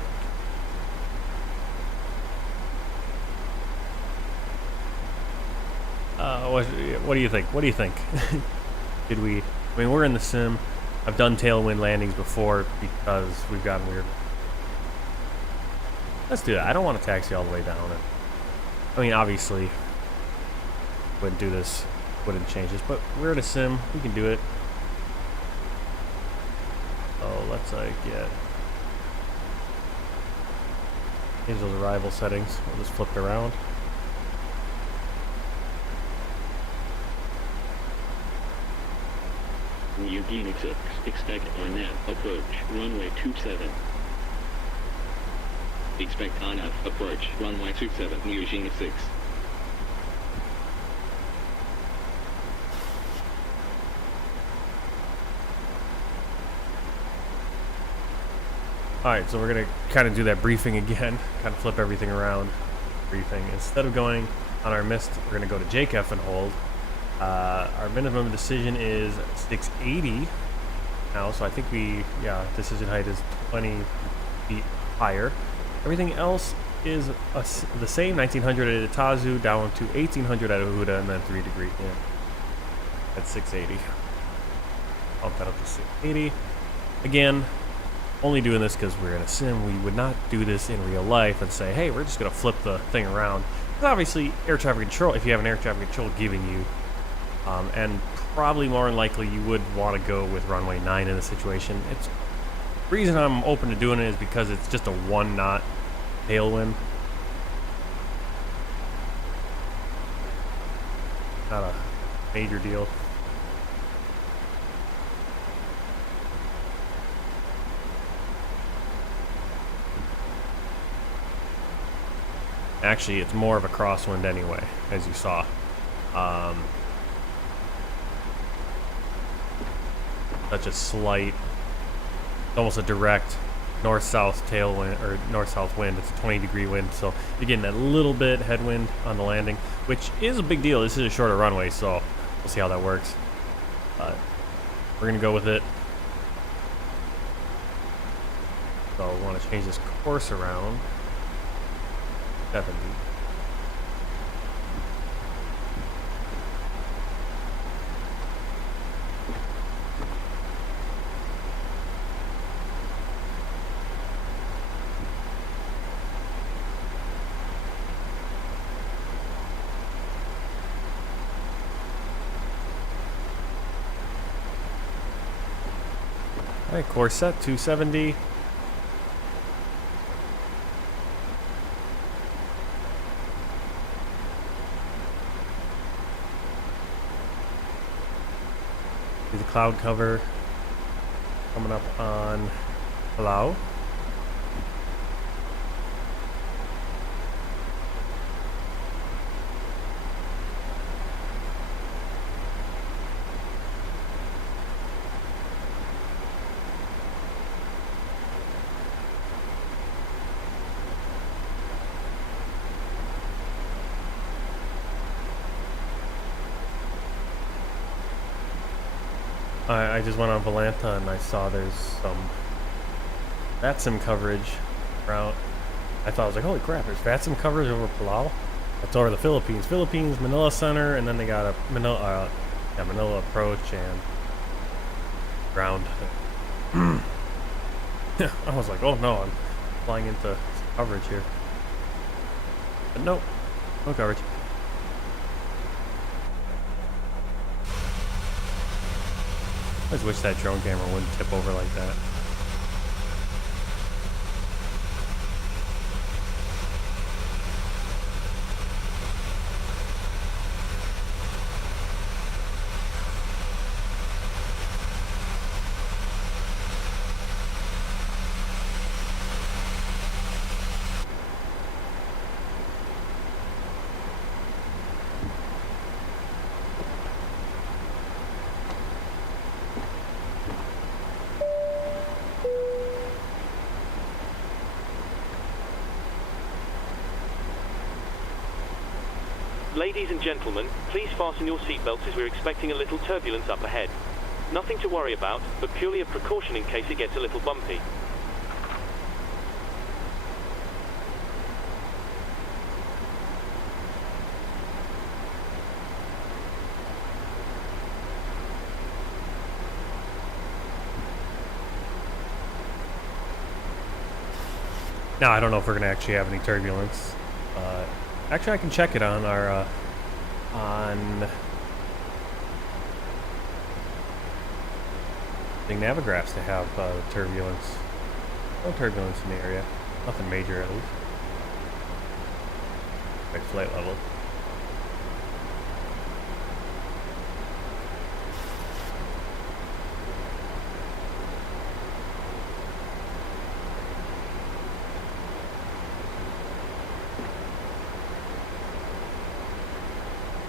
what do you think? What do you think? Did we? I mean, we're in the sim. I've done tailwind landings before because we've gotten weird. Let's do that. I don't want to taxi all the way down. I mean, obviously, wouldn't do this. Wouldn't change this, but we're in a sim. We can do it. Oh, let's get change those arrival settings. We'll just flip it around. Niugini 6, expect RNAV approach, runway 27. Expect RNAV approach, runway 27, Niugini 6. Alright, so we're going to kind of do that briefing again, kind of flip everything around. Briefing. Instead of going on our mist, we're going to go to JKF and hold. Our minimum decision is 680 now, so I think decision height is 20 feet higher. Everything else is the same, 1900 at Itazu, down to 1800 at Ohuda, and then 3 degree in at 680. Bump that up to 680. Again, only doing this because we're in a sim. We would not do this in real life and say, hey, we're just going to flip the thing around. Because obviously, air traffic control, if you have an air traffic control giving you, and probably more than likely you would want to go with runway 9 in this situation. The reason I'm open to doing it is because it's just a 1 knot tailwind. Not a major deal. Actually, it's more of a crosswind anyway, as you saw. Such a slight, almost a direct north-south tailwind, or north-south wind. It's a 20-degree wind, so you're getting that little bit headwind on the landing, which is a big deal. This is a shorter runway, so we'll see how that works. But we're gonna go with it. So we want to change this course around. 70. All right, course set 270. The cloud cover coming up on Palau. I just went on Volanta and I saw there's some VATSIM coverage around. I thought, I was like, holy crap, there's VATSIM coverage over Palau? That's over the Philippines. Philippines, Manila Center, and then they got a Manila approach and ground. I was like, oh no, I'm flying into coverage here. But nope, no coverage. I just wish that drone camera wouldn't tip over like that. Ladies and gentlemen, please fasten your seatbelts as we're expecting a little turbulence up ahead. Nothing to worry about, but purely a precaution in case it gets a little bumpy. Now, I don't know if we're going to actually have any turbulence. Actually, I can check it on our, Navigraphs to have turbulence. No turbulence in the area. Nothing major, at least. Like flight level.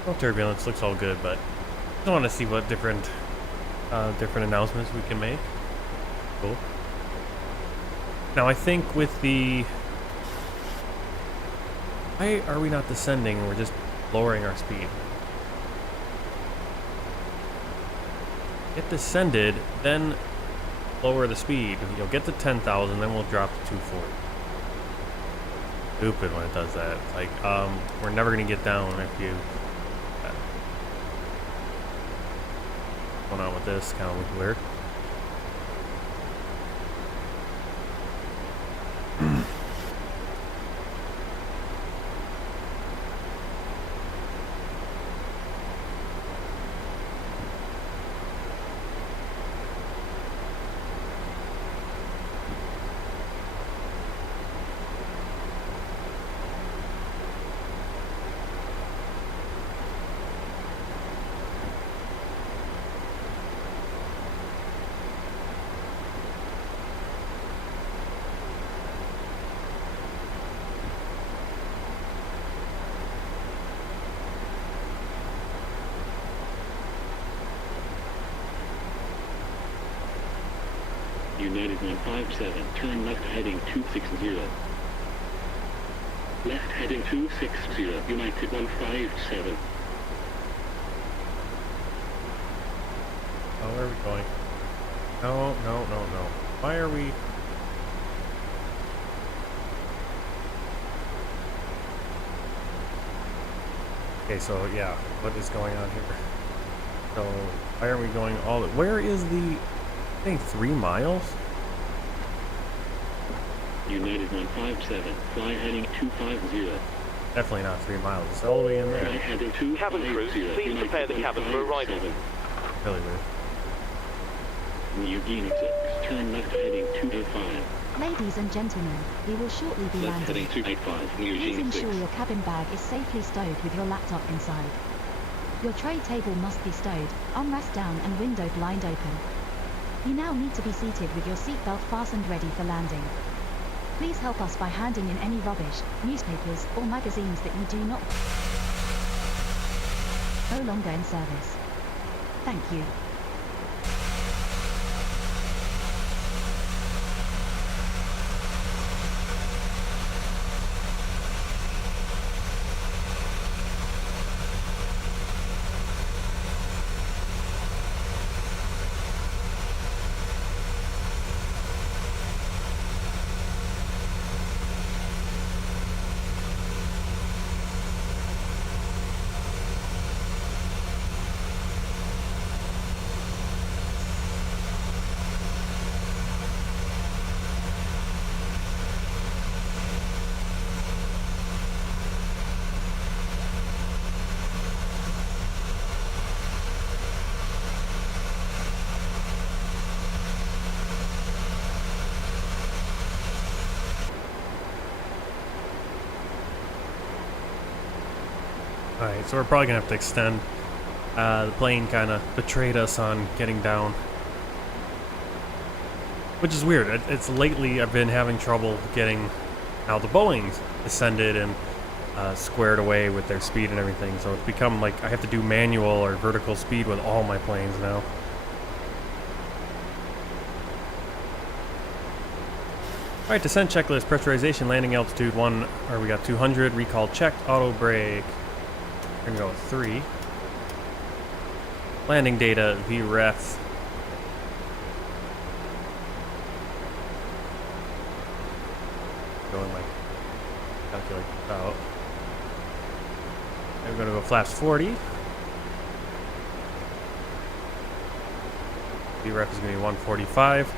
No turbulence, looks all good, but I want to see what different announcements we can make. Cool. Now I think with the... Why are we not descending and we're just lowering our speed? Get descended, then lower the speed. You'll get to 10,000, then we'll drop to 240. Stupid when it does that. It's like, we're never gonna get down if you... What's going on with this? Kind of weird. United 157, turn left heading 260. Left heading 260, United 157. Oh, where are we going? No, no, no, no. Why are we... Okay, so yeah, what is going on here? So, why are we going all... Where is the... I think 3 miles? United 157, fly heading 250. Definitely not 3 miles. It's all the way in Fly there. heading 250. Cabin crew, please prepare the cabin for arrival. Really weird. Niugini 6, turn left heading 285. Ladies and gentlemen, we will shortly be Left landing. heading 285, Please Niugini 6. ensure your cabin bag is safely stowed with your laptop inside. Your tray table must be stowed, armrest down and window blind open. You now need to be seated with your seatbelt fastened ready for landing. Please help us by handing in any rubbish, newspapers, or magazines that you do not no longer in service. Thank you. Alright, so we're probably gonna have to extend. The plane kind of betrayed us on getting down. Which is weird. It's lately I've been having trouble getting how the Boeings ascended and squared away with their speed and everything. So it's become like I have to do manual or vertical speed with all my planes now. Alright, descent checklist, pressurization, landing altitude 1, or we got 200, recall checked, auto brake. We're gonna go with 3. Landing data, VREF. Going like, calculate this out. And we're gonna go flaps 40. VREF is gonna be 145.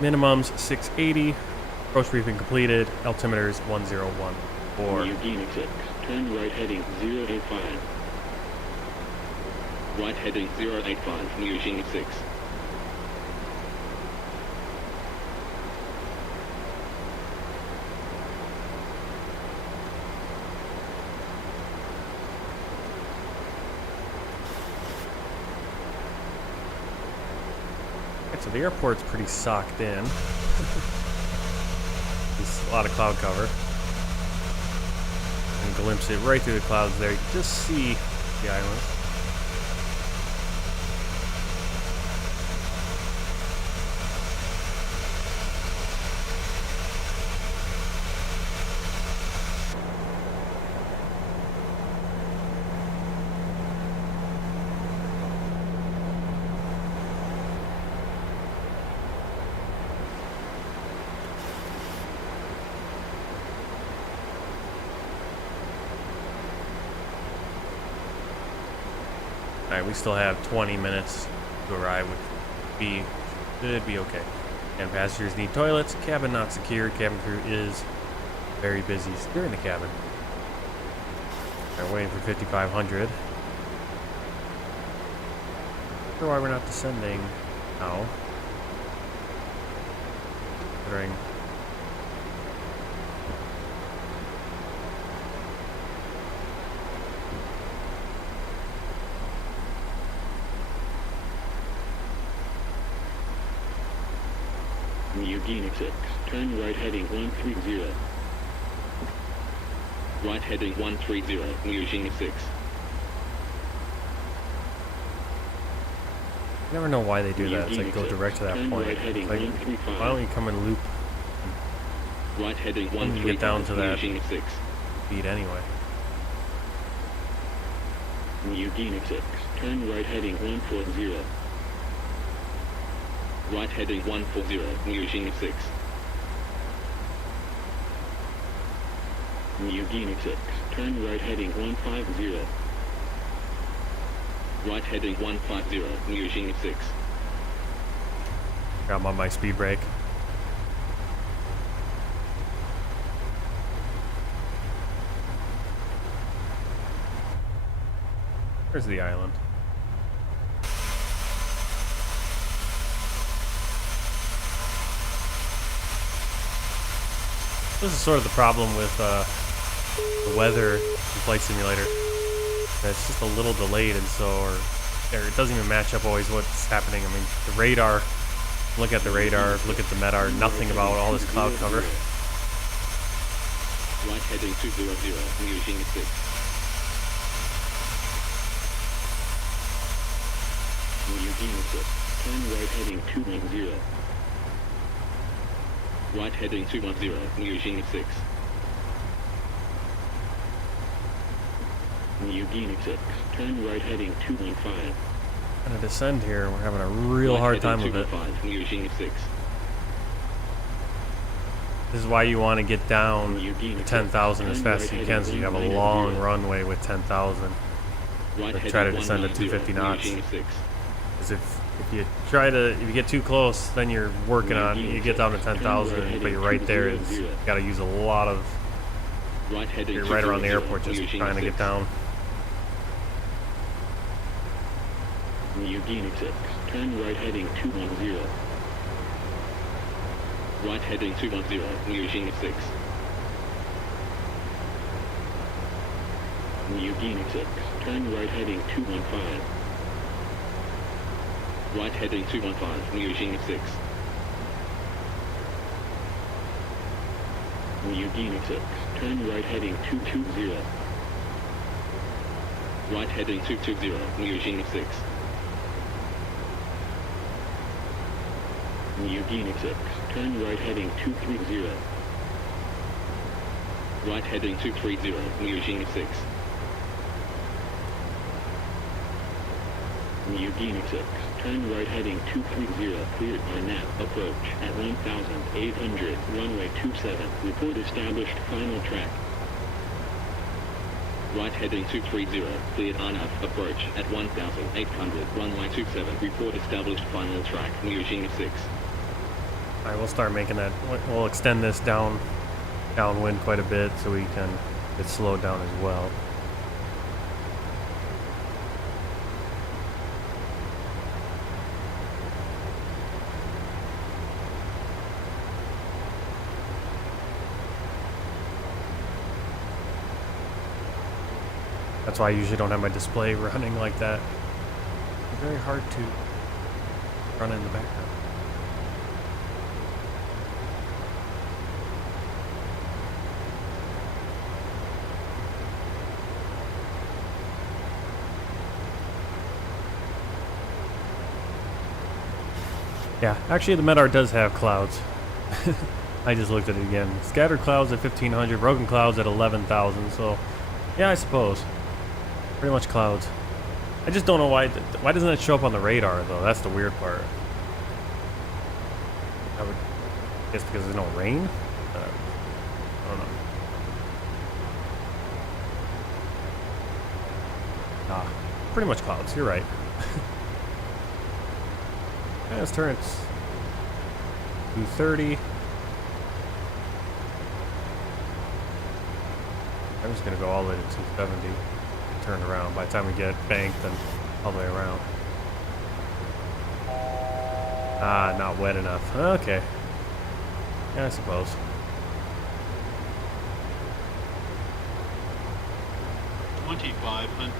Minimums 680. Approach briefing completed. Altimeters 1014. Niugini 6, turn right heading 085. Right heading 085, Niugini 6. So the airport's pretty socked in. There's a lot of cloud cover. And glimpse it right through the clouds there. You can just see the island. Alright, we still have 20 minutes to arrive, which should be okay. And passengers need toilets. Cabin not secure. Cabin crew is very busy securing the cabin. They're waiting for 5,500. Not sure why we're not descending now. Considering Niugini 6, turn right heading 130. Right heading 130, Niugini 6. I never know why they do that. It's like go direct to that Turn point. right heading It's like, 135. why don't you come and loop Right heading when you get down to that 135, 6. speed anyway? Niugini 6. Turn right heading 140. Right heading 140, Niugini 6. Niugini 6. Turn right heading 150. Right heading 150, Niugini 6. I'm on my speed brake. Where's the island? This is sort of the problem with the weather in Flight Simulator. It's just a little delayed, and so, or it doesn't even match up always what's happening. I mean, the radar, look at the radar, look at the MEDAR, nothing about all this cloud cover. Right heading 200, Niugini 6. Niugini 6. Turn right heading 210. Right heading 210, Niugini 6. Niugini 6. Turn right heading 215. Gonna descend here, we're having a real hard time with it. Niugini 6. This is why you want to get down to 10,000 as fast as you can, so you have a long runway with 10,000. Try to descend at 250 knots. Because if you get too close, then you're working on, you get down to 10,000, but you're right there. You got to use a lot of. You're right around the airport, just trying to get down. Niugini 6. Turn right heading 210. Right heading 210, Niugini 6. Niugini 6. Turn right heading 215. Right heading 215, Niugini 6. Niugini 6. Turn right heading 220. Right heading 220, Niugini 6. Niugini 6. Turn right heading 230. Right heading 230, Niugini 6. Niugini 6. Turn right heading 230, cleared by nav, approach at 1,800, runway 27, report established final track. Right heading 230, cleared on nav, approach at 1,800, runway 27, report established final track, Niugini 6. Alright, we'll start making that, we'll extend this downwind quite a bit so we can get slowed down as well. That's why I usually don't have my display running like that. It's very hard to run in the background. Yeah, actually the MEDAR does have clouds. I just looked at it again. Scattered clouds at 1,500, broken clouds at 11,000, so yeah, I suppose. Pretty much clouds. I just don't know why doesn't it show up on the radar though? That's the weird part. I would guess because there's no rain? I don't know. Ah, pretty much clouds, you're right. Yeah, let's turn it 230. I'm just gonna go all the way to 270. Turn around. By the time we get banked and all the way around. Ah, not wet enough. Okay. Yeah, I suppose. $2,500.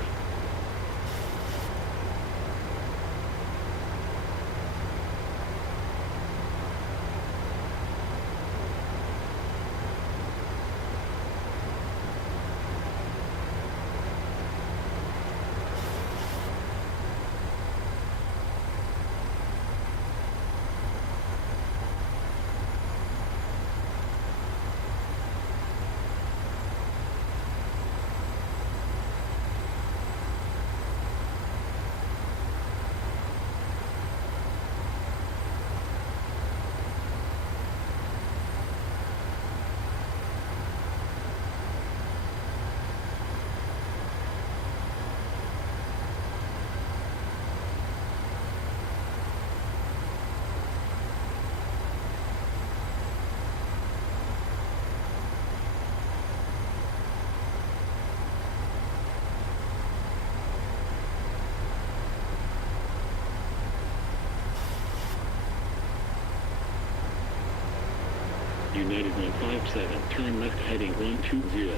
United 157, turn left heading 120.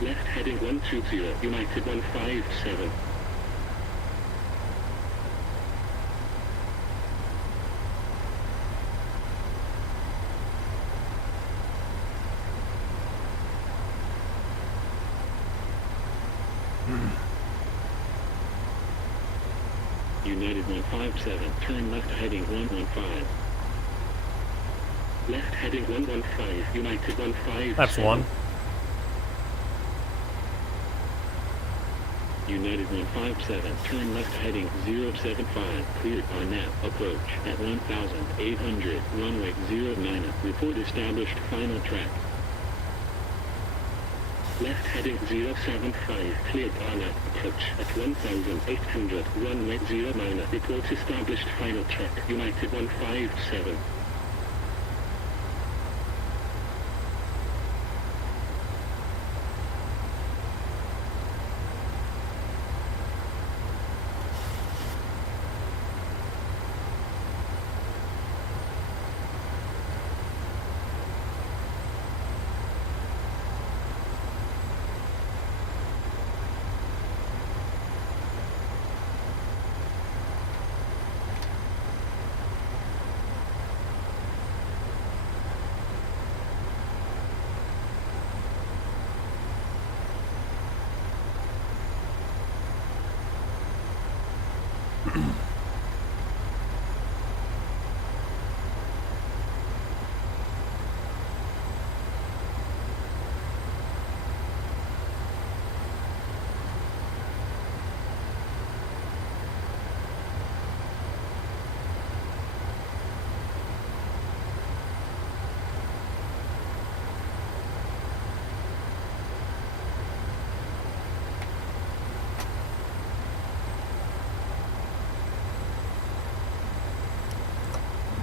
Left heading 120, United 157. United 157, turn left heading 115. Left heading 115, United 157. That's one. United 157, turn left heading 075, cleared on now, approach at 1,800, runway 09, report established final track. Left heading 075, cleared on now, approach at 1,800, runway 09, report established final track, United 157.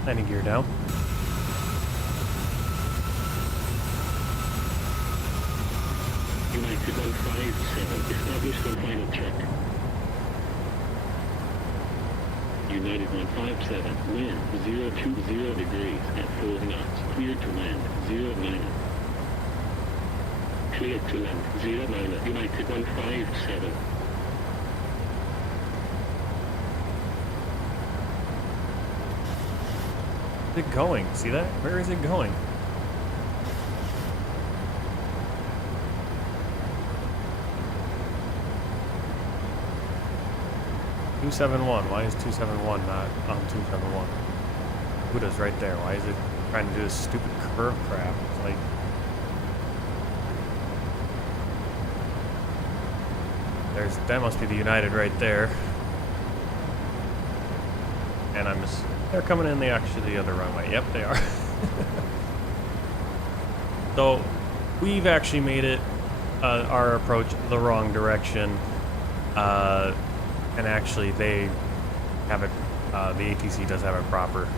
Landing gear down. United 157, established on final check. United 157, wind 020 degrees at 4 knots, cleared to land 09. Cleared to land 09, United 157. Where's it going? See that? Where is it going? (271). Why is 271 not on 271? Hotas right there. Why is it trying to do this stupid curve crap? It's like that must be the United right there. And they're coming in the other runway. Yep, they are. So we've actually made it our approach the wrong direction, and actually they have it. The ATC does have it proper.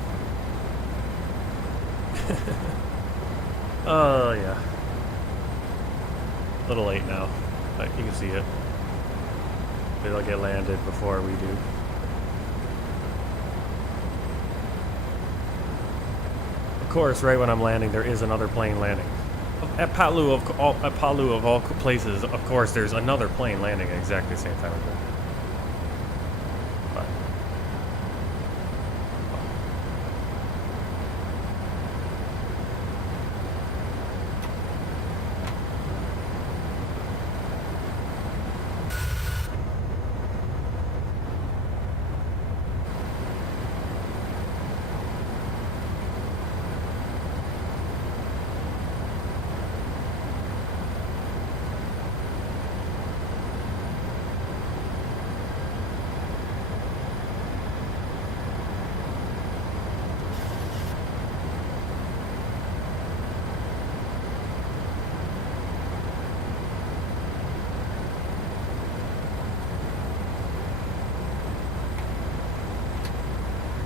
Oh yeah, a little late now, but you can see it. They'll get landed before we do. Of course, right when I'm landing, there is another plane landing. At Palau of all places, of course, there's another plane landing at exactly the same time as me. But,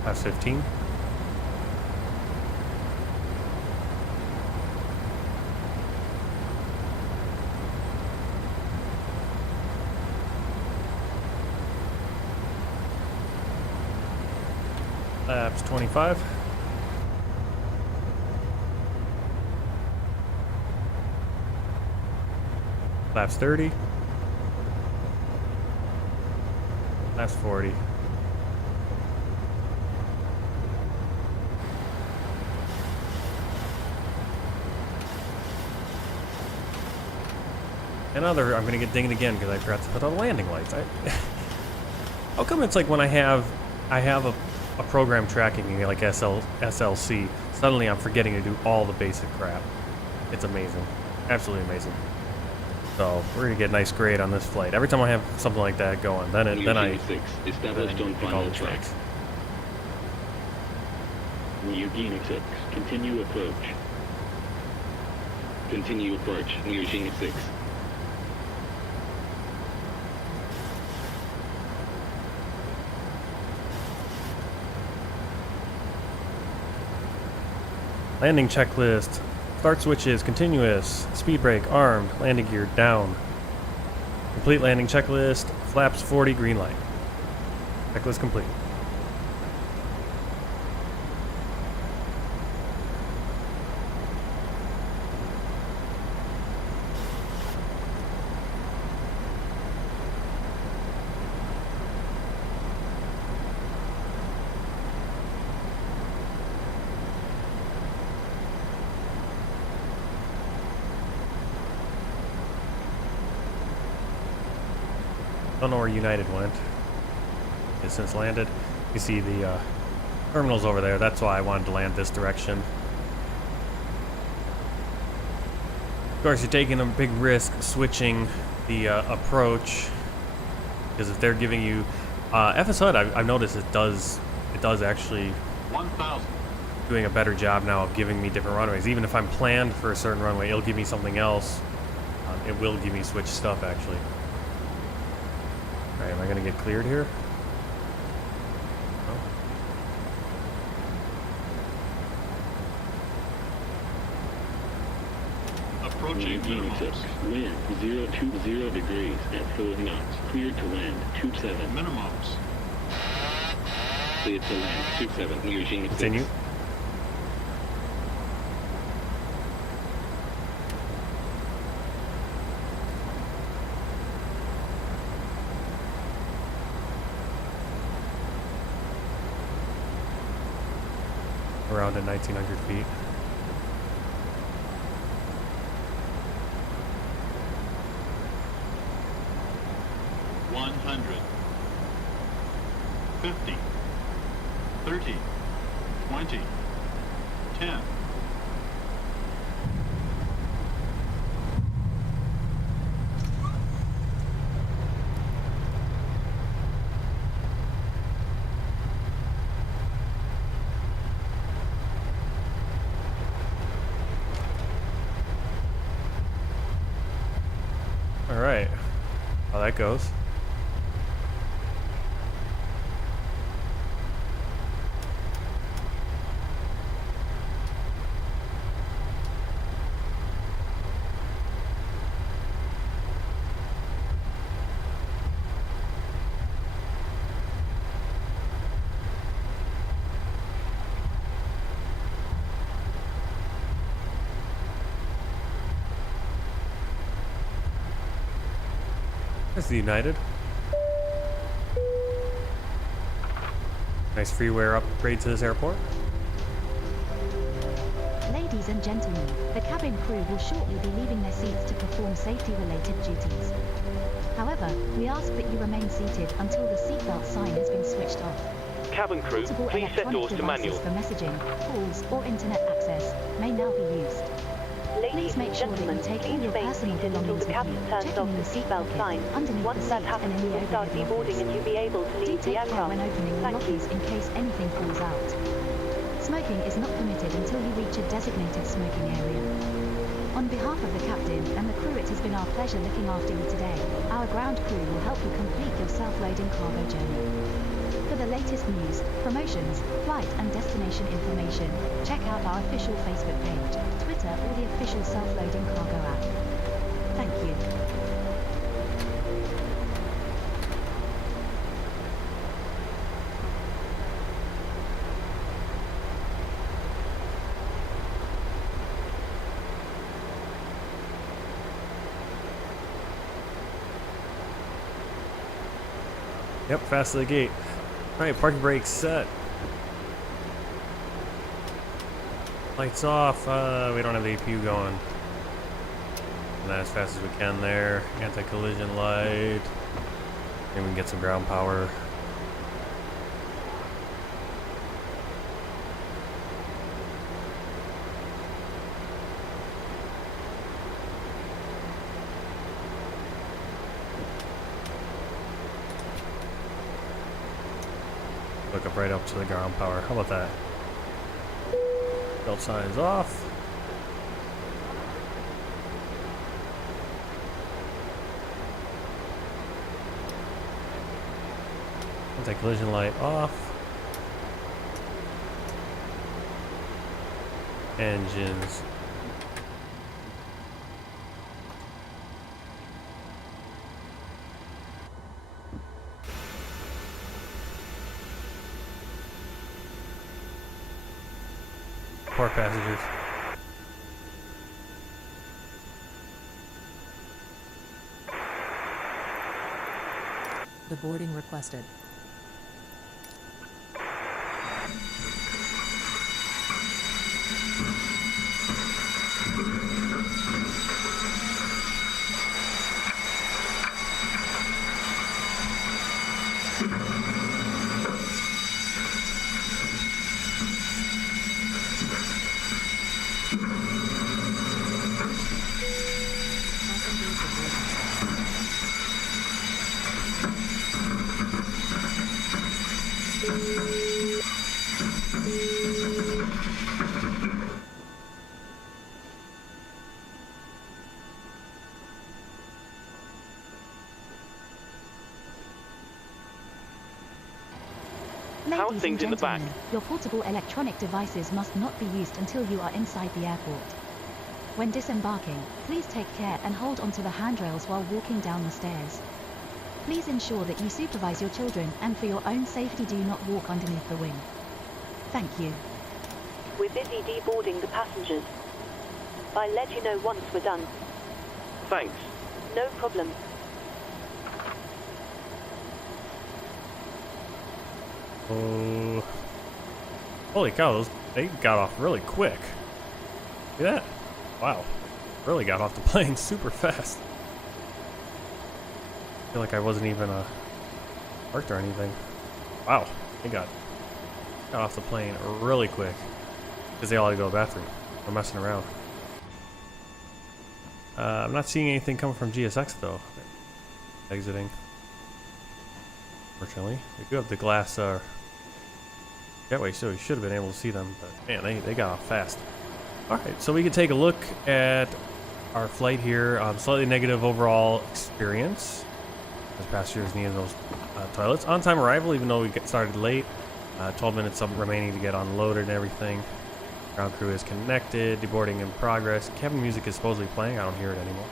That's 15. Laps 25. Flaps 30. Flaps 40. Another, I'm gonna get dinged again because I forgot to put on landing lights. How come it's like when I have a program tracking me like SLC, suddenly I'm forgetting to do all the basic crap. It's amazing. Absolutely amazing. So we're gonna get a nice grade on this flight. Every time I have something like that going, then I 6 established on final track. Niugini 6, continue approach. Continue approach, Niugini 6. Landing checklist. Start switches, continuous, speed brake, armed, landing gear down. Complete landing checklist, flaps 40, green light. Checklist complete. Don't know where United went. It's since landed. You see the terminals over there. That's why I wanted to land this direction. Of course, you're taking a big risk switching the approach, because if they're giving you FS HUD, I've noticed it does actually 1,000. doing a better job now of giving me different runways. Even if I'm planned for a certain runway, it'll give me something else. It will give me switch stuff actually. Alright, am I gonna get cleared here? No. Approaching Niugini 6, wind 020 degrees at 4 knots, cleared to land 27. minimums. Cleared to land 27, Niugini 6. Continue. Around at 1,900 feet. One 100. 50. 30. 20. 10. Alright. How that goes. That's the United. Nice freeware upgrade to this airport. Ladies and gentlemen, the cabin crew will shortly be leaving their seats to perform safety-related duties. However, we ask that you remain seated until the seatbelt sign has been switched off. Cabin crew, Portable please set electronic doors to devices manual. for messaging, calls, or internet access may now be used. Ladies Please make and sure that gentlemen, you take all please your remain personal seated until belongings the with captain you, turns checking off in the the seat seatbelt pocket, sign. underneath Once the that seat, happens, and in the we'll start overhead deboarding lockers. and you'll be able to Do leave the take care aircraft. when opening the Thank you. lockers in case anything falls out. Smoking is not permitted until you reach a designated smoking area. On behalf of the captain and the crew, it has been our pleasure looking after you today. Our ground crew will help you complete your self-loading cargo journey. For the latest news, promotions, flight and destination information, check out our official Facebook page, Twitter, or the official self-loading cargo app. Thank you. Yep, fast to the gate. Alright, parking brakes set. Lights off. We don't have the APU going. And that as fast as we can there. Anti-collision light. Maybe we can get some ground power. Look up right up to the ground power. How about that? Belt sign is off. Anti-collision light off. Engines. Poor passengers. The boarding requested. How's Ladies things and in the back? gentlemen, your portable electronic devices must not be used until you are inside the airport. When disembarking, please take care and hold onto the handrails while walking down the stairs. Please ensure that you supervise your children, and for your own safety do not walk underneath the wing. Thank you. We're busy deboarding the passengers. I'll let you know once we're done. Thanks. No problem. Oh. Holy cow, they got off really quick. See that? Wow. Really got off the plane super fast. I feel like I wasn't even parked or anything. Wow. They got off the plane really quick. Because they all had to go to the bathroom. We're messing around. I'm not seeing anything coming from GSX though. Exiting. Fortunately. We do have the glass jetway, so we should have been able to see them, but man, they got off fast. Alright, so we can take a look at our flight here. Slightly negative overall experience, as passengers needed those toilets. On-time arrival, even though we started late. 12 minutes remaining to get unloaded and everything. Ground crew is connected. Deboarding in progress. Cabin music is supposedly playing. I don't hear it anymore.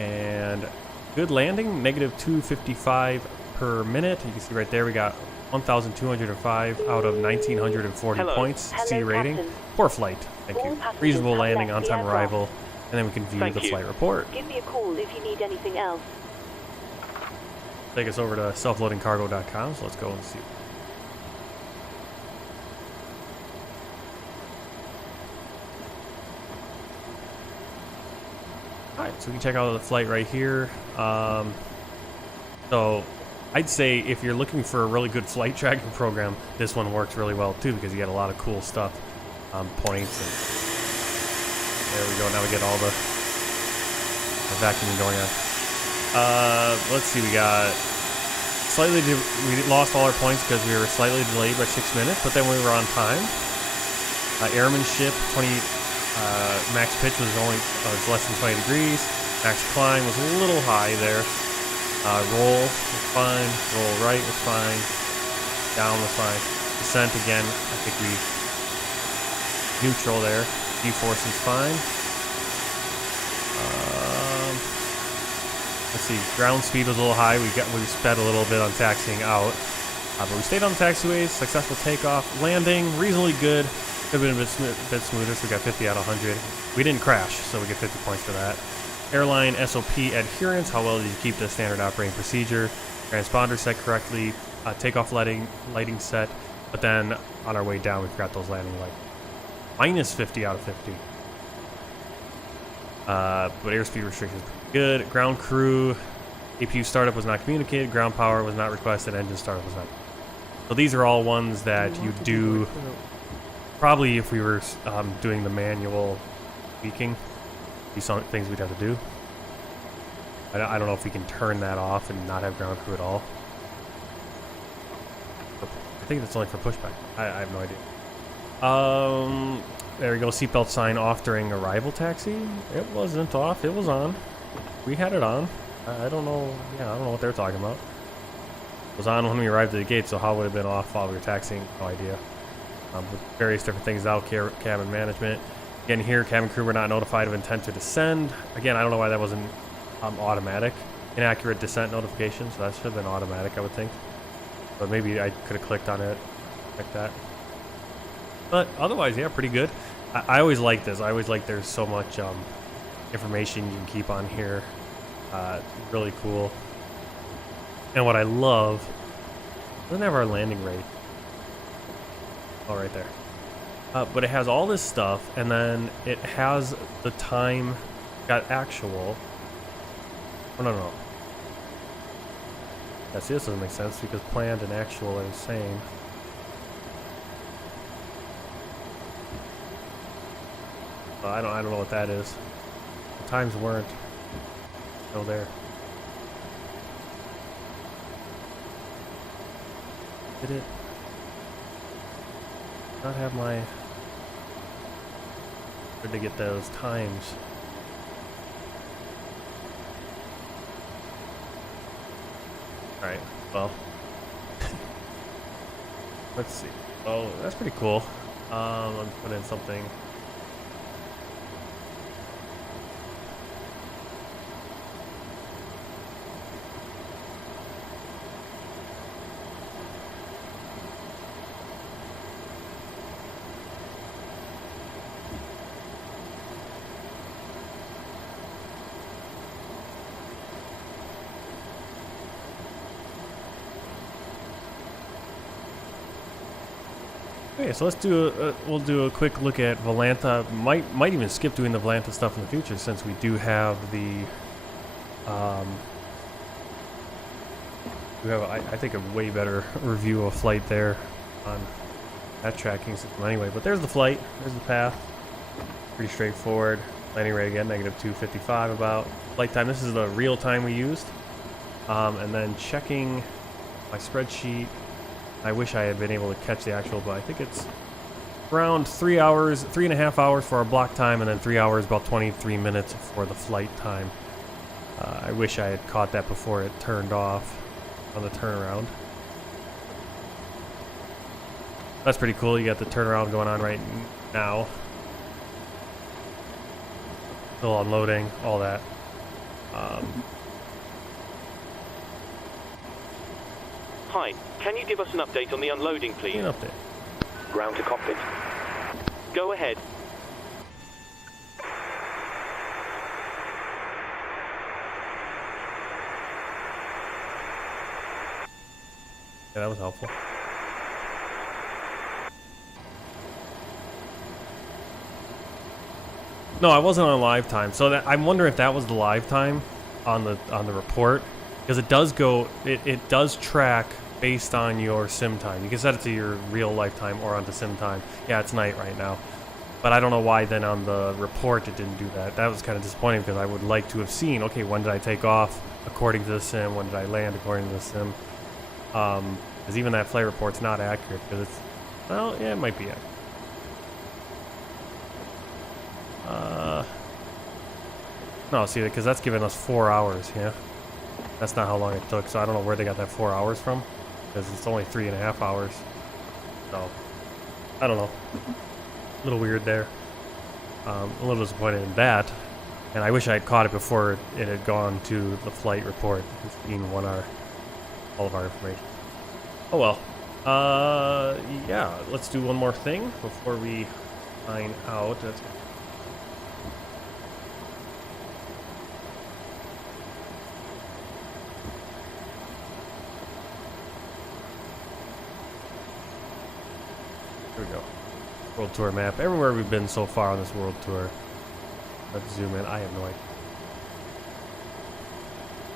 And good landing. Negative 255 per minute. You can see right there we got 1,205 out of 1,940 points. C rating. Captain. Poor flight. Thank All you. passengers Reasonable have landing, left the on-time aircraft. arrival, and then we can view Thank the you. flight report. Give me a call if you need anything else. Take us over to selfloadingcargo.com, so let's go and see. Alright, so we can check out the flight right here. So I'd say if you're looking for a really good flight tracking program, this one works really well too, because you get a lot of cool stuff, points, and there we go. Now we get all the vacuuming going on. Let's see, we got slightly, we lost all our points because we were slightly delayed by 6 minutes, but then we were on time. Airmanship, 20, max pitch was less than 20 degrees. Max climb was a little high there. Roll was fine. Roll right was fine. Down was fine. Descent again, I think we neutral there. G-force is fine. Let's see. Ground speed was a little high. We sped a little bit on taxiing out, but we stayed on the taxiways. Successful takeoff, landing, reasonably good. Could have been a bit smoother, so we got 50 out of 100. We didn't crash, so we get 50 points for that. Airline SOP adherence, how well did you keep the standard operating procedure? transponder set correctly, takeoff lighting set, but then on our way down we forgot those landing lights. Minus 50 out of 50. But airspeed restrictions pretty good. Ground crew, APU startup was not communicated, ground power was not requested, engine startup was not. So these are all ones that you do probably if we were doing the manual tweaking. These are things we'd have to do. I don't know if we can turn that off and not have ground crew at all. I think that's only for pushback. I have no idea. There we go. Seatbelt sign off during arrival taxi. It wasn't off. It was on. We had it on. I don't know. Yeah, I don't know what they're talking about. It was on when we arrived at the gate, so how would it have been off while we were taxiing? No idea. With various different things out, cabin management. Again, here, cabin crew were not notified of intent to descend. Again, I don't know why that wasn't automatic. Inaccurate descent notification, so that should have been automatic, I would think. But maybe I could have clicked on it like that. But otherwise, yeah, pretty good. I always like this. I always like there's so much information you can keep on here. Really cool. And what I love, doesn't have our landing rate. Oh, right there. But it has all this stuff, and then it has the time, got actual. Oh, no. Yeah, see, this doesn't make sense because planned and actual are the same. I don't know what that is. The times weren't still there. Did it not have my... Where'd they get those times? Alright, well. Let's see. Oh, that's pretty cool. Let me put in something. Okay, so let's do we'll do a quick look at Volanta. Might even skip doing the Volanta stuff in the future since we do have the we have I think a way better review of flight there on that tracking system anyway. But there's the flight, there's the path, pretty straightforward. Landing rate again, -255 about. Flight time, this is the real time we used, and then checking my spreadsheet. I wish I had been able to catch the actual, but I think it's around 3 hours, 3.5 hours for our block time, and then 3 hours, about 23 minutes for the flight time. I wish I had caught that before it turned off on the turnaround. That's pretty cool. You got the turnaround going on right now. Still unloading, all that. Hi, can you give us an update on the unloading, please? An update. Ground to cockpit. Go ahead. Yeah, that was helpful. No, I wasn't on live time, so that, I'm wondering if that was the live time on the report, because it does go, it does track based on your sim time. You can set it to your real lifetime or onto sim time. Yeah, it's night right now, but I don't know why then on the report it didn't do that. That was kind of disappointing because I would like to have seen, okay, when did I take off according to the sim, when did I land according to the sim, because even that flight report's not accurate, because it's, well, yeah, it might be accurate. No, see, because that's giving us 4 hours, yeah? That's not how long it took, so I don't know where they got that 4 hours from, because it's only 3.5 hours. So, I don't know. A little weird there. A little disappointed in that, and I wish I had caught it before it had gone to the flight report, being all of our information. Oh well. Yeah, let's do one more thing before we sign out. Here we go. World tour map. Everywhere we've been so far on this world tour. Let's zoom in. I have no idea.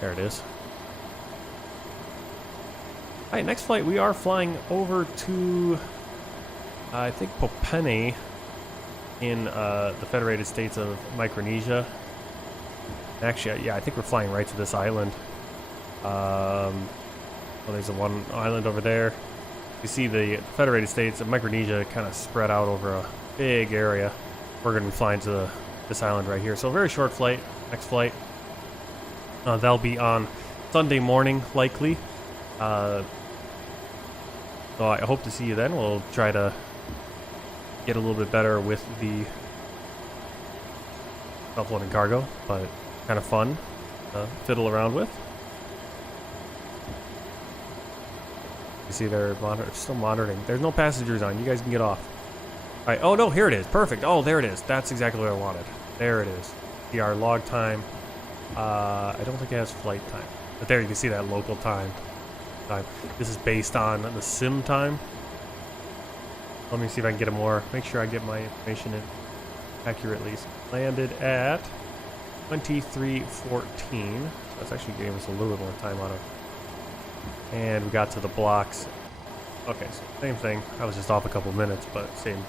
There it is. Alright, next flight we are flying over to I think Popene in the Federated States of Micronesia. Actually, yeah, I think we're flying right to this island. Well, there's one island over there. You see the Federated States of Micronesia kind of spread out over a big area. We're going to be flying to this island right here. So a very short flight. Next flight. That'll be on Sunday morning, likely. So I hope to see you then. We'll try to get a little bit better with the self-loading cargo, but kind of fun to fiddle around with. You see they're still monitoring. There's no passengers on. You guys can get off. All right. Oh, no, here it is. Perfect. Oh, there it is. That's exactly what I wanted. There it is. See our log time. I don't think it has flight time. But there you can see that local time. This is based on the sim time. Let me see if I can get make sure I get my information in accurately. So landed at 23:14. So that's actually gave us a little bit more time on it. And we got to the blocks. Okay, so same thing. I was just off a couple minutes, but same.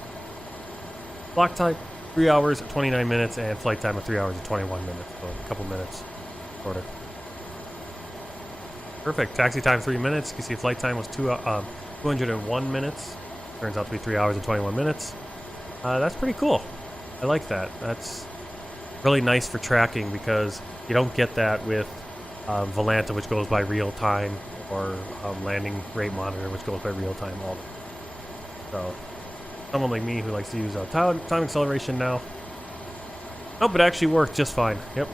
Block time, 3 hours, 29 minutes, and flight time of 3 hours and 21 minutes. So a couple minutes shorter. Perfect. Taxi time 3 minutes. You can see flight time was 201 minutes. Turns out to be 3 hours and 21 minutes. That's pretty cool. I like that. That's really nice for tracking because you don't get that with Volanta, which goes by real time, or landing rate monitor, which goes by real time all the time. So someone like me who likes to use time acceleration now. Oh, but it actually worked just fine. Yep.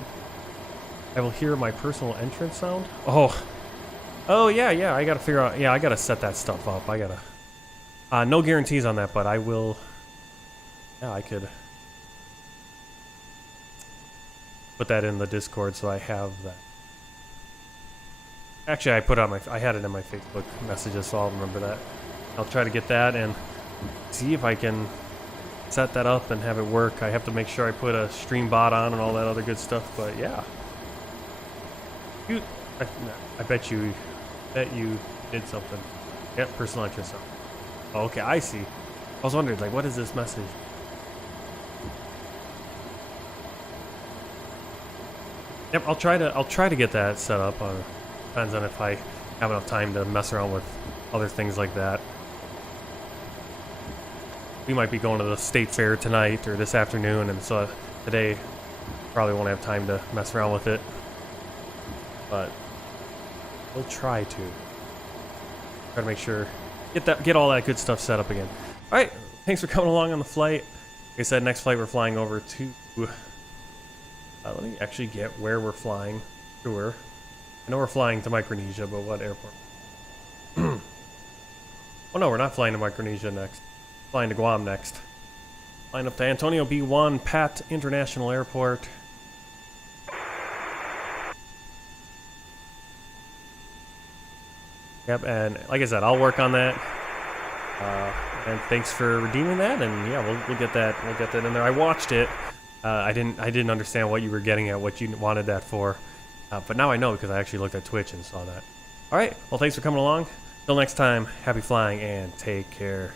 I will hear my personal entrance sound. Oh yeah, I gotta figure out, I gotta set that stuff up. I gotta, no guarantees on that, but I will, I could put that in the Discord so I have that. Actually, I had it in my Facebook messages, so I'll remember that. I'll try to get that and see if I can set that up and have it work. I have to make sure I put a stream bot on and all that other good stuff, but yeah. I bet you did something. Yep, personal entrance. Oh, okay, I see. I was wondering, like, what is this message? Yep, I'll try to get that set up. Depends on if I have enough time to mess around with other things like that. We might be going to the state fair tonight or this afternoon, and so today probably won't have time to mess around with it. But we'll try to make sure get all that good stuff set up again. All right, thanks for coming along on the flight. Like I said, next flight we're flying over to. Let me actually get where we're flying. Sure. I know we're flying to Micronesia, but what airport? Oh no, we're not flying to Micronesia next. Flying to Guam next. Flying up to Antonio B1 Pat International Airport. Yep, and like I said, I'll work on that. And thanks for redeeming that, and yeah, we'll get that in there. I watched it. I didn't understand what you were getting at, what you wanted that for. But now I know because I actually looked at Twitch and saw that. All right, well, thanks for coming along. Till next time, happy flying and take care.